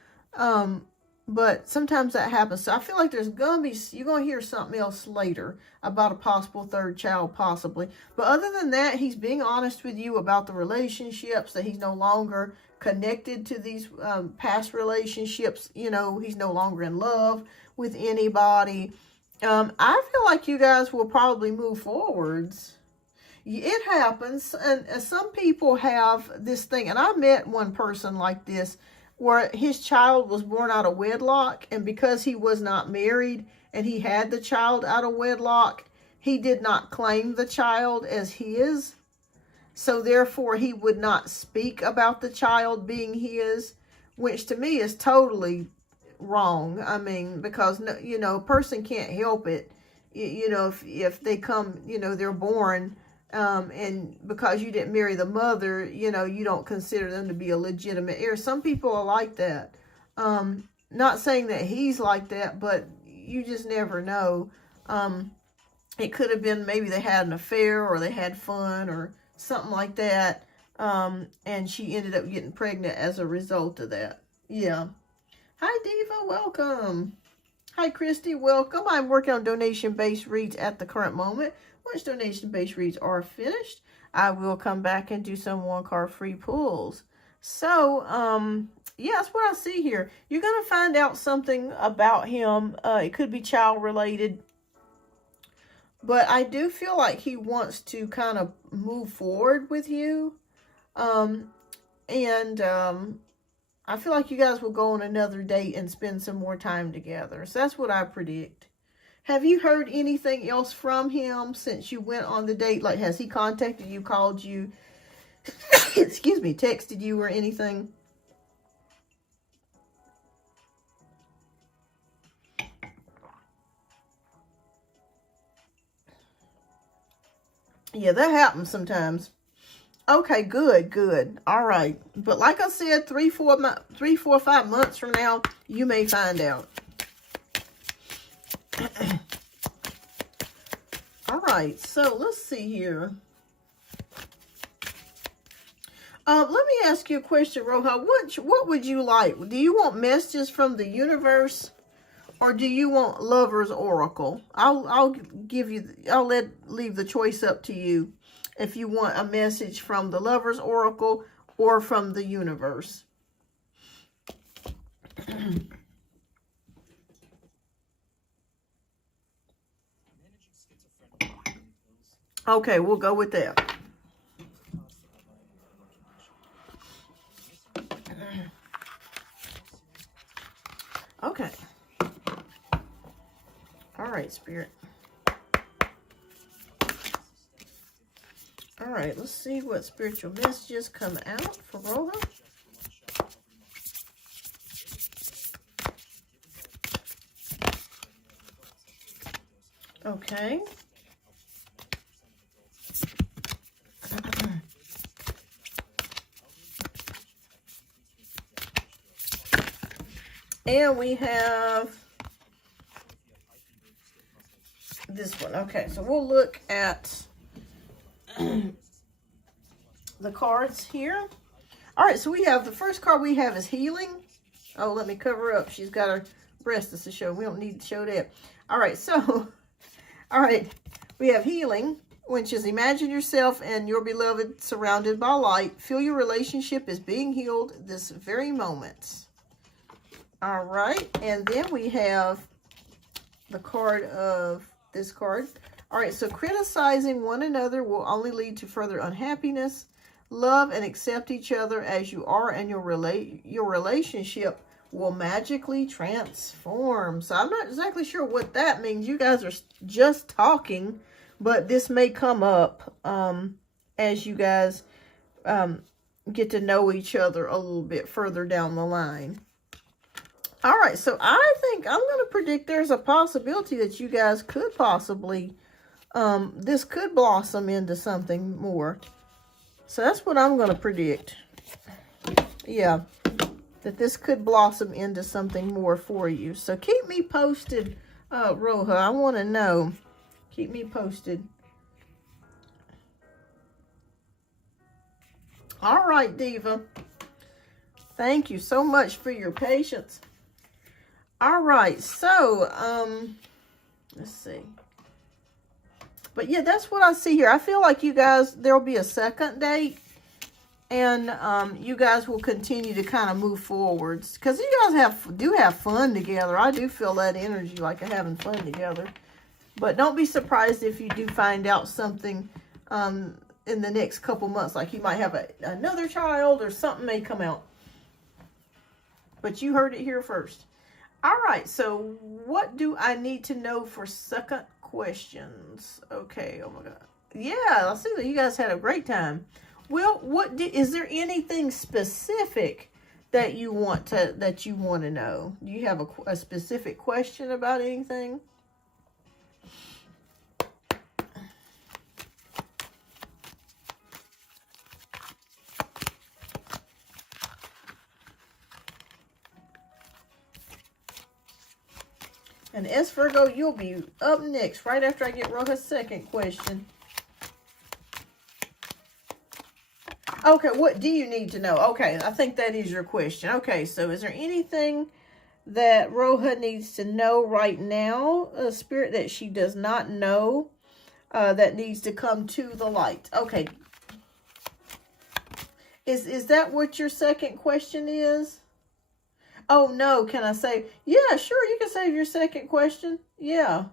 But sometimes that happens. So I feel like you're going to hear something else later about a possible third child, possibly. But other than that, he's being honest with you about the relationships, that he's no longer connected to these past relationships. You know, he's no longer in love with anybody. I feel like you guys will probably move forwards. It happens, and some people have this thing, and I met one person like this, where his child was born out of wedlock, and because he was not married, and he had the child out of wedlock, he did not claim the child as his, so therefore he would not speak about the child being his, which to me is totally wrong. I mean, because, you know, a person can't help it. You know, if they come, you know, they're born, and because you didn't marry the mother, you know, you don't consider them to be a legitimate heir. Some people are like that. Not saying that he's like that, but you just never know. It could have been maybe they had an affair, or they had fun, or something like that. And she ended up getting pregnant as a result of that. Yeah. Hi, Diva. Welcome. Hi, Christy. Welcome. I'm working on donation-based reads at the current moment. Once donation-based reads are finished, I will come back and do some one-card free pulls. So, Yeah, that's what I see here. You're going to find out something about him. It could be child related. But I do feel like he wants to kind of move forward with you. I feel like you guys will go on another date and spend some more time together. So that's what I predict. Have you heard anything else from him since you went on the date? Like, has he contacted you, called you, excuse me, texted you or anything? Yeah, that happens sometimes. Okay, good, good. All right. But like I said, 3, 4, 5 months from now, you may find out. All right, so let's see here. Let me ask you a question, Roja. What would you like? Do you want messages from the universe, or do you want Lover's Oracle? I'll leave the choice up to you if you want a message from the Lover's Oracle or from the universe. Okay, we'll go with that. Okay. All right, Spirit. All right, let's see what spiritual messages come out for Roja. Okay. And we have this one. Okay, so we'll look at the cards here. All right, so we have the first card we have is healing. Oh, let me cover up. She's got her breasts to show. We don't need to show that. All right, so, all right, we have healing, which is imagine yourself and your beloved surrounded by light. Feel your relationship is being healed this very moment. All right, and then we have the card of this card. All right, so criticizing one another will only lead to further unhappiness. Love and accept each other as you are, and your relationship will magically transform. So I'm not exactly sure what that means. You guys are just talking, but this may come up as you guys get to know each other a little bit further down the line. All right, so I think I'm going to predict there's a possibility that you guys could possibly, this could blossom into something more. So that's what I'm going to predict. Yeah, that this could blossom into something more for you. So keep me posted, Roja. I want to know. Keep me posted. All right, Diva. Thank you so much for your patience. All right, so, let's see. But yeah, that's what I see here. I feel like you guys, there'll be a second date, and you guys will continue to kind of move forwards. Because you guys do have fun together. I do feel that energy, like having fun together. But don't be surprised if you do find out something in the next couple months. Like you might have another child or something may come out. But you heard it here first. All right, so what do I need to know for second questions? Okay, oh my God. Yeah, I see that you guys had a great time. Well, is there anything specific that you want to know? Do you have a specific question about anything? And S Virgo, you'll be up next, right after I get Roja's second question. Okay, what do you need to know? Okay, I think that is your question. Okay, so is there anything that Roja needs to know right now, Spirit, that she does not know, that needs to come to the light? Okay. Is that what your second question is? Oh, no. Can I say? Yeah, sure. You can save your second question. Yeah.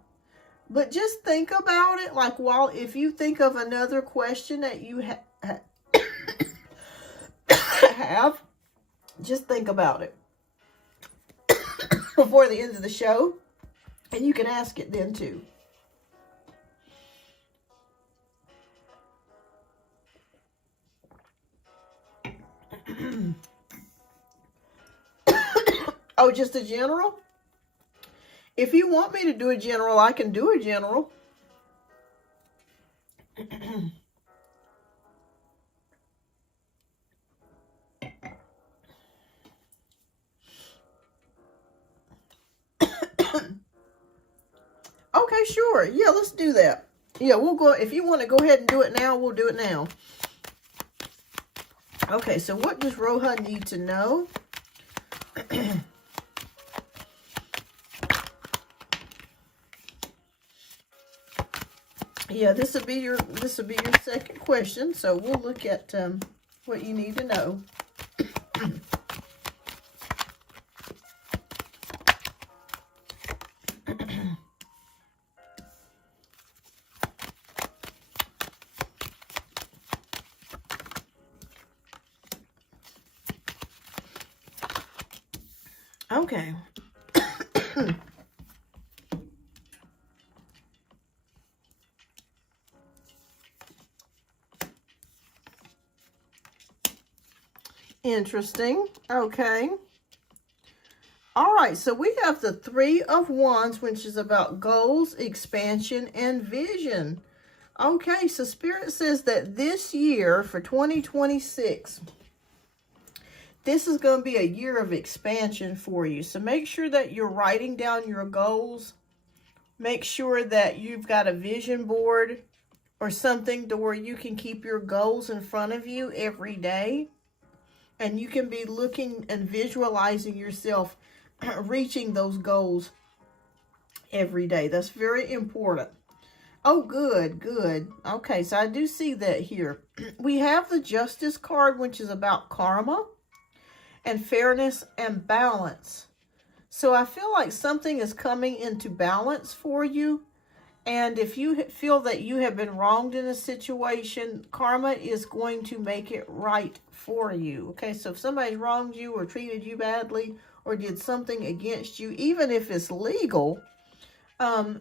But just think about it. Like, if you think of another question that you have, just think about it before the end of the show. And you can ask it then, too. Oh, just a general? If you want me to do a general, I can do a general. Okay, sure. Yeah, let's do that. Yeah, we'll go. If you want to go ahead and do it now, we'll do it now. Okay, so what does Roja need to know? Yeah, this will be your second question. So we'll look at what you need to know. Okay. Interesting. Okay. All right, so we have the Three of Wands, which is about goals, expansion, and vision. Okay, so Spirit says that this year, for 2026, this is going to be a year of expansion for you. So make sure that you're writing down your goals. Make sure that you've got a vision board or something to where you can keep your goals in front of you every day. And you can be looking and visualizing yourself reaching those goals every day. That's very important. Oh, good, good. Okay, so I do see that here. We have the Justice card, which is about karma and fairness and balance. So I feel like something is coming into balance for you. And if you feel that you have been wronged in a situation, karma is going to make it right for you. Okay, so if somebody's wronged you or treated you badly or did something against you, even if it's legal,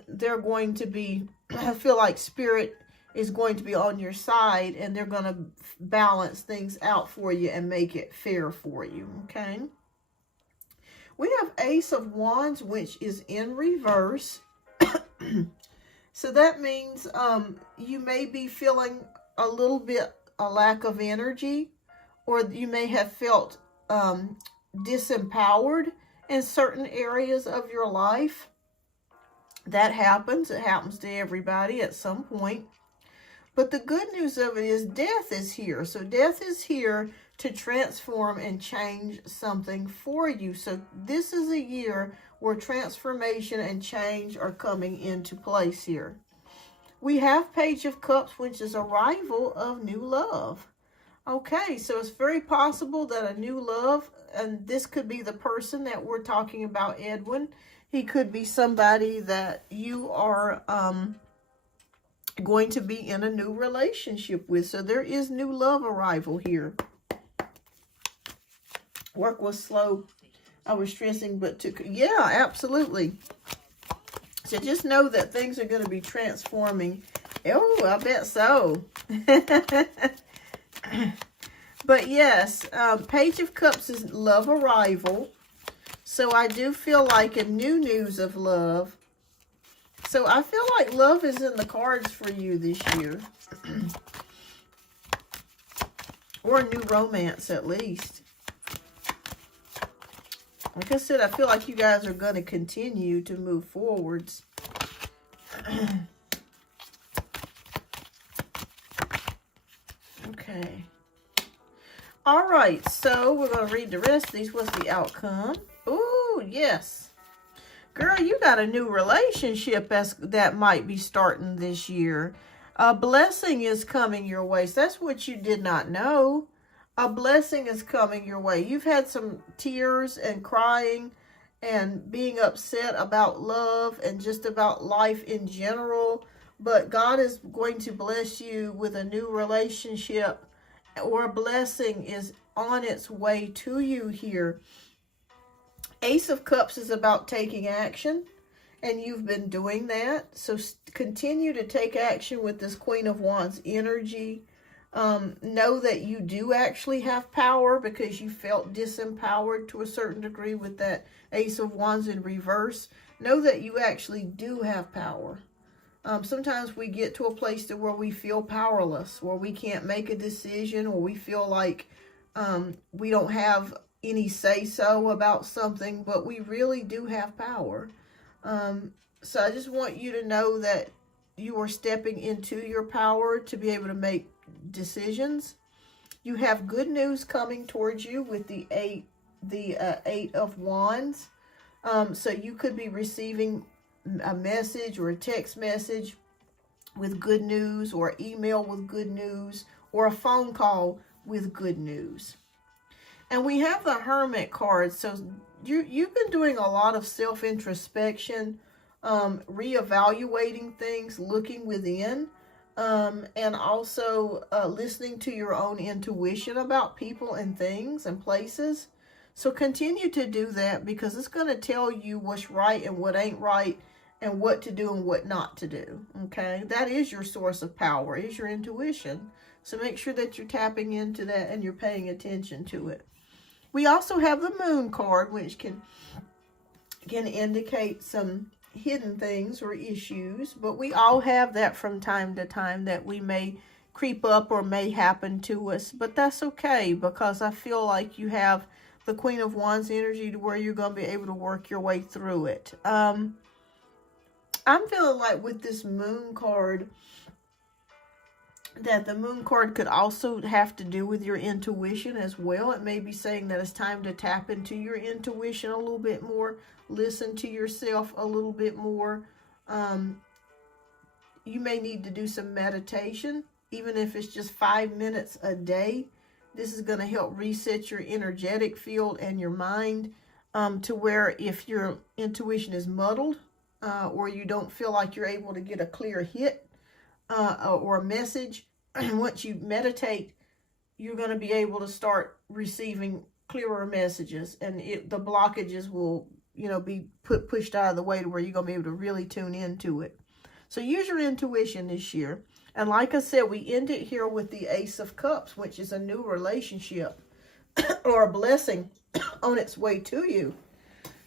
they're going to be, I feel like Spirit is going to be on your side, and they're going to balance things out for you and make it fair for you, okay? We have Ace of Wands, which is in reverse. So that means you may be feeling a little bit a lack of energy, or you may have felt disempowered in certain areas of your life. That happens. It happens to everybody at some point. But the good news of it is death is here. So death is here to transform and change something for you. So this is a year where transformation and change are coming into place here. We have Page of Cups, which is arrival of new love. Okay, so it's very possible that a new love, and this could be the person that we're talking about, Edwin. He could be somebody that you are going to be in a new relationship with. So there is new love arrival here. Work was slow. I was stressing, but yeah, absolutely. So just know that things are going to be transforming. Oh, I bet so. But yes, Page of Cups is love arrival. So I do feel like a new news of love. So I feel like love is in the cards for you this year. Or a new romance, at least. Like I said, I feel like you guys are going to continue to move forwards. Okay. All right, so we're going to read the rest of these. What's the outcome? Ooh, yes. Girl, you got a new relationship that might be starting this year. A blessing is coming your way. So that's what you did not know. A blessing is coming your way. You've had some tears and crying and being upset about love and just about life in general. But God is going to bless you with a new relationship, or a blessing is on its way to you here. Ace of Cups is about taking action, and you've been doing that. So continue to take action with this Queen of Wands energy. Know that you do actually have power, because you felt disempowered to a certain degree with that Ace of Wands in reverse. Know that you actually do have power. Sometimes we get to a place where we feel powerless, where we can't make a decision, or we feel like we don't have any say-so about something, but we really do have power. So I just want you to know that you are stepping into your power to be able to make decisions. You have good news coming towards you with the Eight of Wands. So you could be receiving a message or a text message with good news, or email with good news, or a phone call with good news. And we have the Hermit card. So you've been doing a lot of self-introspection, reevaluating things, looking within, and also listening to your own intuition about people and things and places. So continue to do that, because it's going to tell you what's right and what ain't right, and what to do and what not to do. Okay, that is your source of power, is your intuition. So make sure that you're tapping into that and you're paying attention to it. We also have the Moon card, which can indicate some hidden things or issues, but we all have that from time to time, that we may creep up or may happen to us. But that's okay, because I feel like you have the Queen of Wands energy to where you're going to be able to work your way through it. I'm feeling like with this Moon card, that the Moon card could also have to do with your intuition as well. It may be saying that it's time to tap into your intuition a little bit more, listen to yourself a little bit more. You may need to do some meditation, even if it's just 5 minutes a day. This is going to help reset your energetic field and your mind, to where if your intuition is muddled, or you don't feel like you're able to get a clear hit or a message, once you meditate, you're going to be able to start receiving clearer messages, and the blockages will, be pushed out of the way, to where you're going to be able to really tune into it. So use your intuition this year. And like I said, we end it here with the Ace of Cups, which is a new relationship or a blessing on its way to you.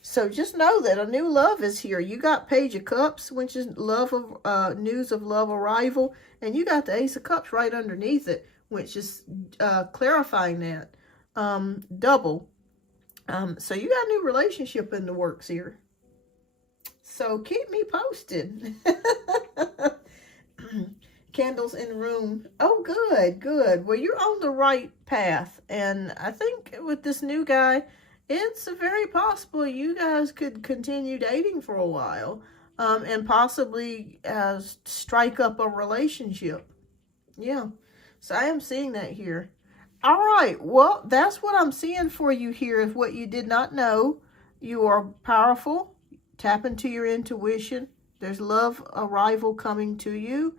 So just know that a new love is here. You got Page of Cups, which is news of love arrival. And you got the Ace of Cups right underneath it, which is clarifying that. Double. So you got a new relationship in the works here. So keep me posted. Candles in room. Oh, good, good. Well, you're on the right path. And I think with this new guy, it's very possible you guys could continue dating for a while, and possibly strike up a relationship. Yeah, so I am seeing that here. All right, well, that's what I'm seeing for you here, is what you did not know. You are powerful. Tap into your intuition. There's love arrival coming to you,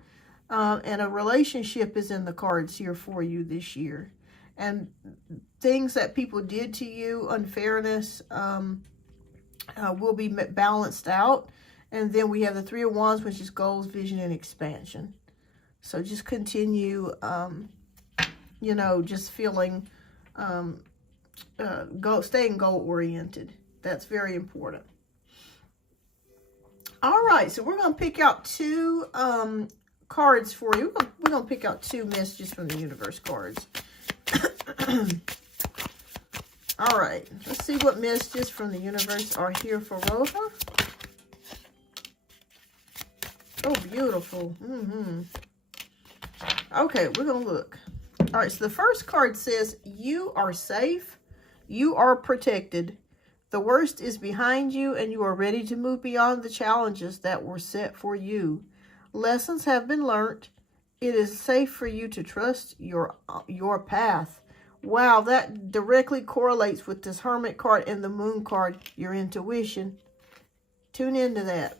and a relationship is in the cards here for you this year. And things that people did to you, unfairness, will be balanced out. And then we have the Three of Wands, which is goals, vision, and expansion. So just continue, just feeling, staying goal-oriented. That's very important. All right, so we're going to pick out two cards for you. We're going to pick out two messages from the universe cards. All right, let's see what messages from the universe are here for Roja. Oh, beautiful. Okay, we're going to look. All right, so the first card says, you are safe. You are protected. The worst is behind you, and you are ready to move beyond the challenges that were set for you. Lessons have been learned. It is safe for you to trust your path. Wow, that directly correlates with this Hermit card and the Moon card, your intuition. Tune into that.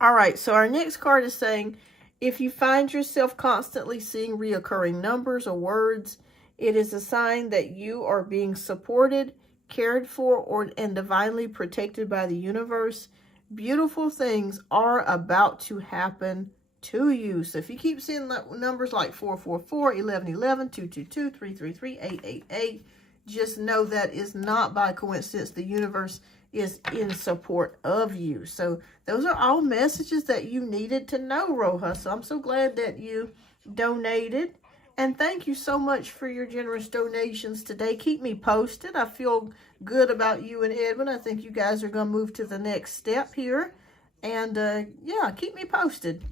All right, so our next card is saying, if you find yourself constantly seeing reoccurring numbers or words, it is a sign that you are being supported, cared for, and divinely protected by the universe. Beautiful things are about to happen to you. So if you keep seeing numbers like 444, 1111, 222, 333, 888, just know that is not by coincidence. The universe is in support of you. So those are all messages that you needed to know, Roja. So I'm so glad that you donated. And thank you so much for your generous donations today. Keep me posted. I feel good about you and Edwin. I think you guys are going to move to the next step here. And yeah, keep me posted.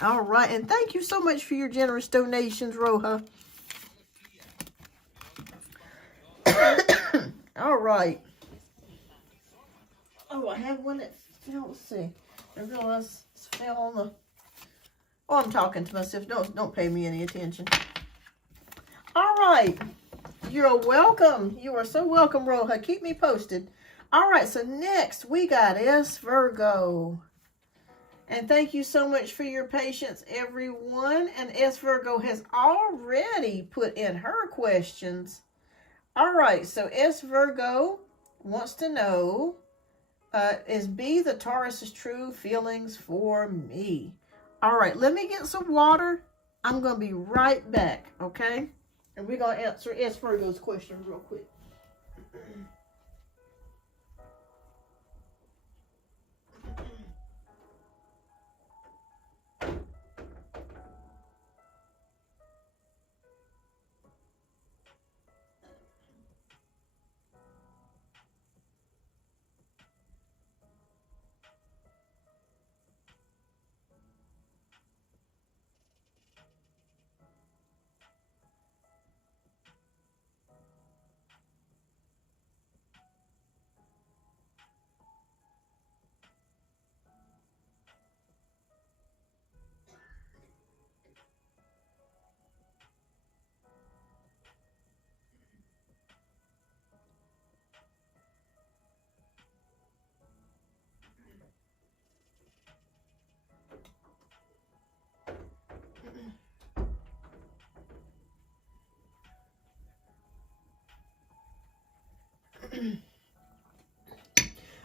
All right. And thank you so much for your generous donations, Roja. All right. Oh, I had one that fell. Let's see. I realized it fell on the... Oh, I'm talking to myself. Don't pay me any attention. All right. You're welcome. You are so welcome, Roja. Keep me posted. All right. So next we got S Virgo. And thank you so much for your patience, everyone. And S Virgo has already put in her questions. All right. So S Virgo wants to know, is B the Taurus's true feelings for me? All right, let me get some water. I'm going to be right back, okay? And we're going to answer S Virgo's question real quick.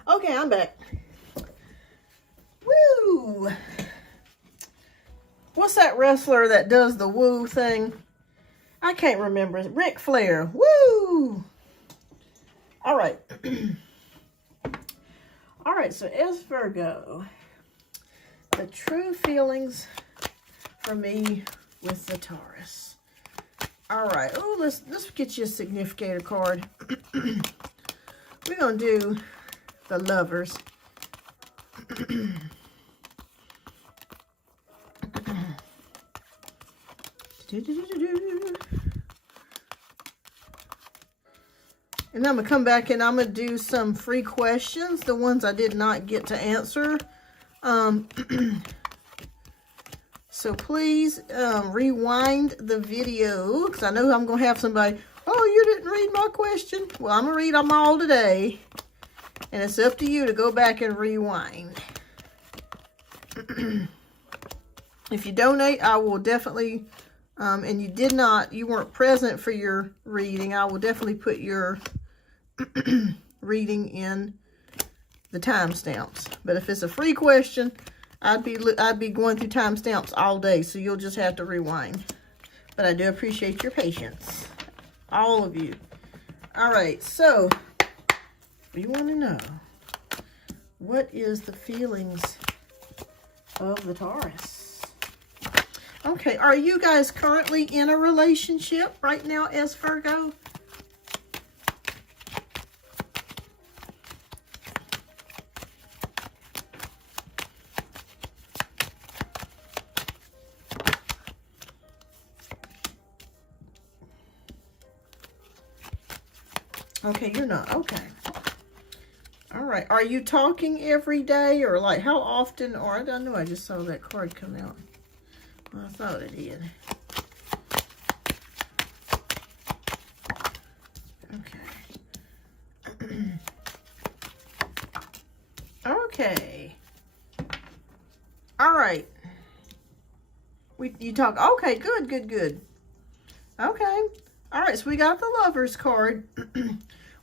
Okay, I'm back. Woo! What's that wrestler that does the woo thing? I can't remember. Ric Flair. Woo! All right. All right, so S Virgo. The true feelings for me with the Taurus. All right. Oh, let's get you a significator card. We're going to do the Lovers. And I'm going to come back and I'm going to do some free questions, the ones I did not get to answer. So please rewind the video, because I know I'm going to have somebody, oh, you didn't read my question. Well, I'm going to read them all today. And it's up to you to go back and rewind. If you donate, I will definitely, and you weren't present for your reading, I will definitely put your reading in the timestamps. But if it's a free question, I'd be going through timestamps all day, so you'll just have to rewind. But I do appreciate your patience, all of you. All right, so you want to know, what is the feelings of the Taurus? Okay, are you guys currently in a relationship right now, S Virgo? Okay, you're not. Okay. All right. Are you talking every day, or like how often? Or I don't know. I just saw that card come out. Well, I thought it did. Okay. All right. You talk. Okay, good, good, good. Okay. All right, so we got the Lover's card.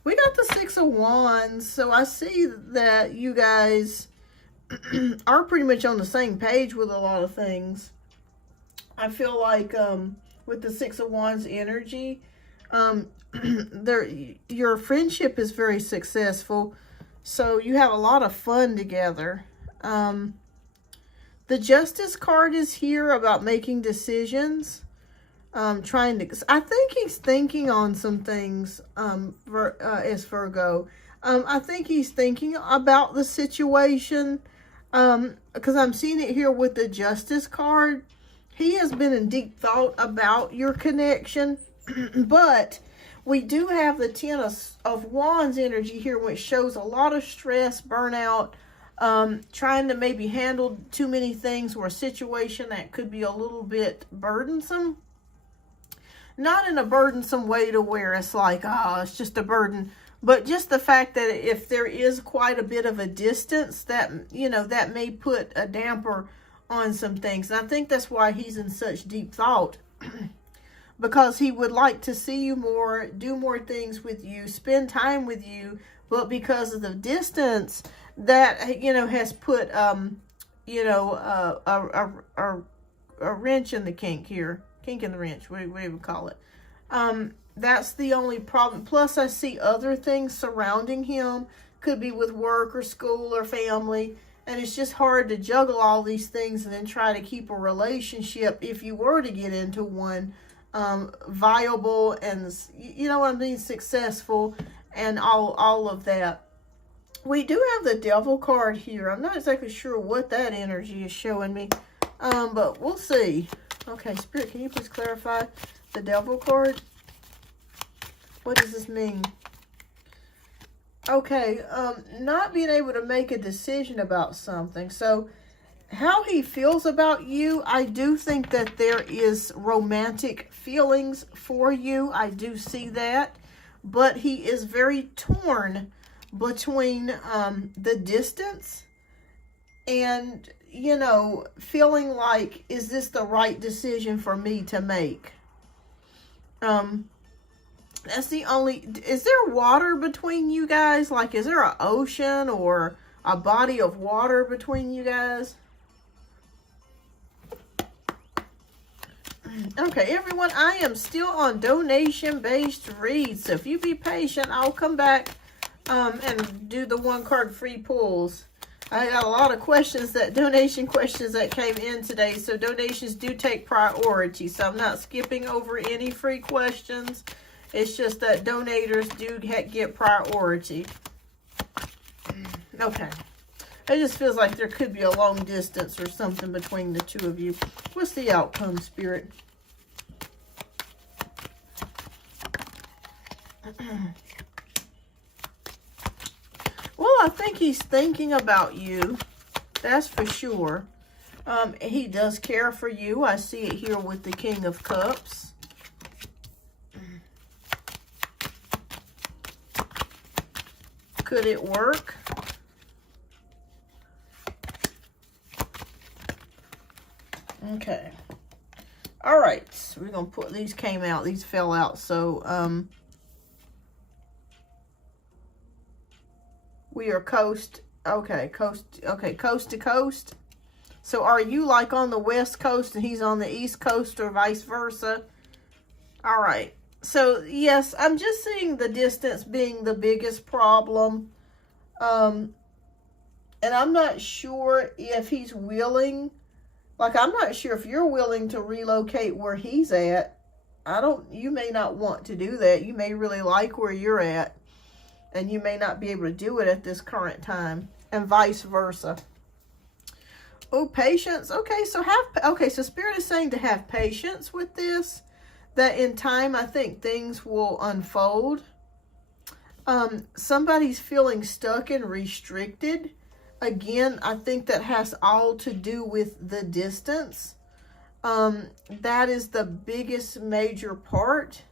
We got the Six of Wands. So I see that you guys are pretty much on the same page with a lot of things. I feel like with the Six of Wands energy, your friendship is very successful. So you have a lot of fun together. The Justice card is here about making decisions. I think he's thinking on some things as Virgo. I think he's thinking about the situation because I'm seeing it here with the Justice card. He has been in deep thought about your connection, but we do have the Ten of Wands energy here, which shows a lot of stress, burnout, trying to maybe handle too many things or a situation that could be a little bit burdensome. Not in a burdensome way to where it's like, oh, it's just a burden, but just the fact that if there is quite a bit of a distance, that, you know, that may put a damper on some things. And I think that's why he's in such deep thought, because he would like to see you more, do more things with you, spend time with you, but because of the distance, that, you know, has put, you know, a wrench in the kink here. Kink in the wrench, what do you call it? That's the only problem. Plus, I see other things surrounding him. Could be with work or school or family. And it's just hard to juggle all these things and then try to keep a relationship, if you were to get into one, viable and, you know what I mean, successful and all of that. We do have the Devil card here. I'm not exactly sure what that energy is showing me, but we'll see. Okay, Spirit, can you please clarify the Devil card? What does this mean? Okay, not being able to make a decision about something. So, how he feels about you, I do think that there is romantic feelings for you. I do see that. But he is very torn between the distance and, you know, feeling like, is this the right decision for me to make? That's the only, is there water between you guys? Like, is there an ocean or a body of water between you guys? Okay, everyone, I am still on donation-based reads. So if you be patient, I'll come back and do the one card free pulls. I got a lot of questions, donation questions that came in today. So donations do take priority. So I'm not skipping over any free questions. It's just that donators do get priority. Okay. It just feels like there could be a long distance or something between the two of you. What's the outcome, Spirit? Well, I think he's thinking about you. That's for sure. He does care for you. I see it here with the King of Cups. Could it work? Okay. All right. So we're going to put, these came out. These fell out. So, we are coast to coast. So are you like on the west coast and he's on the east coast or vice versa? All right. So, yes, I'm just seeing the distance being the biggest problem. And I'm not sure if he's willing. Like, I'm not sure if you're willing to relocate where he's at. You may not want to do that. You may really like where you're at. And you may not be able to do it at this current time. And vice versa. Oh, patience. Okay, so Spirit is saying to have patience with this. That in time, I think things will unfold. Somebody's feeling stuck and restricted. Again, I think that has all to do with the distance. That is the biggest major part.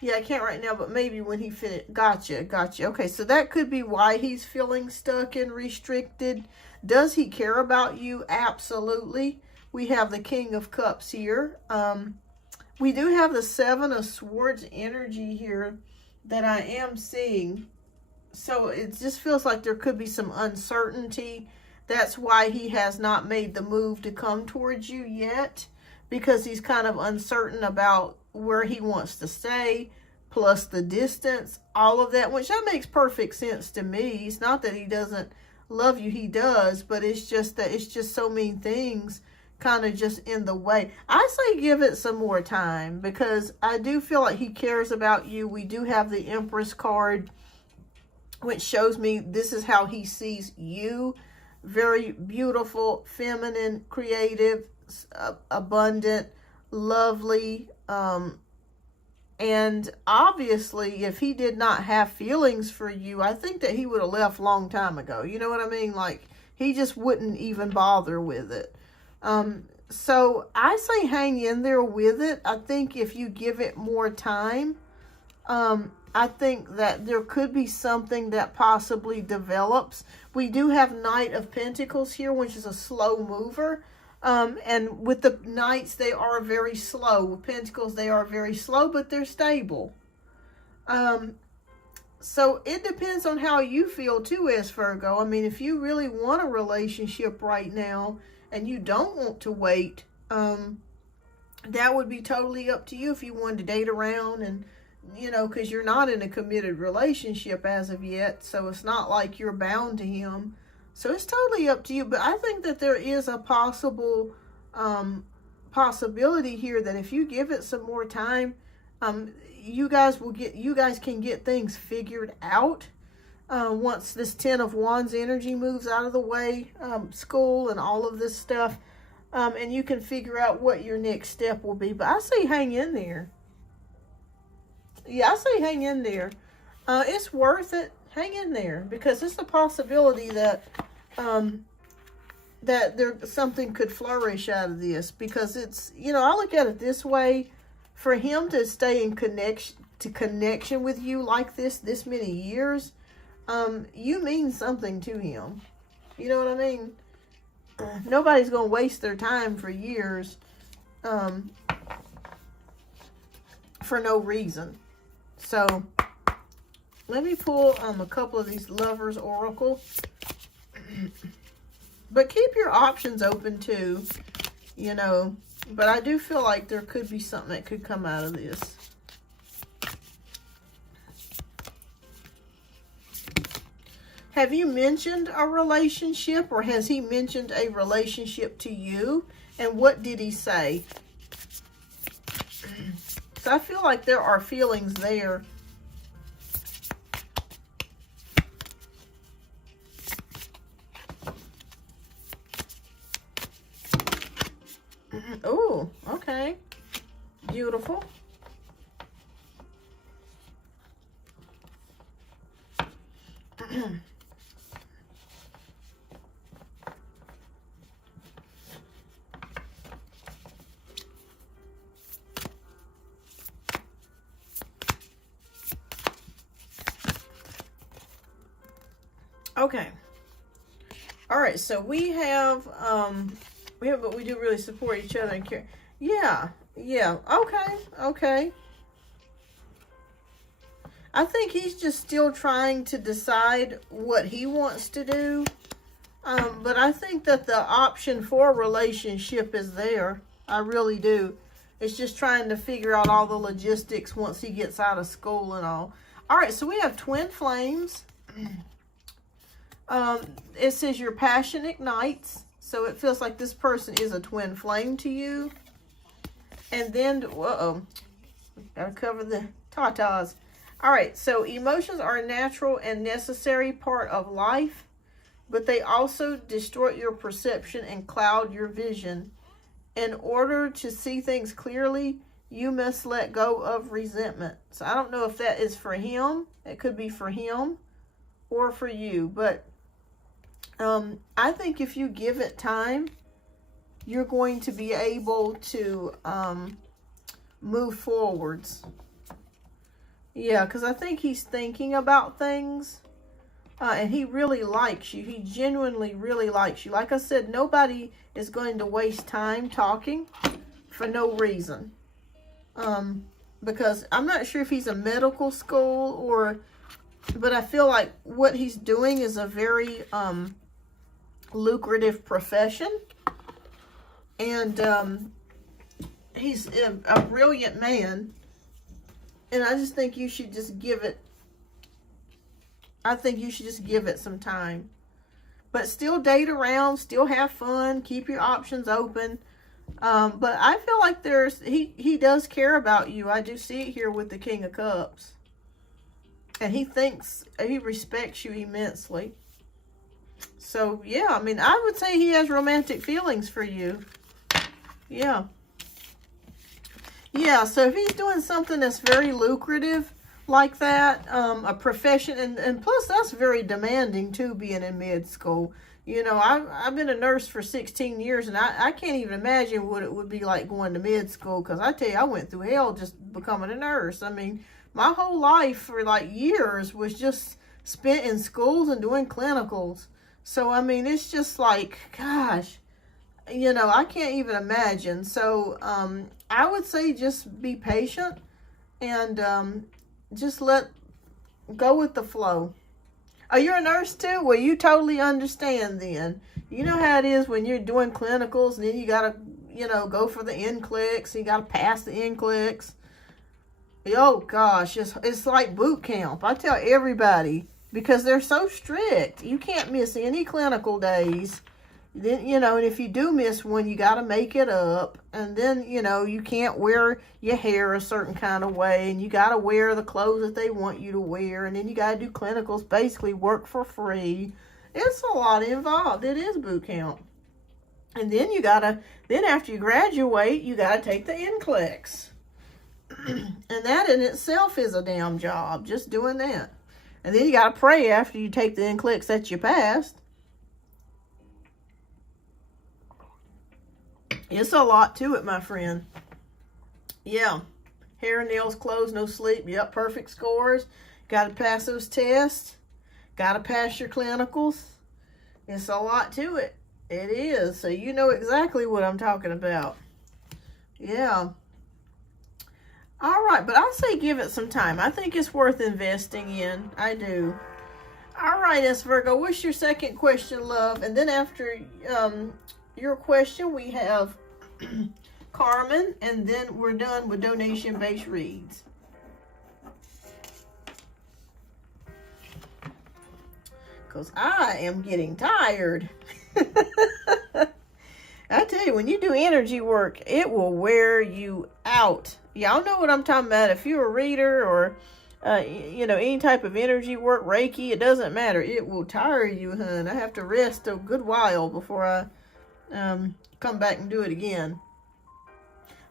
Yeah, I can't right now, but maybe when he finished. Gotcha. Okay, so that could be why he's feeling stuck and restricted. Does he care about you? Absolutely. We have the King of Cups here. We do have the Seven of Swords energy here that I am seeing. So it just feels like there could be some uncertainty. That's why he has not made the move to come towards you yet, because he's kind of uncertain about where he wants to stay, plus the distance, all of that, which that makes perfect sense to me. It's not that he doesn't love you, he does, but it's just that it's just so many things kind of just in the way. I say give it some more time, because I do feel like he cares about you. We do have the Empress card, which shows me this is how he sees you. Very beautiful, feminine, creative, abundant, lovely. And obviously, if he did not have feelings for you, I think that he would have left long time ago. You know what I mean? Like, he just wouldn't even bother with it. So I say hang in there with it. I think if you give it more time, I think that there could be something that possibly develops. We do have Knight of Pentacles here, which is a slow mover. And with the Knights, they are very slow. With Pentacles, they are very slow, but they're stable. So it depends on how you feel too, as Virgo. I mean, if you really want a relationship right now and you don't want to wait, that would be totally up to you if you wanted to date around and, you know, because you're not in a committed relationship as of yet. So it's not like you're bound to him. So it's totally up to you. But I think that there is a possible possibility here that if you give it some more time, you guys can get things figured out once this Ten of Wands energy moves out of the way, school and all of this stuff, and you can figure out what your next step will be. But I say hang in there. Yeah, I say hang in there. It's worth it. Hang in there, because it's a possibility that something could flourish out of this, because it's, you know, I look at it this way. For him to stay in connection with you like this many years, you mean something to him. You know what I mean? Nobody's going to waste their time for years for no reason. So let me pull a couple of these Lovers Oracle. But keep your options open too, you know. But I do feel like there could be something that could come out of this. Have you mentioned a relationship, or has he mentioned a relationship to you? And what did he say? So I feel like there are feelings there. Oh, okay. Beautiful. Okay. All right, so we have but we do really support each other and care. Yeah, okay. I think he's just still trying to decide what he wants to do. But I think that the option for a relationship is there. I really do. It's just trying to figure out all the logistics once he gets out of school and all. All right, so we have Twin Flames. It says your passion ignites. So it feels like this person is a twin flame to you. And then, gotta cover the tatas. All right, so emotions are a natural and necessary part of life, but they also distort your perception and cloud your vision. In order to see things clearly, you must let go of resentment. So I don't know if that is for him. It could be for him or for you, but I think if you give it time, you're going to be able to move forwards. Yeah, because I think he's thinking about things. And he really likes you. He genuinely really likes you. Like I said, nobody is going to waste time talking for no reason. Because I'm not sure if he's a medical school or, but I feel like what he's doing is a very lucrative profession. And he's a brilliant man. And I just think you should just give it, I think you should just give it some time. But still date around, still have fun, keep your options open. But I feel like he does care about you. I do see it here with the King of Cups. And he respects you immensely. So, yeah, I mean, I would say he has romantic feelings for you. Yeah. Yeah, so if he's doing something that's very lucrative like that, a profession, and plus that's very demanding too, being in med school. You know, I've been a nurse for 16 years, and I can't even imagine what it would be like going to med school, because I tell you, I went through hell just becoming a nurse. I mean, my whole life for like years was just spent in schools and doing clinicals. So, I mean, it's just like, gosh, you know, I can't even imagine. So, I would say just be patient and just go with the flow. Oh, you're a nurse too? Well, you totally understand then. You know how it is when you're doing clinicals, and then you got to, you know, go for the NCLEX. You got to pass the NCLEX. Oh, gosh, it's like boot camp. I tell everybody, because they're so strict. You can't miss any clinical days. Then, you know, and if you do miss one, you got to make it up. And then, you know, you can't wear your hair a certain kind of way. And you got to wear the clothes that they want you to wear. And then you got to do clinicals, basically work for free. It's a lot involved. It is boot camp. And then then after you graduate, you got to take the NCLEX. And that in itself is a damn job, just doing that. And then you got to pray after you take the NCLEX that you passed. It's a lot to it, my friend. Yeah. Hair, nails, clothes, no sleep. Yep, perfect scores. Got to pass those tests. Got to pass your clinicals. It's a lot to it. It is. So you know exactly what I'm talking about. Yeah. All right, but I say give it some time. I think it's worth investing in. I do. All right, S. Virgo, what's your second question, love? And then after your question, we have Carmen, and then we're done with donation-based reads. Because I am getting tired. I tell you, when you do energy work, it will wear you out. Y'all know what I'm talking about. If you're a reader or, you know, any type of energy work, Reiki, it doesn't matter. It will tire you, hun. I have to rest a good while before I come back and do it again.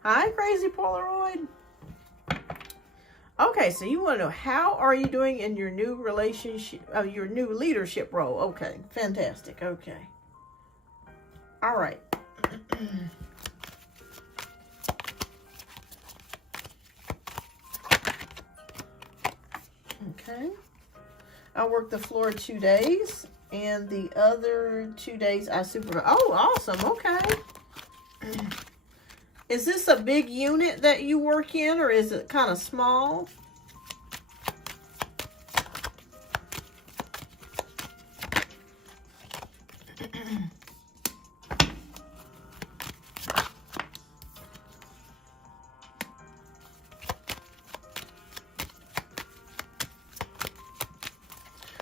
Hi, Crazy Polaroid. Okay, so you want to know, how are you doing in your new relationship, your new leadership role? Okay, fantastic. Okay. All right. Okay. I worked the floor 2 days, and the other 2 days I supervised. Oh, awesome. Okay. Is this a big unit that you work in, or is it kind of small?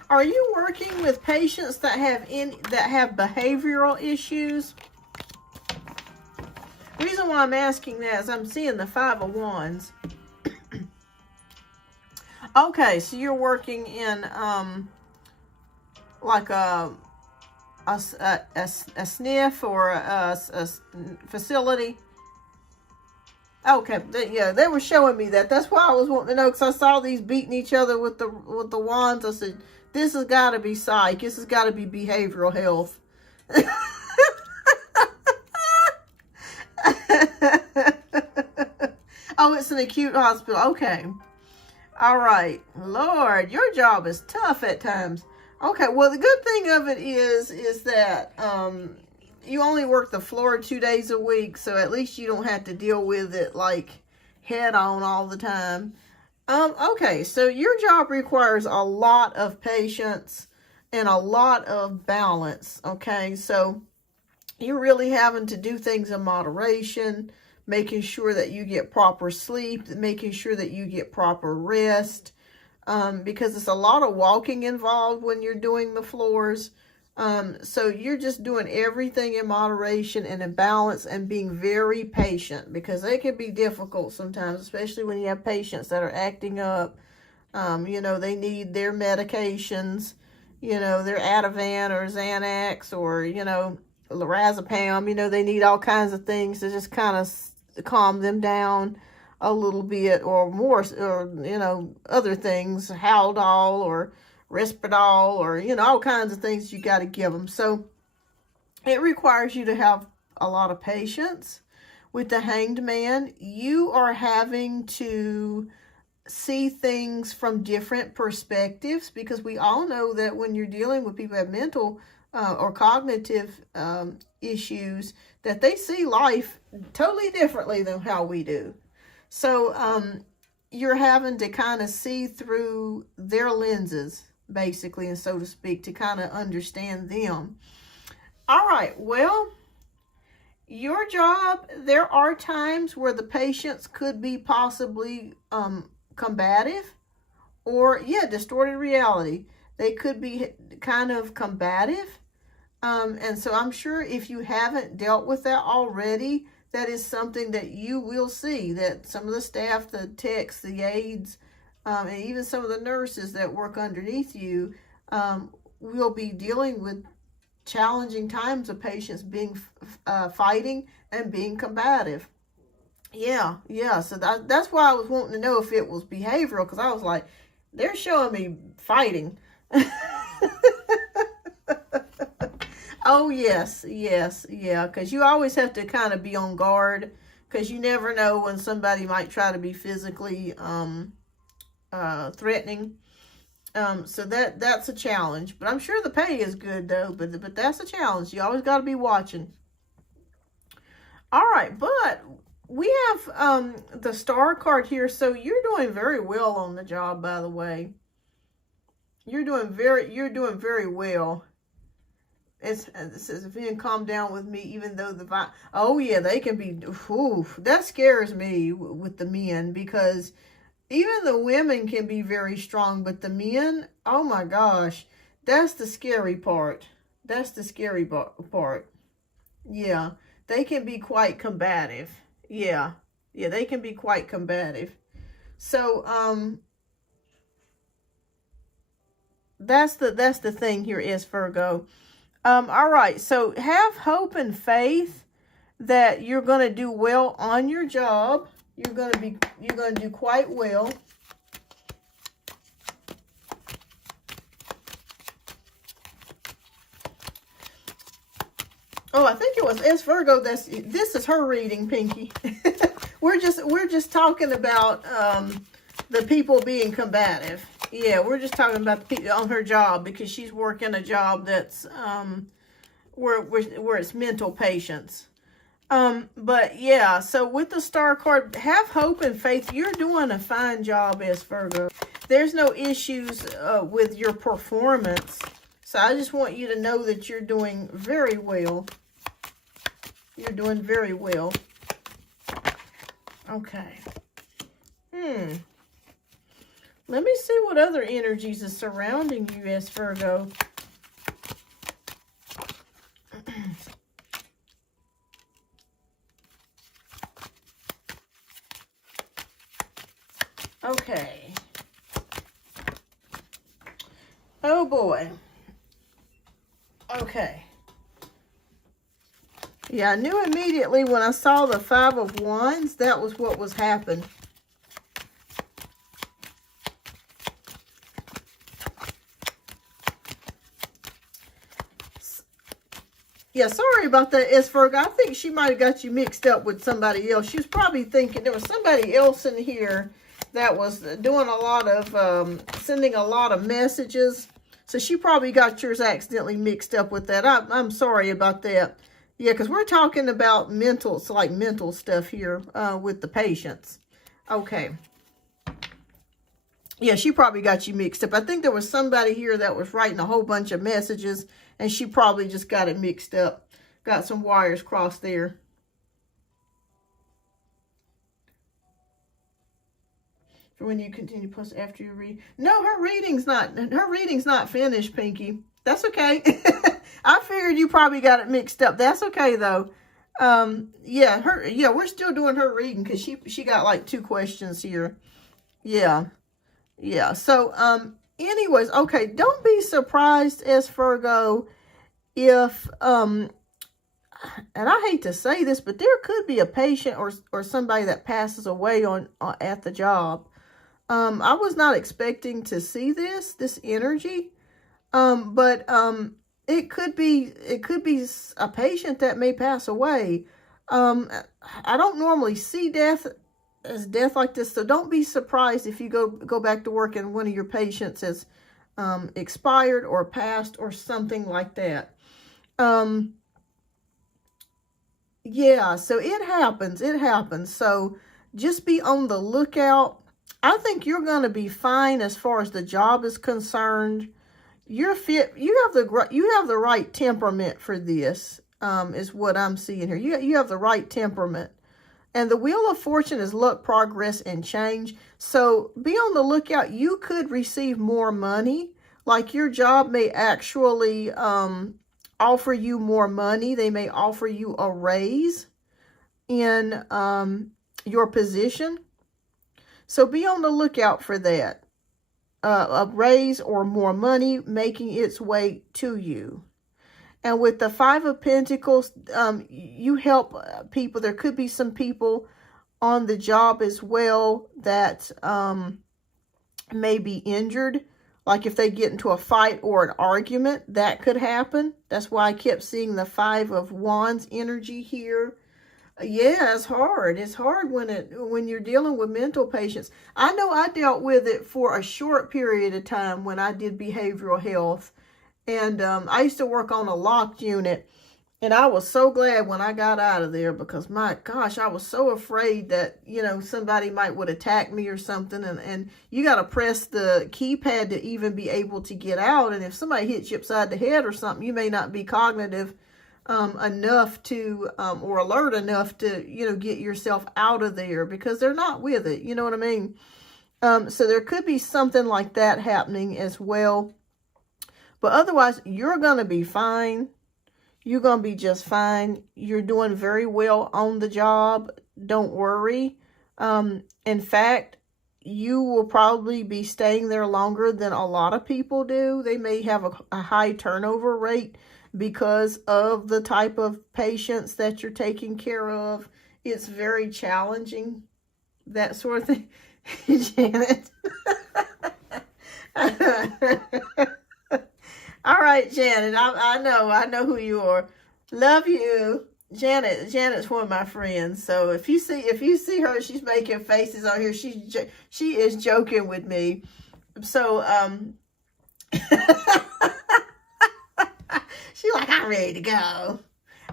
Are you working with patients that have behavioral issues? The reason why I'm asking that is I'm seeing the 5 of Wands. Okay, so you're working in like a SNF or a facility. Okay, yeah, they were showing me that. That's why I was wanting to know, because I saw these beating each other with the wands. I said, this has got to be psych. This has got to be behavioral health. Oh, it's an acute hospital. Okay. All right. Lord, your job is tough at times. Okay, well, the good thing of it is that you only work the floor 2 days a week, so at least you don't have to deal with it like head on all the time. Okay, so your job requires a lot of patience and a lot of balance, okay? So you're really having to do things in moderation, making sure that you get proper sleep, making sure that you get proper rest, because it's a lot of walking involved when you're doing the floors. So you're just doing everything in moderation and in balance and being very patient, because they can be difficult sometimes, especially when you have patients that are acting up. You know, they need their medications, you know, their Ativan or Xanax or, you know, lorazepam. You know, they need all kinds of things to just kind of calm them down a little bit, or more, or, you know, other things, Haldol or Risperdal, or, you know, all kinds of things you got to give them. So it requires you to have a lot of patience. With the Hanged Man, you are having to see things from different perspectives, because we all know that when you're dealing with people who have mental or cognitive issues, that they see life totally differently than how we do. So you're having to kind of see through their lenses, basically, and so to speak, to kind of understand them. All right, well, your job, there are times where the patients could be possibly combative, or, yeah, distorted reality. They could be kind of combative. And so I'm sure if you haven't dealt with that already, that is something that you will see, that some of the staff, the techs, the aides, and even some of the nurses that work underneath you will be dealing with challenging times of patients being fighting and being combative. Yeah. So that's why I was wanting to know if it was behavioral, because I was like, they're showing me fighting. Oh, yes, yeah, because you always have to kind of be on guard, because you never know when somebody might try to be physically threatening. So that's a challenge. But I'm sure the pay is good, though, but that's a challenge. You always got to be watching. All right, but we have the star card here, so you're doing very well on the job, by the way. You're doing very well. It says, if you can calm down with me, even though oh yeah, they can be, that scares me with the men, because even the women can be very strong, but the men, oh my gosh, that's the scary part. That's the scary part. Yeah, they can be quite combative. Yeah, they can be quite combative. So, that's the thing here is, Virgo. All right, so have hope and faith that you're going to do well on your job. You're going to do quite well. Oh, I think it was Virgo. This is her reading, Pinky. we're just talking about the people being combative. Yeah, we're just talking about the people on her job, because she's working a job that's where it's mental patients. But yeah, so with the star card, have hope and faith. You're doing a fine job as Virgo. There's no issues with your performance. So I just want you to know that you're doing very well. You're doing very well. Okay. Let me see what other energies are surrounding you as Virgo. Okay. Oh boy. Okay. Yeah, I knew immediately when I saw the Five of Wands, that was what was happening. Yeah, sorry about that, Virgo. I think she might have got you mixed up with somebody else. She was probably thinking there was somebody else in here that was doing a lot of, sending a lot of messages. So she probably got yours accidentally mixed up with that. I'm sorry about that. Yeah, because we're talking about mental, so like mental stuff here with the patients. Okay. Yeah, she probably got you mixed up. I think there was somebody here that was writing a whole bunch of messages, and she probably just got it mixed up. Got some wires crossed there. For when you continue post after you read. No, her reading's not finished, Pinky. That's okay. I figured you probably got it mixed up. That's okay though. Yeah, we're still doing her reading because she got like 2 questions here. Yeah. Yeah. So anyways, okay, don't be surprised as Virgo if and I hate to say this, but there could be a patient or somebody that passes away on at the job. I was not expecting to see this energy. But it could be a patient that may pass away. I don't normally see death like this, so don't be surprised if you go back to work and one of your patients has expired or passed or something like that. Yeah, so it happens. So just be on the lookout. I think you're going to be fine as far as the job is concerned. You're fit. You have the right temperament for this, is what I'm seeing here. You have the right temperament. And the Wheel of Fortune is luck, progress, and change. So be on the lookout. You could receive more money. Like your job may actually offer you more money. They may offer you a raise in your position. So be on the lookout for that. A raise or more money making its way to you. And with the 5 of Pentacles, you help people. There could be some people on the job as well that may be injured. Like if they get into a fight or an argument, that could happen. That's why I kept seeing the 5 of Wands energy here. Yeah, it's hard. It's hard when you're dealing with mental patients. I know I dealt with it for a short period of time when I did behavioral health. And I used to work on a locked unit. And I was so glad when I got out of there because, my gosh, I was so afraid that, somebody would attack me or something. And you got to press the keypad to even be able to get out. And if somebody hits you upside the head or something, you may not be cognitive enough to, or alert enough to, get yourself out of there because they're not with it. You know what I mean? So there could be something like that happening as well. But otherwise, you're going to be fine. You're going to be just fine. You're doing very well on the job. Don't worry. In fact, you will probably be staying there longer than a lot of people do. They may have a high turnover rate because of the type of patients that you're taking care of. It's very challenging, that sort of thing. Janet. All right, Janet, I know who you are. Love you. Janet's one of my friends. So if you see her, she's making faces on here. She is joking with me. So she's like, I'm ready to go.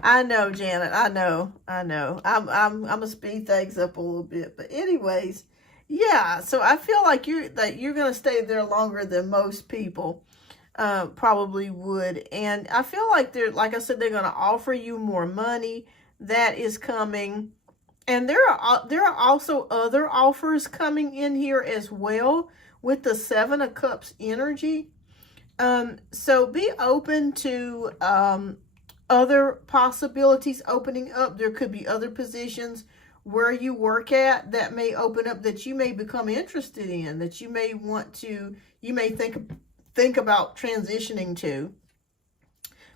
I know, Janet. I know. I'm gonna speed things up a little bit. But anyways, yeah. So I feel like you're gonna stay there longer than most people probably would. And I feel like like I said, they're gonna offer you more money. That is coming. And there are also other offers coming in here as well with the 7 of Cups energy. So be open to other possibilities opening up. There could be other positions where you work at that may open up that you may become interested in, that you may think about transitioning to.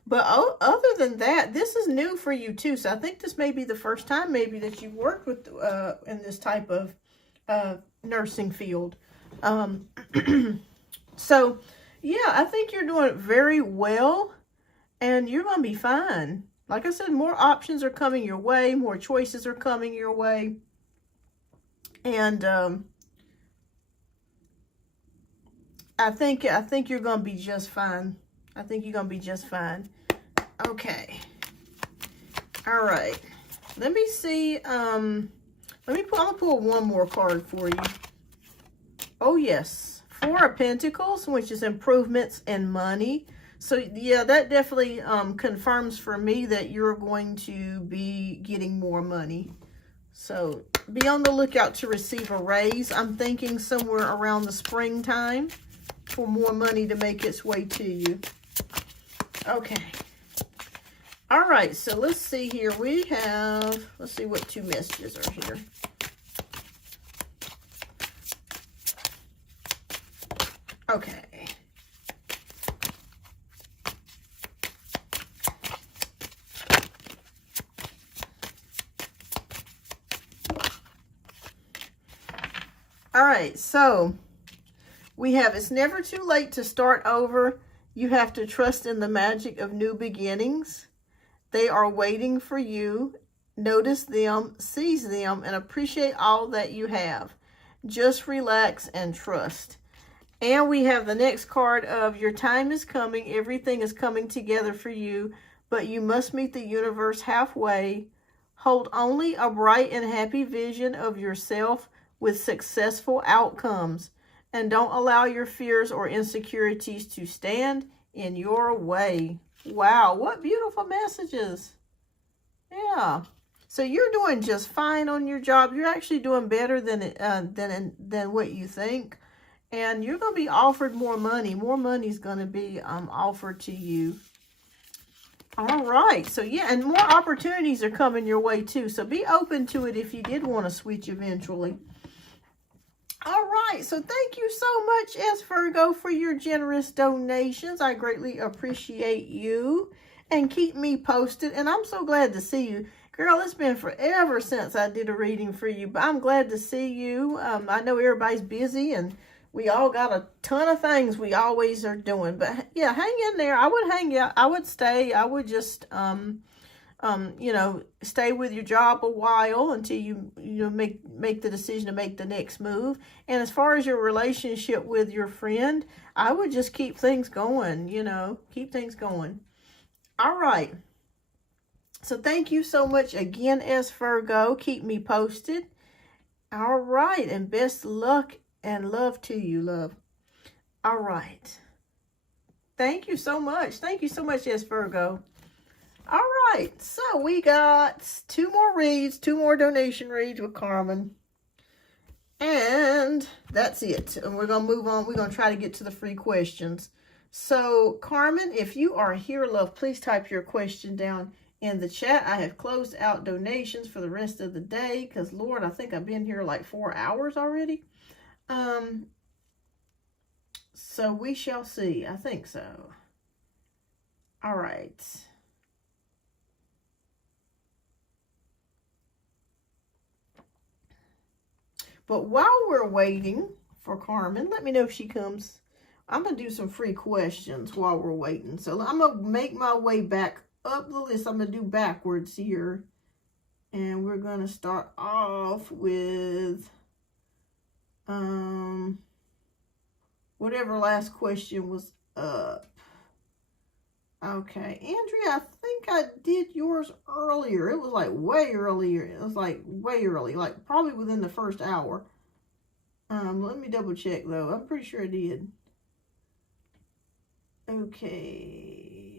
But other than that, this is new for you too. So I think this may be the first time maybe that you've worked with in this type of nursing field. So yeah, I think you're doing very well and you're going to be fine. Like I said, more options are coming your way. More choices are coming your way. And I think you're going to be just fine. I think you're going to be just fine. Okay. All right. Let me see. I'm going to pull one more card for you. Oh, yes. Four of Pentacles, which is improvements in money. So, yeah, that definitely confirms for me that you're going to be getting more money. So, be on the lookout to receive a raise. I'm thinking somewhere around the springtime for more money to make its way to you. Okay. All right, so let's see here. We have, let's see what two messages are here. Okay. All right, so we have, it's never too late to start over. You have to trust in the magic of new beginnings. They are waiting for you. Notice them, seize them, and appreciate all that you have. Just relax and trust. And we have the next card of your time is coming. Everything is coming together for you, but you must meet the universe halfway. Hold only a bright and happy vision of yourself with successful outcomes. And don't allow your fears or insecurities to stand in your way. Wow, what beautiful messages. Yeah. So you're doing just fine on your job. You're actually doing better than what you think. And you're going to be offered more money. More money is going to be offered to you. All right. So, yeah, and more opportunities are coming your way, too. So be open to it if you did want to switch eventually. All right, so thank you so much, S. Virgo, for your generous donations. I greatly appreciate you. And keep me posted. And I'm so glad to see you. Girl, it's been forever since I did a reading for you. But I'm glad to see you. I know everybody's busy and we all got a ton of things we always are doing. But, yeah, hang in there. I would hang out. I would stay. I would just... you know, stay with your job a while until you make the decision to make the next move. And as far as your relationship with your friend, I would just keep things going, you know, keep things going. All right. So thank you so much again, S. Virgo. Keep me posted. All right. And best luck and love to you, love. All right. Thank you so much. Thank you so much, S. Virgo. All right, so we got two more donation reads with Carmen. And that's it. And we're going to move on. We're going to try to get to the free questions. So, Carmen, if you are here, love, please type your question down in the chat. I have closed out donations for the rest of the day because, Lord, I think I've been here like 4 hours already. So we shall see. I think so. All right. But while we're waiting for Carmen, let me know if she comes. I'm going to do some free questions while we're waiting. So I'm going to make my way back up the list. I'm going to do backwards here. And we're going to start off with whatever last question was up. Okay, Andrea, I think I did yours earlier. It was like way earlier. It was like way early, like probably within the first hour. Let me double check though. I'm pretty sure I did. Okay.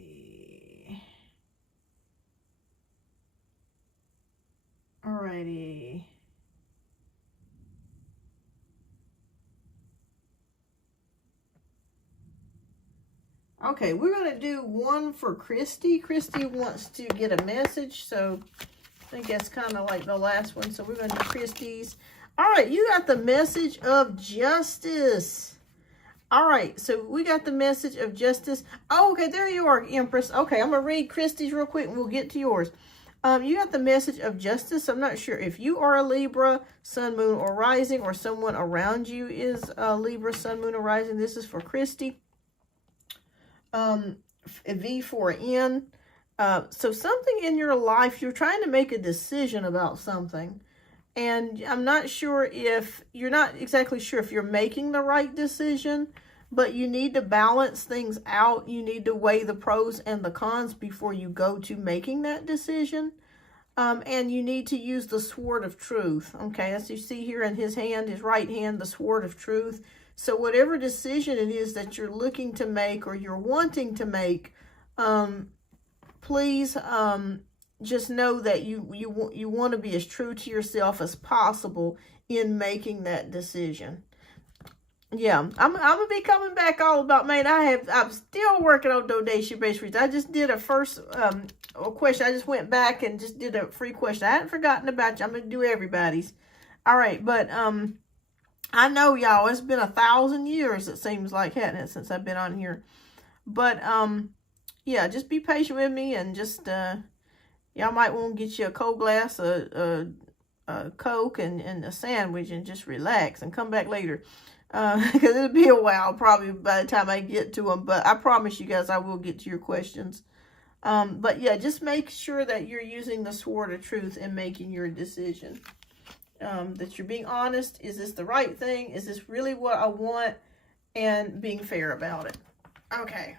Alrighty. Okay, we're going to do one for Christy. Christy wants to get a message, so I think that's kind of like the last one. So we're going to do Christy's. All right, you got the message of justice. All right, so we got the message of justice. Oh, okay, there you are, Empress. Okay, I'm going to read Christy's real quick and we'll get to yours. You got the message of justice. I'm not sure if you are a Libra, Sun, Moon, or Rising, or someone around you is a Libra, Sun, Moon, or Rising. This is for Christy. V for N. So something in your life, you're trying to make a decision about something. And I'm not sure if, you're not exactly sure if you're making the right decision, but you need to balance things out. You need to weigh the pros and the cons before you go to making that decision. And you need to use the sword of truth. Okay, as you see here in his hand, his right hand, the sword of truth. So whatever decision it is that you're looking to make or you're wanting to make, please just know that you want to be as true to yourself as possible in making that decision. Yeah, I'm gonna be coming back all about Maine. I'm still working on donation-based reads. I just did a first question. I just went back and just did a free question. I hadn't forgotten about you. I'm gonna do everybody's. All right, but I know y'all. It's been 1,000 years. It seems like, hasn't it, since I've been on here. But yeah, just be patient with me and just y'all might want to get you a cold glass, a Coke, and a sandwich, and just relax and come back later. Because it'll be a while probably by the time I get to them, but I promise you guys I will get to your questions. But yeah, just make sure that you're using the sword of truth in making your decision. That you're being honest. Is this the right thing? Is this really what I want? And being fair about it. Okay.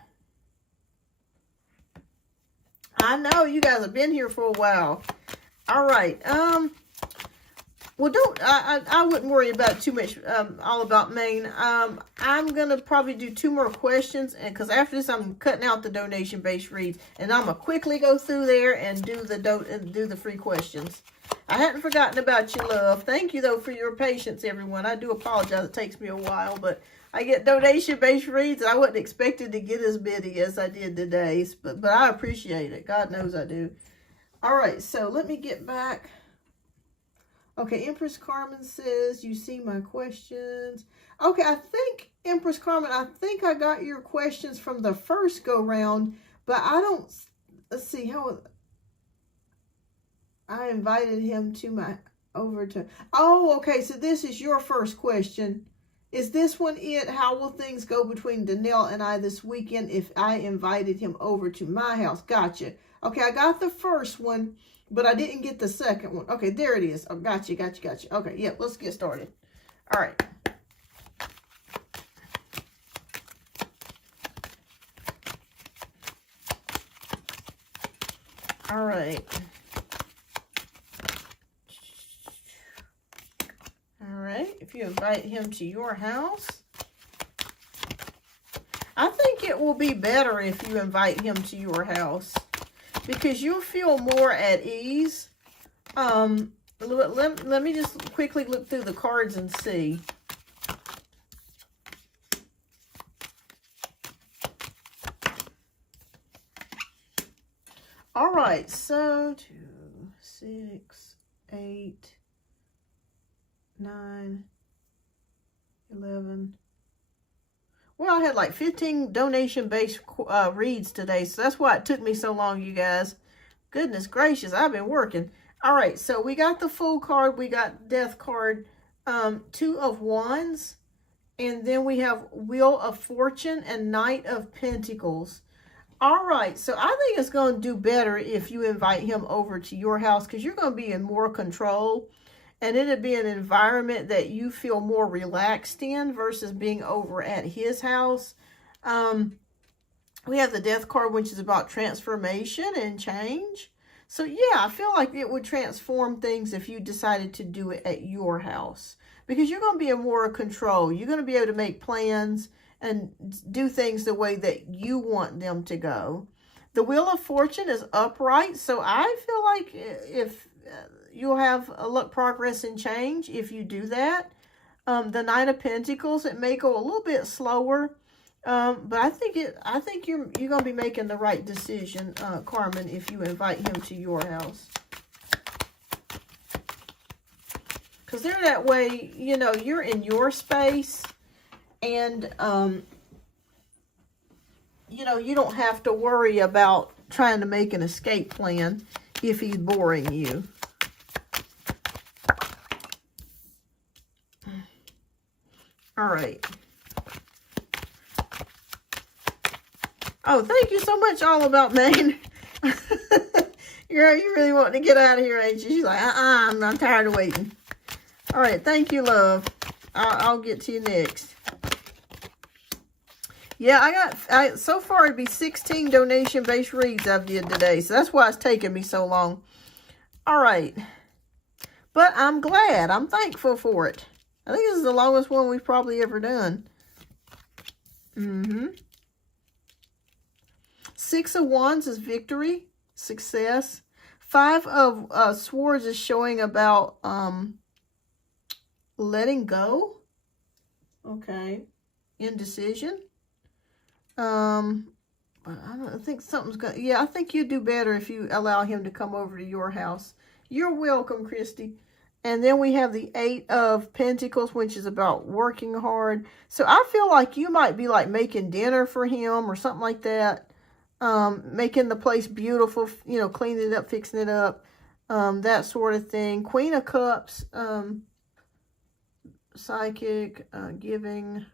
I know you guys have been here for a while. All right. Well, I wouldn't worry about too much, all about Maine. I'm going to probably do 2 more questions, and because after this, I'm cutting out the donation-based reads, and I'm going to quickly go through there and do the free questions. I hadn't forgotten about you, love. Thank you, though, for your patience, everyone. I do apologize. It takes me a while, but I get donation-based reads. I wasn't expected to get as many as I did today, but I appreciate it. God knows I do. All right, so let me get back. Okay, Empress Carmen says, you see my questions. Okay, I think, Empress Carmen, I think I got your questions from the first go-round, but I don't, let's see, how, I invited him to oh, okay, so this is your first question. Is this one it? How will things go between Danelle and I this weekend if I invited him over to my house? Gotcha. Okay, I got the first one, but I didn't get the second one. Okay, there it is. Oh, gotcha. Okay, yeah, let's get started. All right. All right. All right, if you invite him to your house, I think it will be better if you invite him to your house, because you'll feel more at ease. Let me just quickly look through the cards and see. All right, so 2, 6, 8, 9, 11. Well, I had like 15 donation-based reads today, so that's why it took me so long, you guys. Goodness gracious, I've been working. All right, so we got the Fool card, we got Death card, 2 of Wands, and then we have Wheel of Fortune and Knight of Pentacles. All right, so I think it's going to do better if you invite him over to your house, because you're going to be in more control. And it'd be an environment that you feel more relaxed in versus being over at his house. We have the Death card, which is about transformation and change. So yeah, I feel like it would transform things if you decided to do it at your house. Because you're going to be in more control. You're going to be able to make plans and do things the way that you want them to go. The Wheel of Fortune is upright. So I feel like if... you'll have a look progress and change if you do that. The Nine of Pentacles, it may go a little bit slower, but I think you're gonna be making the right decision, Carmen, if you invite him to your house. Because they're that way, you know, you're in your space, and you know, you don't have to worry about trying to make an escape plan if he's boring you. All right. Oh, thank you so much, All About Maine. You really want to get out of here, ain't you? She's like, I'm tired of waiting. All right, thank you, love. I'll get to you next. Yeah, so far it'd be 16 donation-based reads I've did today. So that's why it's taking me so long. All right. But I'm glad. I'm thankful for it. I think this is the longest one we've probably ever done. Six of Wands is victory, success. Five of Swords is showing about letting go. Okay. Indecision. But I think something's going to... Yeah, I think you do better if you allow him to come over to your house. You're welcome, Christy. And then we have the Eight of Pentacles, which is about working hard. So I feel like you might be like making dinner for him or something like that. Making the place beautiful, you know, cleaning it up, fixing it up. That sort of thing. Queen of Cups. Psychic. Giving.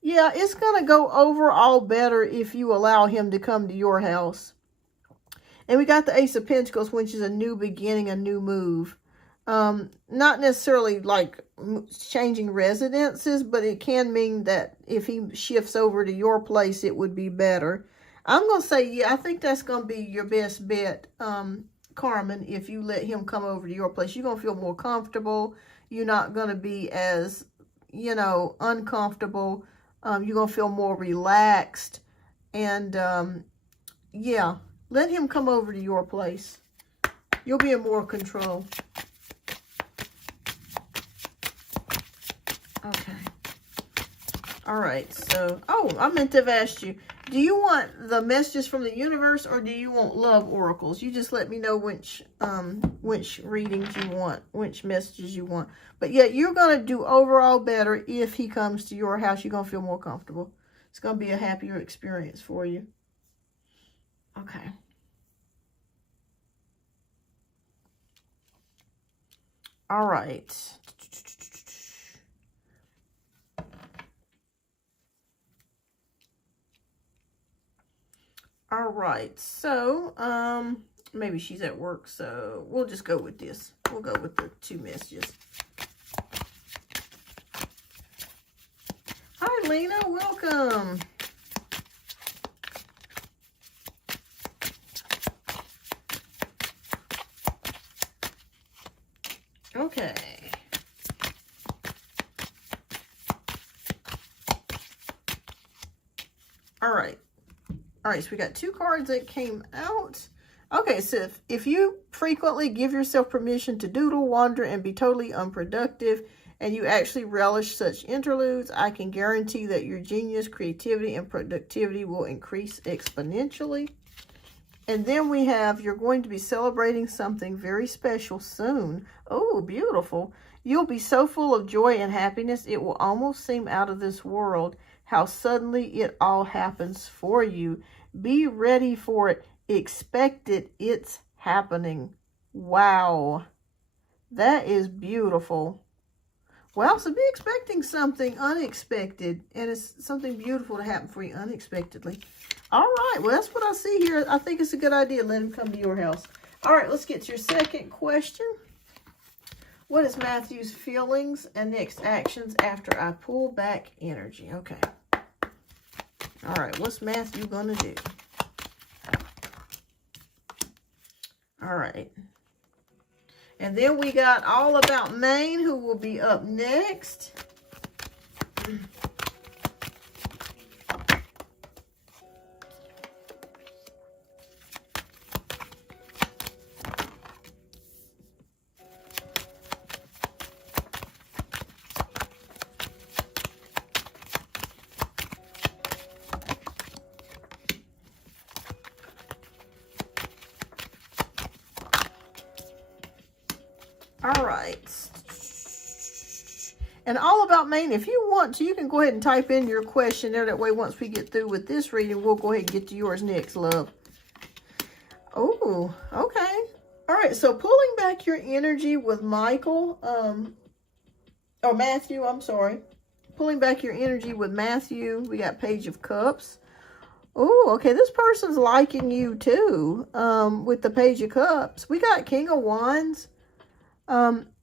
Yeah, it's going to go overall better if you allow him to come to your house. And we got the Ace of Pentacles, which is a new beginning, a new move. Not necessarily like changing residences, but it can mean that if he shifts over to your place, it would be better. I'm going to say, yeah, I think that's going to be your best bet, Carmen, if you let him come over to your place. You're going to feel more comfortable. You're not going to be as, you know, uncomfortable. You're going to feel more relaxed. And, yeah, let him come over to your place. You'll be in more control. Okay. All right. So, oh, I meant to have asked you, do you want the messages from the universe or do you want love oracles? You just let me know which readings you want, which messages you want. But yeah, you're going to do overall better if he comes to your house. You're going to feel more comfortable. It's going to be a happier experience for you. Okay. All right. All right, so, maybe she's at work, so we'll just go with this. We'll go with the two messages. Hi, Lena, welcome. Okay. All right. All right, so we got two cards that came out. Okay, so if you frequently give yourself permission to doodle, wander, and be totally unproductive, and you actually relish such interludes, I can guarantee that your genius, creativity, and productivity will increase exponentially. And then we have, you're going to be celebrating something very special soon. Oh, beautiful. You'll be so full of joy and happiness, it will almost seem out of this world how suddenly it all happens for you. Be ready for it. Expect it. It's happening. Wow. That is beautiful. Well, so be expecting something unexpected. And it's something beautiful to happen for you unexpectedly. All right. Well, that's what I see here. I think it's a good idea. Let him come to your house. All right. Let's get to your second question. What is Matthew's feelings and next actions after I pull back energy? Okay. All right. What's Matthew going to do? All right. And then we got All About Maine, who will be up next. All right. And All About Maine, if you want to, you can go ahead and type in your question there. That way, once we get through with this reading, we'll go ahead and get to yours next, love. Oh, okay. All right, so pulling back your energy with Michael, or Matthew, I'm sorry. Pulling back your energy with Matthew, we got Page of Cups. Oh, okay, this person's liking you too, with the Page of Cups. We got King of Wands.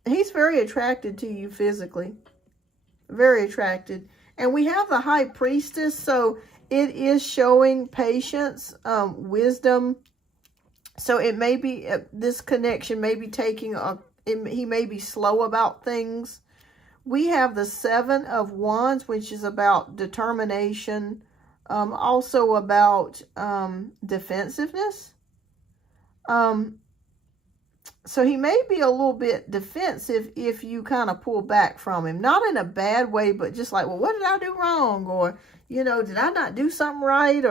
He's very attracted to you physically. Very attracted. And we have the High Priestess. So It is showing patience, wisdom. So it may be, this connection may be taking he may be slow about things. We have the 7 of Wands, which is about determination, also about defensiveness. So he may be a little bit defensive if you kind of pull back from him. Not in a bad way, but just like, well, what did I do wrong? Or, you know, did I not do something right?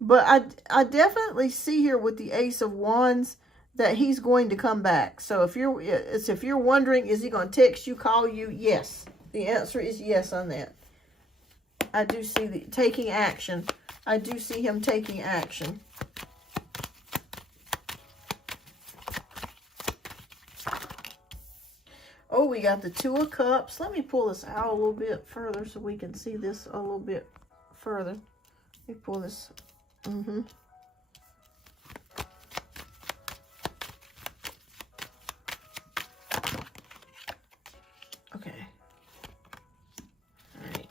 But I definitely see here with the Ace of Wands that he's going to come back. So if you're wondering, is he going to text you, call you? Yes. The answer is yes on that. I do see taking action. I do see him taking action. Oh, we got the 2 of Cups. Let me pull this out a little bit further so we can see this a little bit further. Let me pull this. Okay. All right.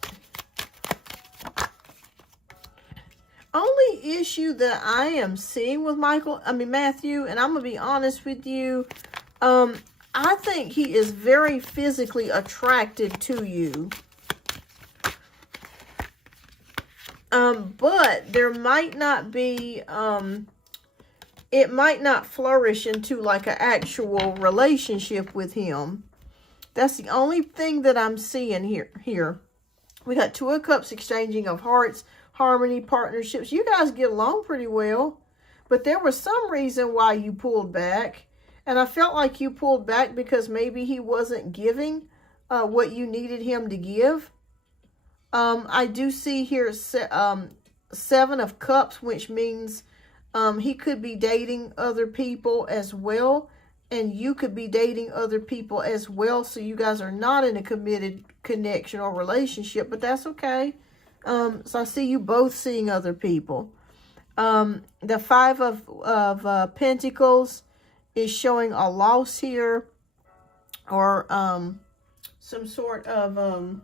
Only issue that I am seeing with Matthew, and I'm going to be honest with you, I think he is very physically attracted to you. But there might not be, it might not flourish into like an actual relationship with him. That's the only thing that I'm seeing here. We got 2 of Cups, exchanging of hearts, harmony, partnerships. You guys get along pretty well, but there was some reason why you pulled back. And I felt like you pulled back because maybe he wasn't giving what you needed him to give. I do see here 7 of Cups, which means he could be dating other people as well. And you could be dating other people as well. So you guys are not in a committed connection or relationship, but that's okay. So I see you both seeing other people. The 5 of Pentacles is showing a loss here, or some sort of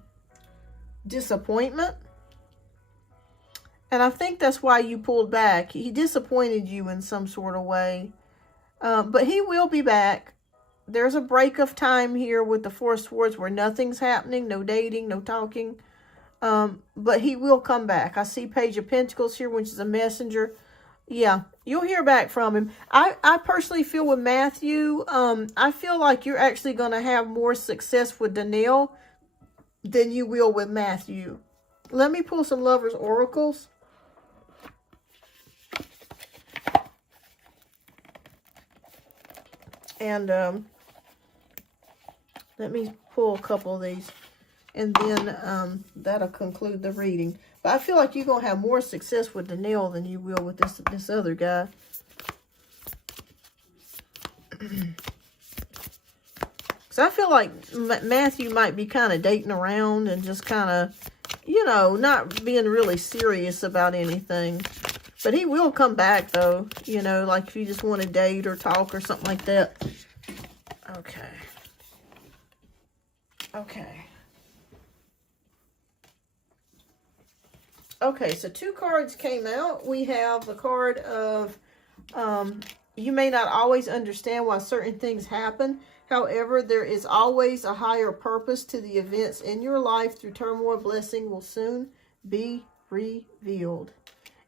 disappointment. And I think that's why you pulled back. He disappointed you in some sort of way. But he will be back. There's a break of time here with the 4 of Swords where nothing's happening, no dating, no talking. But he will come back. I see Page of Pentacles here, which is a messenger. Yeah, you'll hear back from him. I personally feel with Matthew, I feel like you're actually going to have more success with Danielle than you will with Matthew. Let me pull some Lovers Oracles. And let me pull a couple of these. And then that'll conclude the reading. But I feel like you're going to have more success with Danielle than you will with this other guy. So I feel like Matthew might be kind of dating around and just kind of, you know, not being really serious about anything. But he will come back, though. You know, like if you just want to date or talk or something like that. Okay. Okay. Okay, so 2 cards came out. We have the card of, you may not always understand why certain things happen. However, there is always a higher purpose to the events in your life. Through turmoil, blessing will soon be revealed.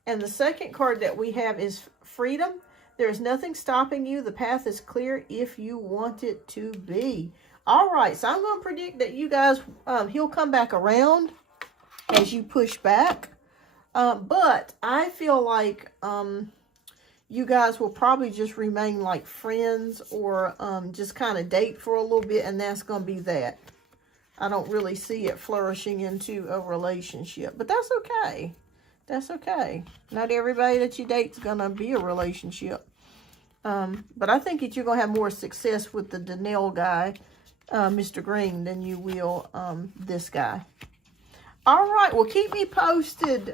And the second card that we have is freedom. There's nothing stopping you. The path is clear if you want it to be. All right, so I'm going to predict that you guys, he'll come back around as you push back. But I feel like you guys will probably just remain like friends or just kind of date for a little bit, and that's going to be that. I don't really see it flourishing into a relationship, but that's okay. That's okay. Not everybody that you date is going to be a relationship. But I think that you're going to have more success with the Danielle guy, Mr. Green, than you will this guy. All right. Well, keep me posted,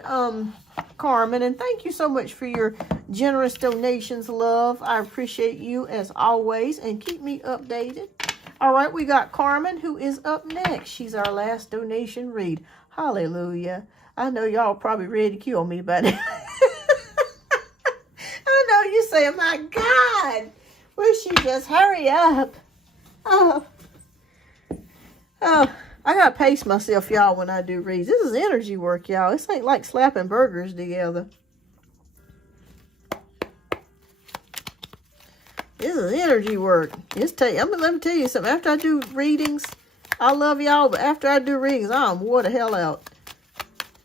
Carmen. And thank you so much for your generous donations, love. I appreciate you as always. And keep me updated. All right. We got Carmen, who is up next. She's our last donation read. Hallelujah. I know y'all probably ready to kill me by now. I know you saying, my God, will she just hurry up? Oh, I gotta pace myself, y'all, when I do reads. This is energy work, y'all. This ain't like slapping burgers together. This is energy work. Let me tell you something. After I do readings, I love y'all, but after I do readings, I'm wore the hell out.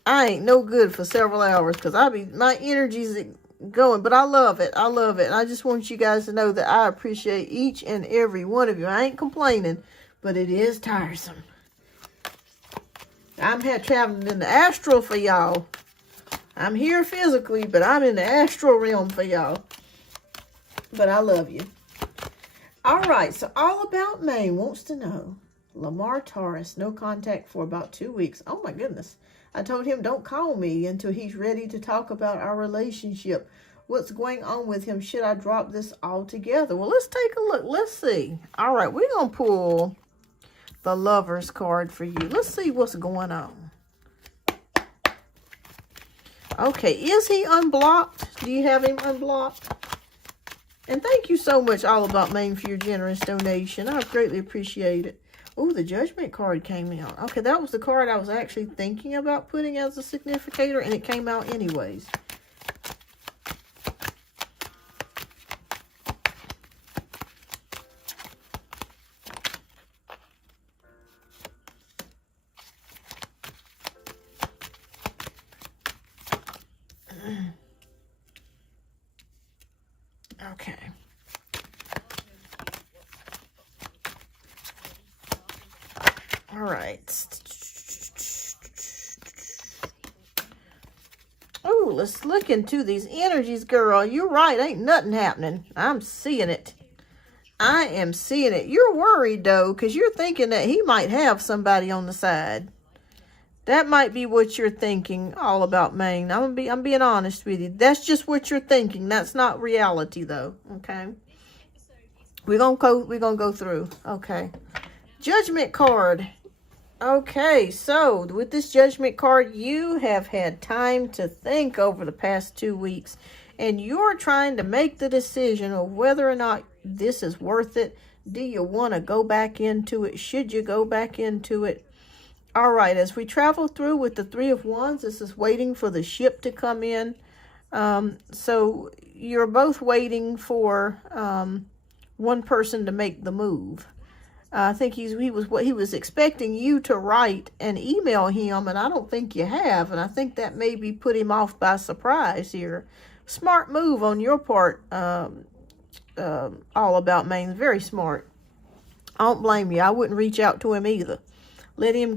I ain't no good for several hours because my energy's going, but I love it. I love it. And I just want you guys to know that I appreciate each and every one of you. I ain't complaining, but it is tiresome. I'm here traveling in the astral for y'all. I'm here physically, but I'm in the astral realm for y'all. But I love you. All right, so All About Maine wants to know. Lamar Taurus, no contact for about 2 weeks. Oh my goodness. I told him don't call me until he's ready to talk about our relationship. What's going on with him? Should I drop this altogether? Well, let's take a look. Let's see. All right, we're going to pull the Lover's card for you. Let's see what's going on. Okay, is he unblocked? Do you have him unblocked? And thank you so much, All About Maine, for your generous donation. I greatly appreciate it. Oh, the Judgment card came out. Okay, that was the card I was actually thinking about putting as a significator, and it came out anyways. Okay. All right. Oh, let's look into these energies, girl. You're right. Ain't nothing happening. I'm seeing it. I am seeing it. You're worried, though, because you're thinking that he might have somebody on the side. That might be what you're thinking, All About Maine. I'm being honest with you. That's just what you're thinking. That's not reality, though. Okay. We're gonna go through. Okay. Judgment card. Okay, so with this Judgment card, you have had time to think over the past 2 weeks, and you're trying to make the decision of whether or not this is worth it. Do you want to go back into it? Should you go back into it? All right, as we travel through with the Three of Wands, this is waiting for the ship to come in. So you're both waiting for one person to make the move. I think he was expecting you to write and email him, and I don't think you have, and I think that maybe put him off by surprise here. Smart move on your part, All About Maine. Very smart. I don't blame you. I wouldn't reach out to him either. Let him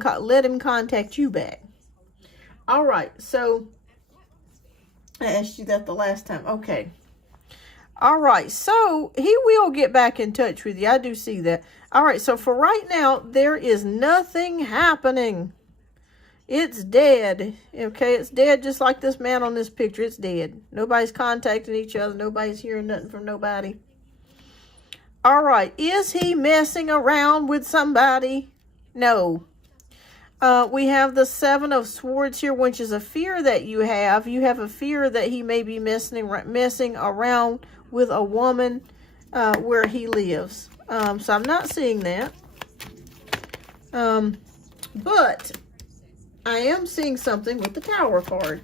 contact you back. All right, so I asked you that the last time. Okay. All right, so he will get back in touch with you. I do see that. All right, so for right now, there is nothing happening. It's dead. Okay, it's dead just like this man on this picture. It's dead. Nobody's contacting each other. Nobody's hearing nothing from nobody. All right, is he messing around with somebody? No. We have the Seven of Swords here, which is a fear that you have. You have a fear that he may be messing around with a woman where he lives. So I'm not seeing that. But I am seeing something with the Tower card.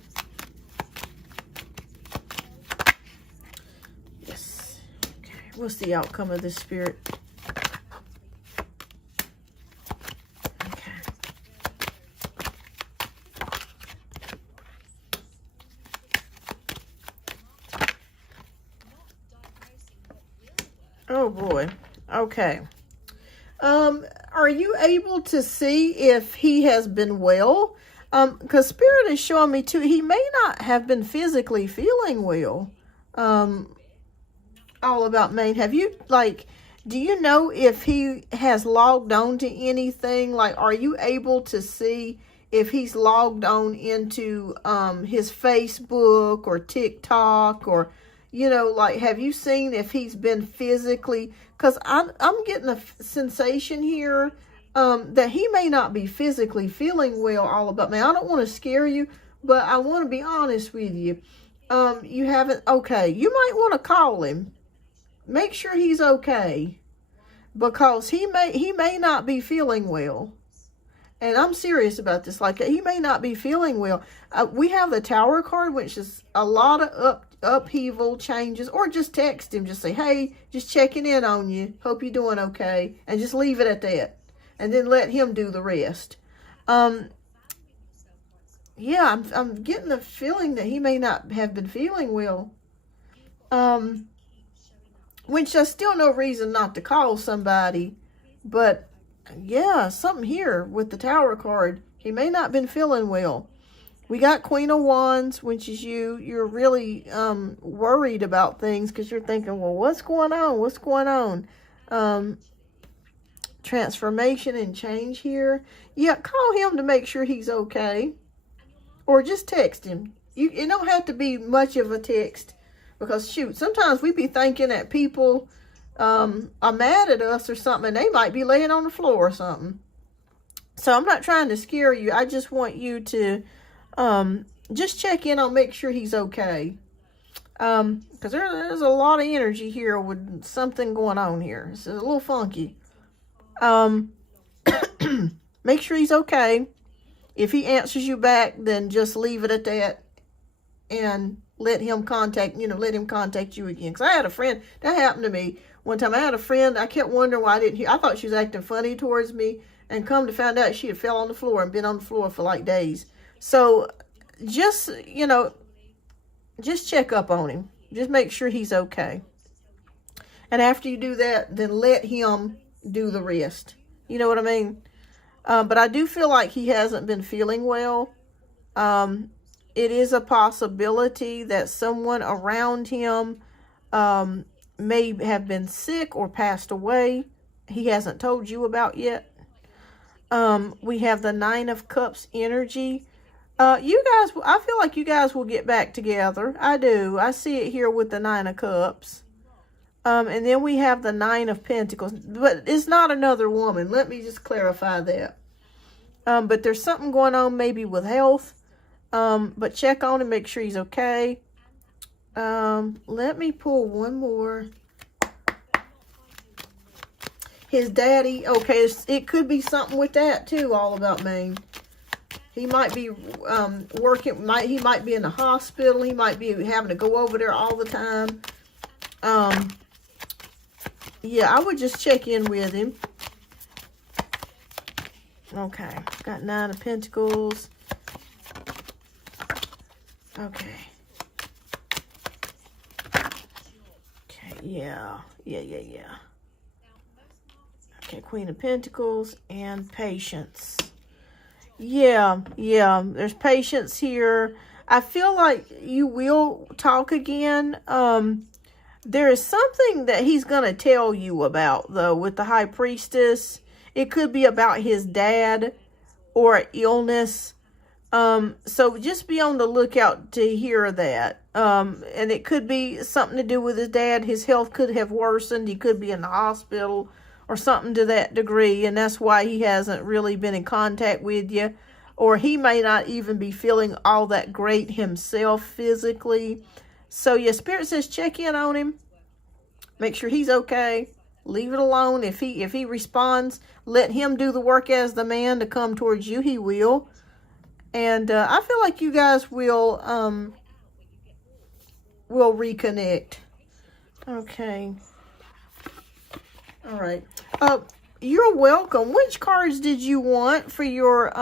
Yes. Okay. What's the outcome of this, Spirit? Oh boy. Okay. Are you able to see if he has been well? Because Spirit is showing me too, he may not have been physically feeling well. All About Maine. Have you, do you know if he has logged on to anything? Are you able to see if he's logged on into his Facebook or TikTok or, have you seen if he's been physically, because I'm getting a sensation here that he may not be physically feeling well all about. Now, I don't want to scare you, but I want to be honest with you. You haven't, okay, you might want to call him. Make sure he's okay, because he may not be feeling well. And I'm serious about this. Like, he may not be feeling well. We have the Tower card, which is a lot of upheaval, changes. Or just text him. Just say, hey, just checking in on you. Hope you're doing okay. And just leave it at that. And then let him do the rest. Yeah, I'm getting the feeling that he may not have been feeling well. Which there's still no reason not to call somebody. But yeah, something here with the Tower card. He may not have been feeling well. We got Queen of Wands, which is you. You're really worried about things because you're thinking, well, what's going on? What's going on? Transformation and change here. Yeah, call him to make sure he's okay. Or just text him. It don't have to be much of a text. Because, shoot, sometimes we be thinking that people are mad at us or something, and they might be laying on the floor or something. So I'm not trying to scare you. I just want you to just check in on, make sure he's okay. Because there's a lot of energy here with something going on here. It's a little funky. Make sure he's okay. If he answers you back, then just leave it at that and let him contact you again. Because I had a friend, that happened to me one time. I had a friend, I kept wondering why I didn't hear. I thought she was acting funny towards me, and come to find out she had fell on the floor and been on the floor for like days. So just, just check up on him. Just make sure he's okay. And after you do that, then let him do the rest. You know what I mean? But I do feel like he hasn't been feeling well. It is a possibility that someone around him may have been sick or passed away. He hasn't told you about yet. We have the Nine of Cups energy. You guys, I feel like you guys will get back together. I do. I see it here with the Nine of Cups. And then we have the Nine of Pentacles. But it's not another woman. Let me just clarify that. But there's something going on maybe with health. But check on him, make sure he's okay. Let me pull one more. His daddy, okay, it could be something with that too, all about Maine. He might be working, he might be in the hospital, he might be having to go over there all the time. Yeah, I would just check in with him. Okay, got Nine of Pentacles. Okay. Okay, yeah. Okay, Queen of Pentacles and patience. Yeah, there's patience here. I feel like you will talk again. There is something that he's going to tell you about, though, with the High Priestess. It could be about his dad or illness. So just be on the lookout to hear that. And it could be something to do with his dad. His health could have worsened. He could be in the hospital or something to that degree. And that's why he hasn't really been in contact with you. Or he may not even be feeling all that great himself physically. So your Spirit says check in on him. Make sure he's okay. Leave it alone. If he responds, let him do the work as the man to come towards you. He will. And I feel like you guys will reconnect. Okay. All right. You're welcome. Which cards did you want for your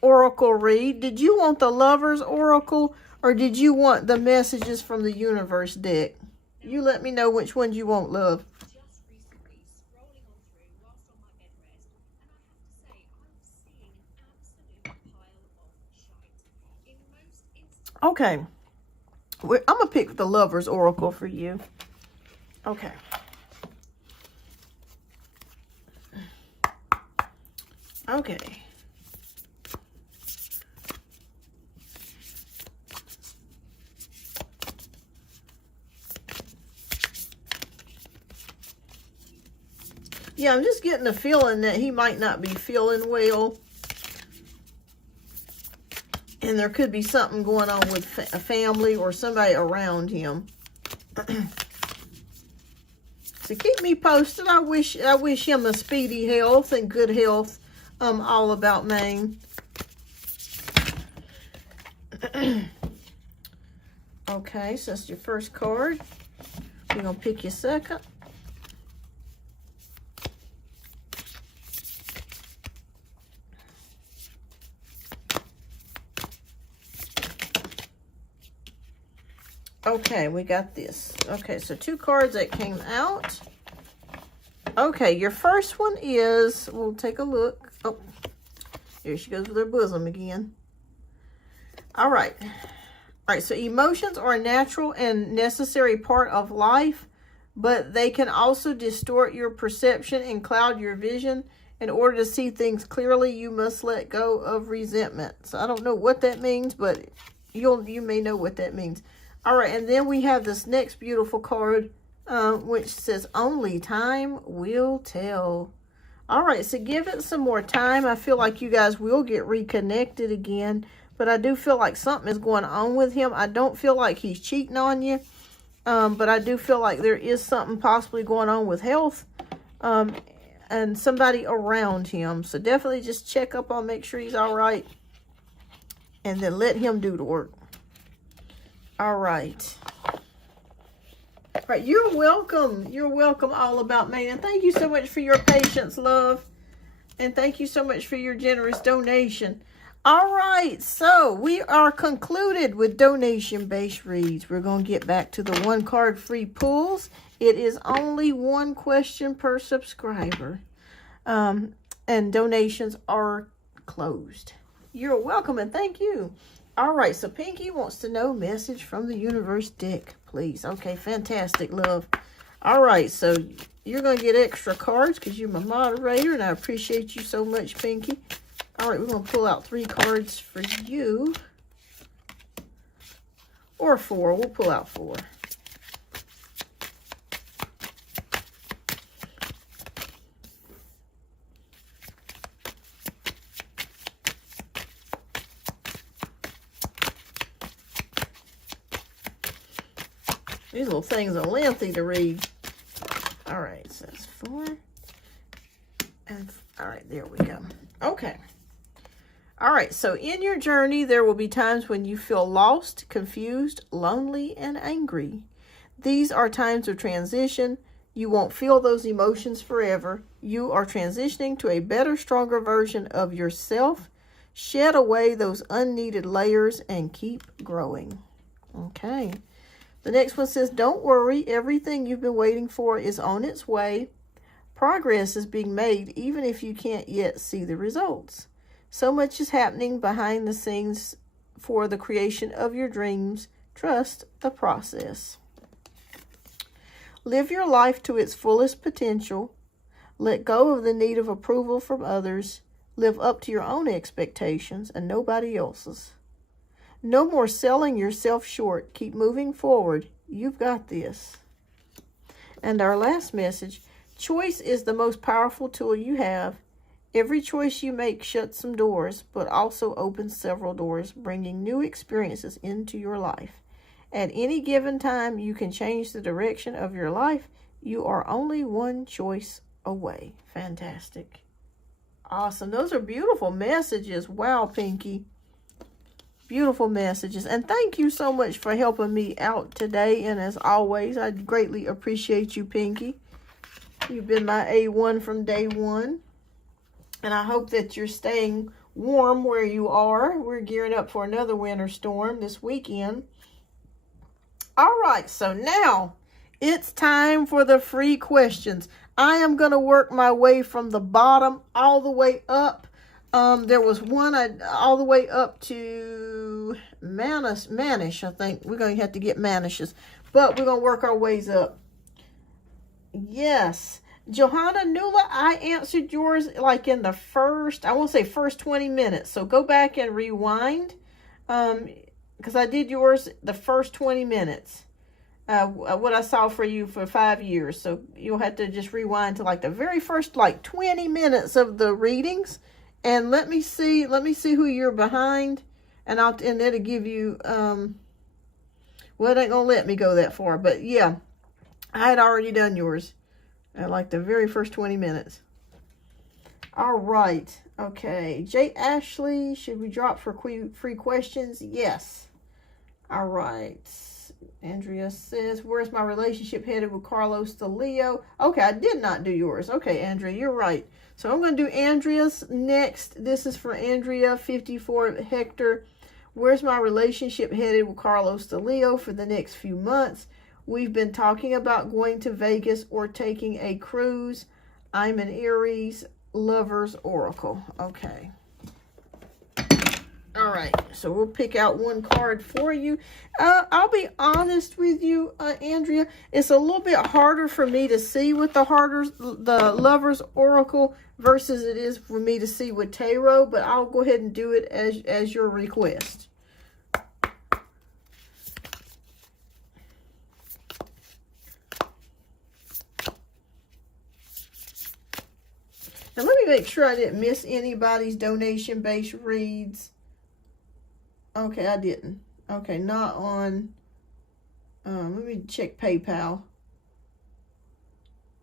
oracle read? Did you want the Lover's Oracle, or did you want the Messages from the Universe deck? You let me know which ones you want, love. Okay. I'm going to pick the Lover's Oracle for you. Okay. Okay. Yeah, I'm just getting a feeling that he might not be feeling well. And there could be something going on with a family or somebody around him. So keep me posted. I wish him a speedy health and good health. All about Maine. Okay, so that's your first card. We're going to pick your second. Okay, we got this. Okay, so 2 cards that came out. Okay, your first one is, we'll take a look. Oh, here she goes with her bosom again. All right. All right, so emotions are a natural and necessary part of life, but they can also distort your perception and cloud your vision. In order to see things clearly, you must let go of resentment. So I don't know what that means, but you may know what that means. All right, and then we have this next beautiful card, which says, only time will tell. All right, so give it some more time. I feel like you guys will get reconnected again, but I do feel like something is going on with him. I don't feel like he's cheating on you, but I do feel like there is something possibly going on with health and somebody around him. So definitely just check up on, make sure he's all right, and then let him do the work. All right. All right, you're welcome. You're welcome, All About Maine. And thank you so much for your patience, love. And thank you so much for your generous donation. All right, so we are concluded with donation-based reads. We're going to get back to the 1-card free pulls. It is only 1 question per subscriber. And donations are closed. You're welcome, and thank you. All right, so Pinky wants to know message from the universe deck, please. Okay, fantastic, love. All right, so you're going to get extra cards because you're my moderator, and I appreciate you so much, Pinky. All right, we're going to pull out 3 cards for you. Or 4. We'll pull out 4. These little things are lengthy to read. All right, so that's 4. And all right, there we go. Okay. All right, so in your journey, there will be times when you feel lost, confused, lonely, and angry. These are times of transition. You won't feel those emotions forever. You are transitioning to a better, stronger version of yourself. Shed away those unneeded layers and keep growing. Okay. The next one says, don't worry, everything you've been waiting for is on its way. Progress is being made even if you can't yet see the results. So much is happening behind the scenes for the creation of your dreams. Trust the process. Live your life to its fullest potential. Let go of the need of approval from others. Live up to your own expectations and nobody else's. No more selling yourself short. Keep moving forward. You've got this. And our last message, choice is the most powerful tool you have. Every choice you make shuts some doors, but also opens several doors, bringing new experiences into your life. At any given time, you can change the direction of your life. You are only 1 choice away. Fantastic. Awesome. Those are beautiful messages. Wow, Pinky. Beautiful messages. And thank you so much for helping me out today. And as always, I greatly appreciate you, Pinky. You've been my A1 from day 1. And I hope that you're staying warm where you are. We're gearing up for another winter storm this weekend. All right, so now it's time for the free questions. I am going to work my way from the bottom all the way up. There was one all the way up to Manish, I think. We're going to have to get Manish's. But we're going to work our ways up. Yes. Johanna Nula, I answered yours like in the first, I won't say first 20 minutes. So go back and rewind. Because I did yours the first 20 minutes. what I saw for you for 5 years. So you'll have to just rewind to like the very first like 20 minutes of the readings, and let me see who you're behind, and that'll give you well, it ain't gonna let me go that far, but yeah, I had already done yours at like the very first 20 minutes. All right. Okay. J. Ashley, should we drop for free questions? Yes. All right. Andrea says, where's my relationship headed with Carlos the Leo? Okay, I did not do yours. Okay, Andrea, you're right. So I'm going to do Andrea's next. This is for Andrea, 54 Hector. Where's my relationship headed with Carlos the Leo for the next few months? We've been talking about going to Vegas or taking a cruise. I'm an Aries, Lover's Oracle. Okay. All right, so we'll pick out one card for you. I'll be honest with you, Andrea. It's a little bit harder for me to see with the Lover's Oracle versus it is for me to see with Tarot, but I'll go ahead and do it as your request. Now, let me make sure I didn't miss anybody's donation-based reads. Okay, I didn't. Okay, not on, let me check PayPal.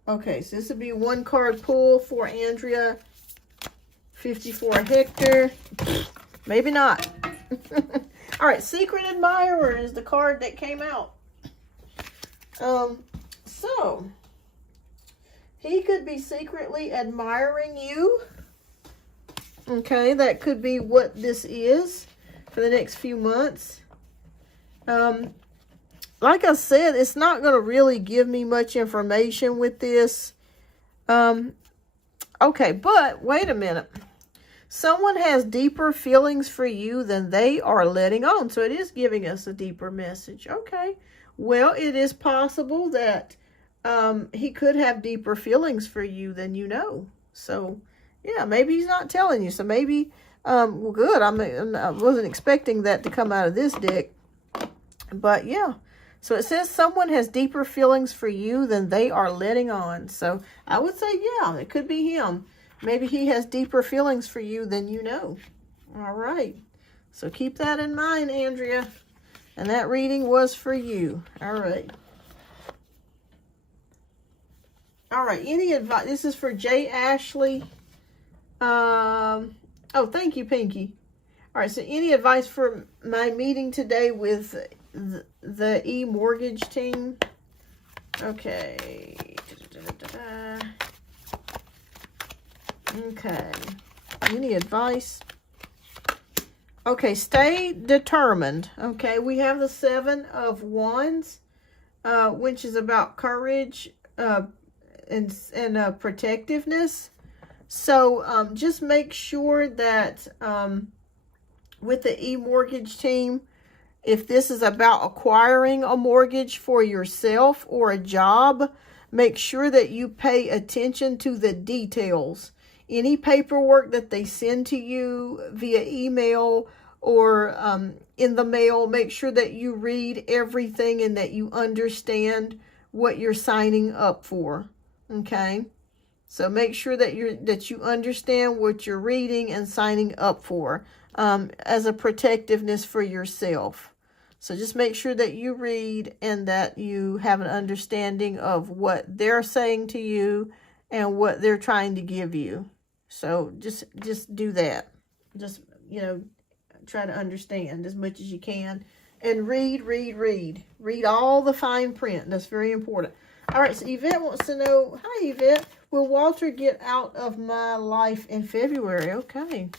Okay, so this would be one card pull for Andrea, 54 Hector. Maybe not. All right, Secret Admirer is the card that came out. So, he could be secretly admiring you. Okay, that could be what this is for the next few months. Like I said, it's not going to really give me much information with this. Okay, but wait a minute. Someone has deeper feelings for you than they are letting on. So it is giving us a deeper message. Okay, well, it is possible that he could have deeper feelings for you than you know. So, yeah, maybe he's not telling you. So maybe... well, good. I wasn't expecting that to come out of this deck. But, yeah. So, it says someone has deeper feelings for you than they are letting on. So, I would say, yeah, it could be him. Maybe he has deeper feelings for you than you know. All right. So, keep that in mind, Andrea. And that reading was for you. All right. All right. Any advice? This is for J. Ashley. Oh, thank you, Pinky. All right, so any advice for my meeting today with the e-mortgage team? Okay. Okay. Any advice? Okay, stay determined. Okay, we have the 7 of Wands, which is about courage and protectiveness. So, just make sure that with the e-mortgage team, if this is about acquiring a mortgage for yourself or a job, make sure that you pay attention to the details. Any paperwork that they send to you via email or in the mail, make sure that you read everything and that you understand what you're signing up for. Okay? So make sure that you understand what you're reading and signing up for as a protectiveness for yourself. So just make sure that you read and that you have an understanding of what they're saying to you and what they're trying to give you. So just do that. Just, try to understand as much as you can. And read. Read all the fine print. That's very important. All right, so Yvette wants to know, hi Yvette, will Walter get out of my life in February? Okay.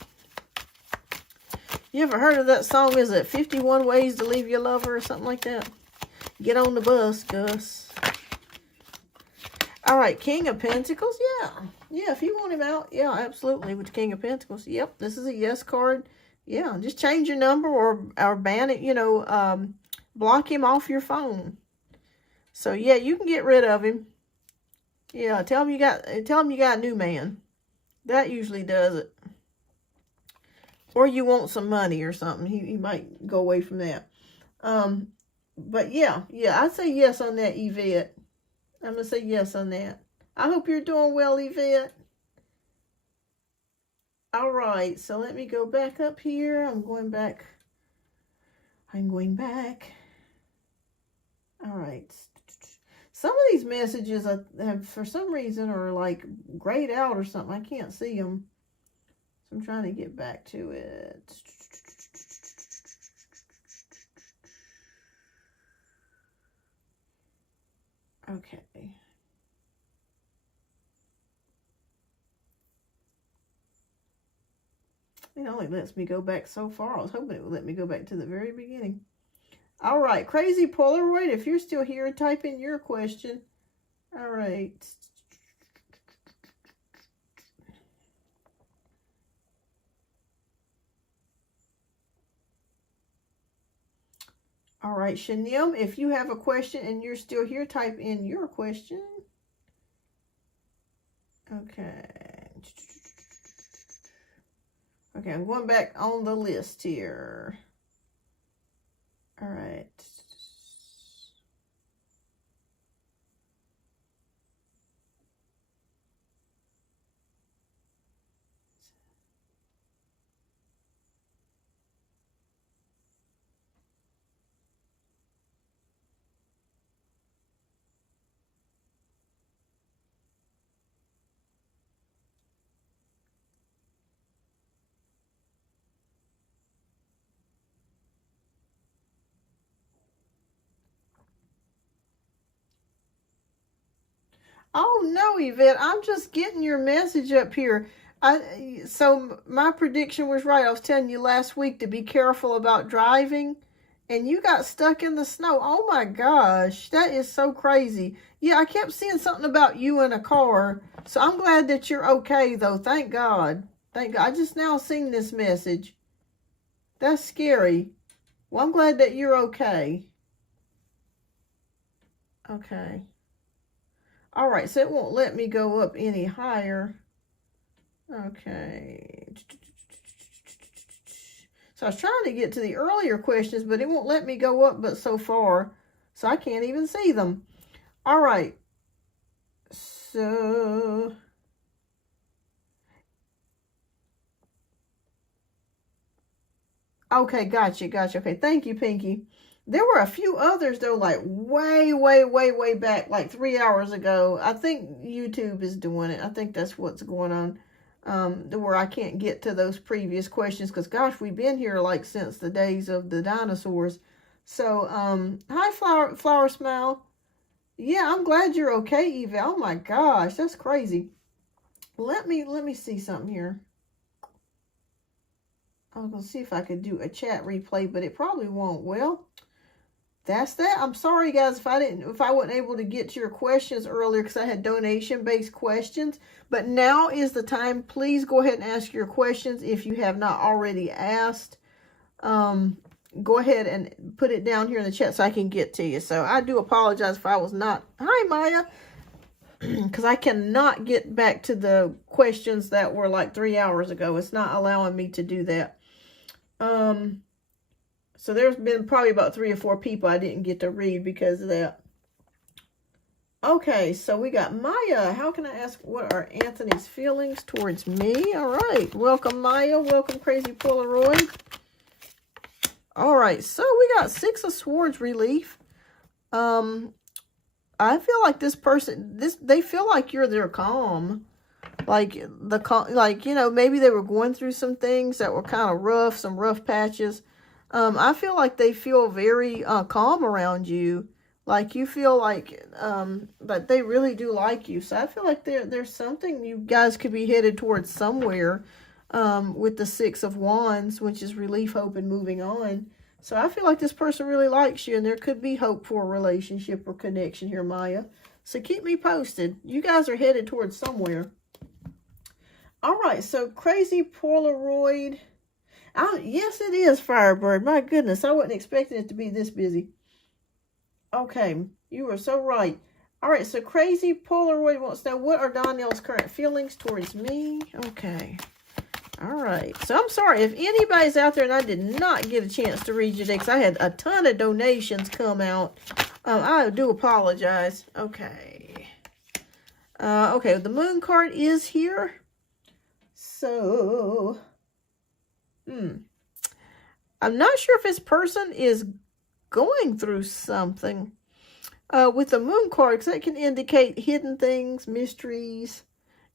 You ever heard of that song? Is it 51 Ways to Leave Your Lover or something like that? Get on the bus, Gus. All right, King of Pentacles, yeah. Yeah, if you want him out, yeah, absolutely, with King of Pentacles. Yep, this is a yes card. Yeah, just change your number or ban it, block him off your phone. So, yeah, you can get rid of him. Yeah, tell him you got a new man. That usually does it. Or you want some money or something. He might go away from that. But yeah, I'd say yes on that, Yvette. I'm going to say yes on that. I hope you're doing well, Yvette. All right, so let me go back up here. I'm going back. All right. Some of these messages I have, for some reason, are like grayed out or something. I can't see them. So I'm trying to get back to it. Okay. It only lets me go back so far. I was hoping it would let me go back to the very beginning. All right, Crazy Polaroid, if you're still here, type in your question. All right. All right, Shanim, if you have a question and you're still here, type in your question. Okay. Okay, I'm going back on the list here. All right. Oh, no, Yvette, I'm just getting your message up here. So my prediction was right. I was telling you last week to be careful about driving, and you got stuck in the snow. Oh, my gosh, that is so crazy. Yeah, I kept seeing something about you in a car, so I'm glad that you're okay, though. Thank God. Thank God. I just now seen this message. That's scary. Well, I'm glad that you're okay. Okay. All right, so it won't let me go up any higher. Okay. So I was trying to get to the earlier questions, but it won't let me go up but so far. So I can't even see them. All right. So... Okay, gotcha. Okay, thank you, Pinky. There were a few others, though, like way back, like 3 hours ago. I think YouTube is doing it. I think that's what's going on, where I can't get to those previous questions. Because, gosh, we've been here, like, since the days of the dinosaurs. So, hi, Flower Smile. Yeah, I'm glad you're okay, Eva. Oh, my gosh, that's crazy. Let me see something here. I was going to see if I could do a chat replay, but it probably won't. Well, that's that. I'm sorry, guys, if I wasn't able to get to your questions earlier because I had donation-based questions. But now is the time. Please go ahead and ask your questions if you have not already asked. Go ahead and put it down here in the chat so I can get to you. So I do apologize if I was not. Hi, Maya. Because I cannot get back to the questions that were like 3 hours ago. It's not allowing me to do that. So there's been probably about 3 or 4 people I didn't get to read because of that. Okay, so we got Maya. How can I ask what are Anthony's feelings towards me? All right, welcome Maya. Welcome Crazy Polaroid. All right, so we got 6 of Swords relief. I feel like this person, they feel like you're their calm. Like, you know, maybe they were going through some things that were kind of rough, some rough patches. I feel like they feel very calm around you. Like, you feel like that they really do like you. So I feel like there's something you guys could be headed towards somewhere with the 6 of Wands, which is relief, hope, and moving on. So I feel like this person really likes you, and there could be hope for a relationship or connection here, Maya. So keep me posted. You guys are headed towards somewhere. All right, so Crazy Polaroid. Yes, it is Firebird. My goodness, I wasn't expecting it to be this busy. Okay, you were so right. All right, so Crazy Polaroid wants to know, what are Donnell's current feelings towards me? Okay. All right. So I'm sorry if anybody's out there and I did not get a chance to read your decks. I had a ton of donations come out. I do apologize. Okay. Okay, the moon card is here. So, I'm not sure if this person is going through something with the moon card, because that can indicate hidden things, mysteries.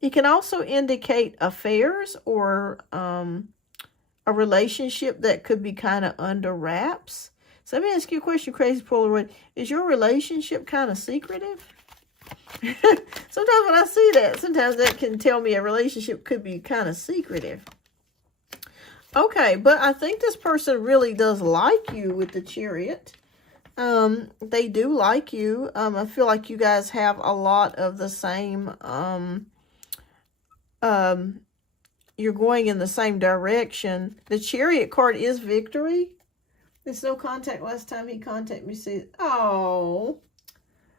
It can also indicate affairs or a relationship that could be kind of under wraps. So let me ask you a question, Crazy Polaroid. Is your relationship kind of secretive? Sometimes when I see that, sometimes that can tell me a relationship could be kind of secretive. Okay, but I think this person really does like you with the Chariot. They do like you. I feel like you guys have a lot of the same, you're going in the same direction. The Chariot card is victory. There's no contact last time he contacted me. Said, oh,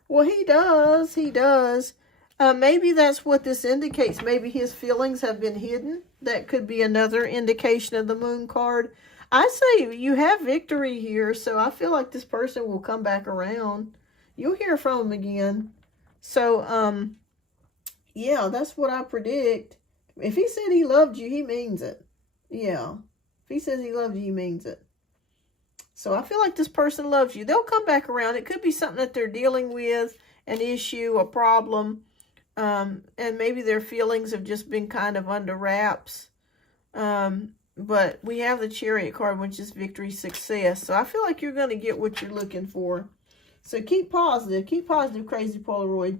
well, he does. He does. Maybe that's what this indicates. Maybe his feelings have been hidden. That could be another indication of the moon card. I say you have victory here, so I feel like this person will come back around. You'll hear from him again. So, yeah, that's what I predict. If he said he loved you, he means it. Yeah. If he says he loves you, he means it. So I feel like this person loves you. They'll come back around. It could be something that they're dealing with, an issue, a problem. And maybe their feelings have just been kind of under wraps. But we have the Chariot card, which is victory, success. So I feel like you're going to get what you're looking for. So keep positive. Keep positive, Crazy Polaroid.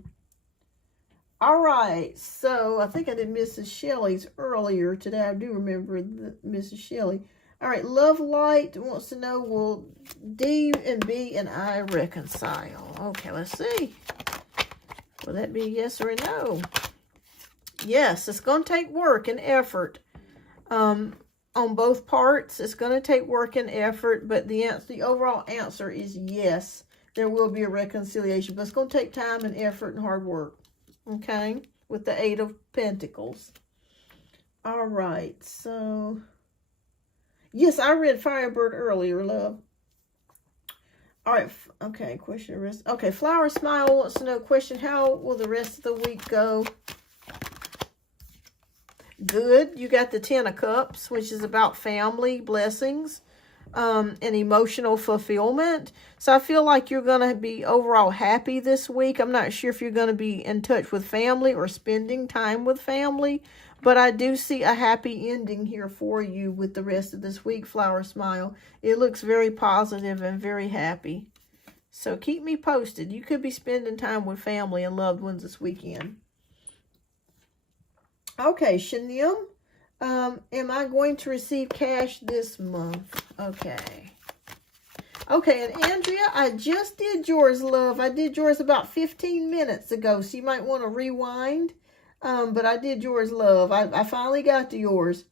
All right. So I think I did Mrs. Shelley's earlier today. I do remember Mrs. Shelley. All right. Love Light wants to know, will D and B and I reconcile? Okay, let's see. Will that be yes or a no? Yes, it's going to take work and effort. On both parts, it's going to take work and effort, but the overall answer is yes. There will be a reconciliation, but it's going to take time and effort and hard work. Okay, with the Eight of Pentacles. All right, so yes, I read Firebird earlier, love. All right, okay, question rest. Okay, Flower Smile wants to know, question, how will the rest of the week go? Good. You got the Ten of Cups, which is about family, blessings, and emotional fulfillment. So I feel like you're going to be overall happy this week. I'm not sure if you're going to be in touch with family or spending time with family, but I do see a happy ending here for you with the rest of this week, Flower Smile. It looks very positive and very happy. So keep me posted. You could be spending time with family and loved ones this weekend. Okay, Shanim, am I going to receive cash this month? Okay. Okay, and Andrea, I just did yours, love. I did yours about 15 minutes ago, so you might want to rewind. But I did yours, love. I finally got to yours.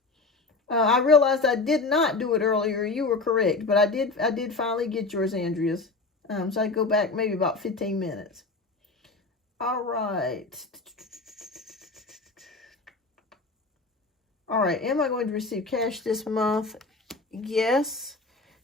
I realized I did not do it earlier. You were correct, but I did finally get yours, Andrea's. So I go back maybe about 15 minutes. All right. All right, am I going to receive cash this month? Yes.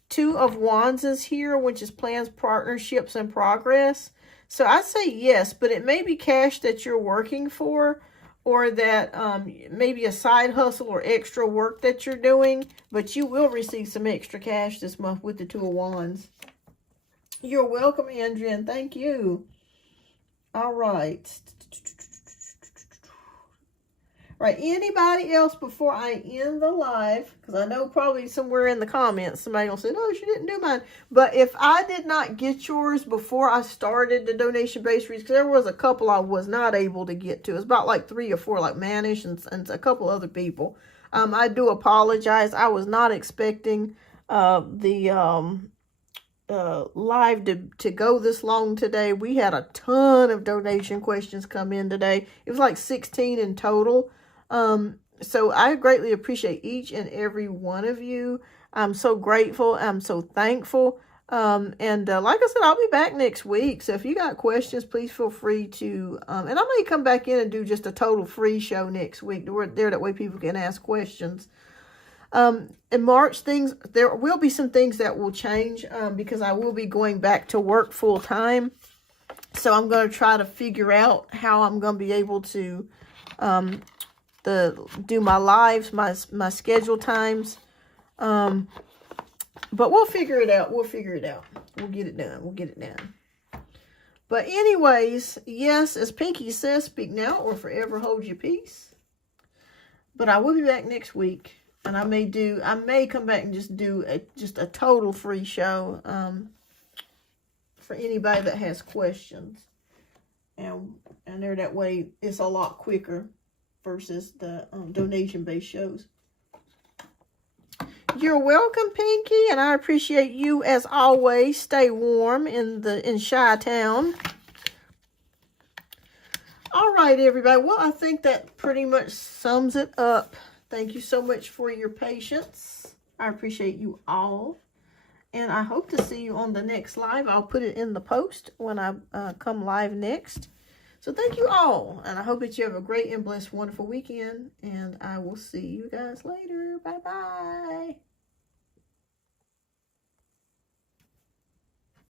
Two of Wands is here, which is plans, partnerships, and progress. So I say yes, but it may be cash that you're working for, or that maybe a side hustle or extra work that you're doing, but you will receive some extra cash this month with the Two of Wands. You're welcome, Andrea, and thank you. All right. Right, anybody else before I end the live, because I know probably somewhere in the comments somebody will say, no, she didn't do mine. But if I did not get yours before I started the donation-based reads, because there was a couple I was not able to get to. It's about like 3 or 4, like Manish and a couple other people. I do apologize. I was not expecting the live to go this long today. We had a ton of donation questions come in today. It was like 16 in total. So I greatly appreciate each and every one of you. I'm so grateful. I'm so thankful. And like I said, I'll be back next week. So if you got questions, please feel free to, and I may come back in and do just a total free show next week. That way people can ask questions. In March, there will be some things that will change, because I will be going back to work full time. So I'm going to try to figure out how I'm going to be able to, do my lives, my schedule times. But we'll figure it out. We'll figure it out. We'll get it done. We'll get it done. But anyways, yes, as Pinky says, speak now or forever hold your peace. But I will be back next week. And I may come back and just do a total free show for anybody that has questions. And there, that way it's a lot quicker versus the donation-based shows. You're welcome, Pinky, and I appreciate you as always. Stay warm in Chi-Town. All right, everybody. Well, I think that pretty much sums it up. Thank you so much for your patience. I appreciate you all, and I hope to see you on the next live. I'll put it in the post when I come live next. So thank you all, and I hope that you have a great and blessed, wonderful weekend, and I will see you guys later. Bye-bye.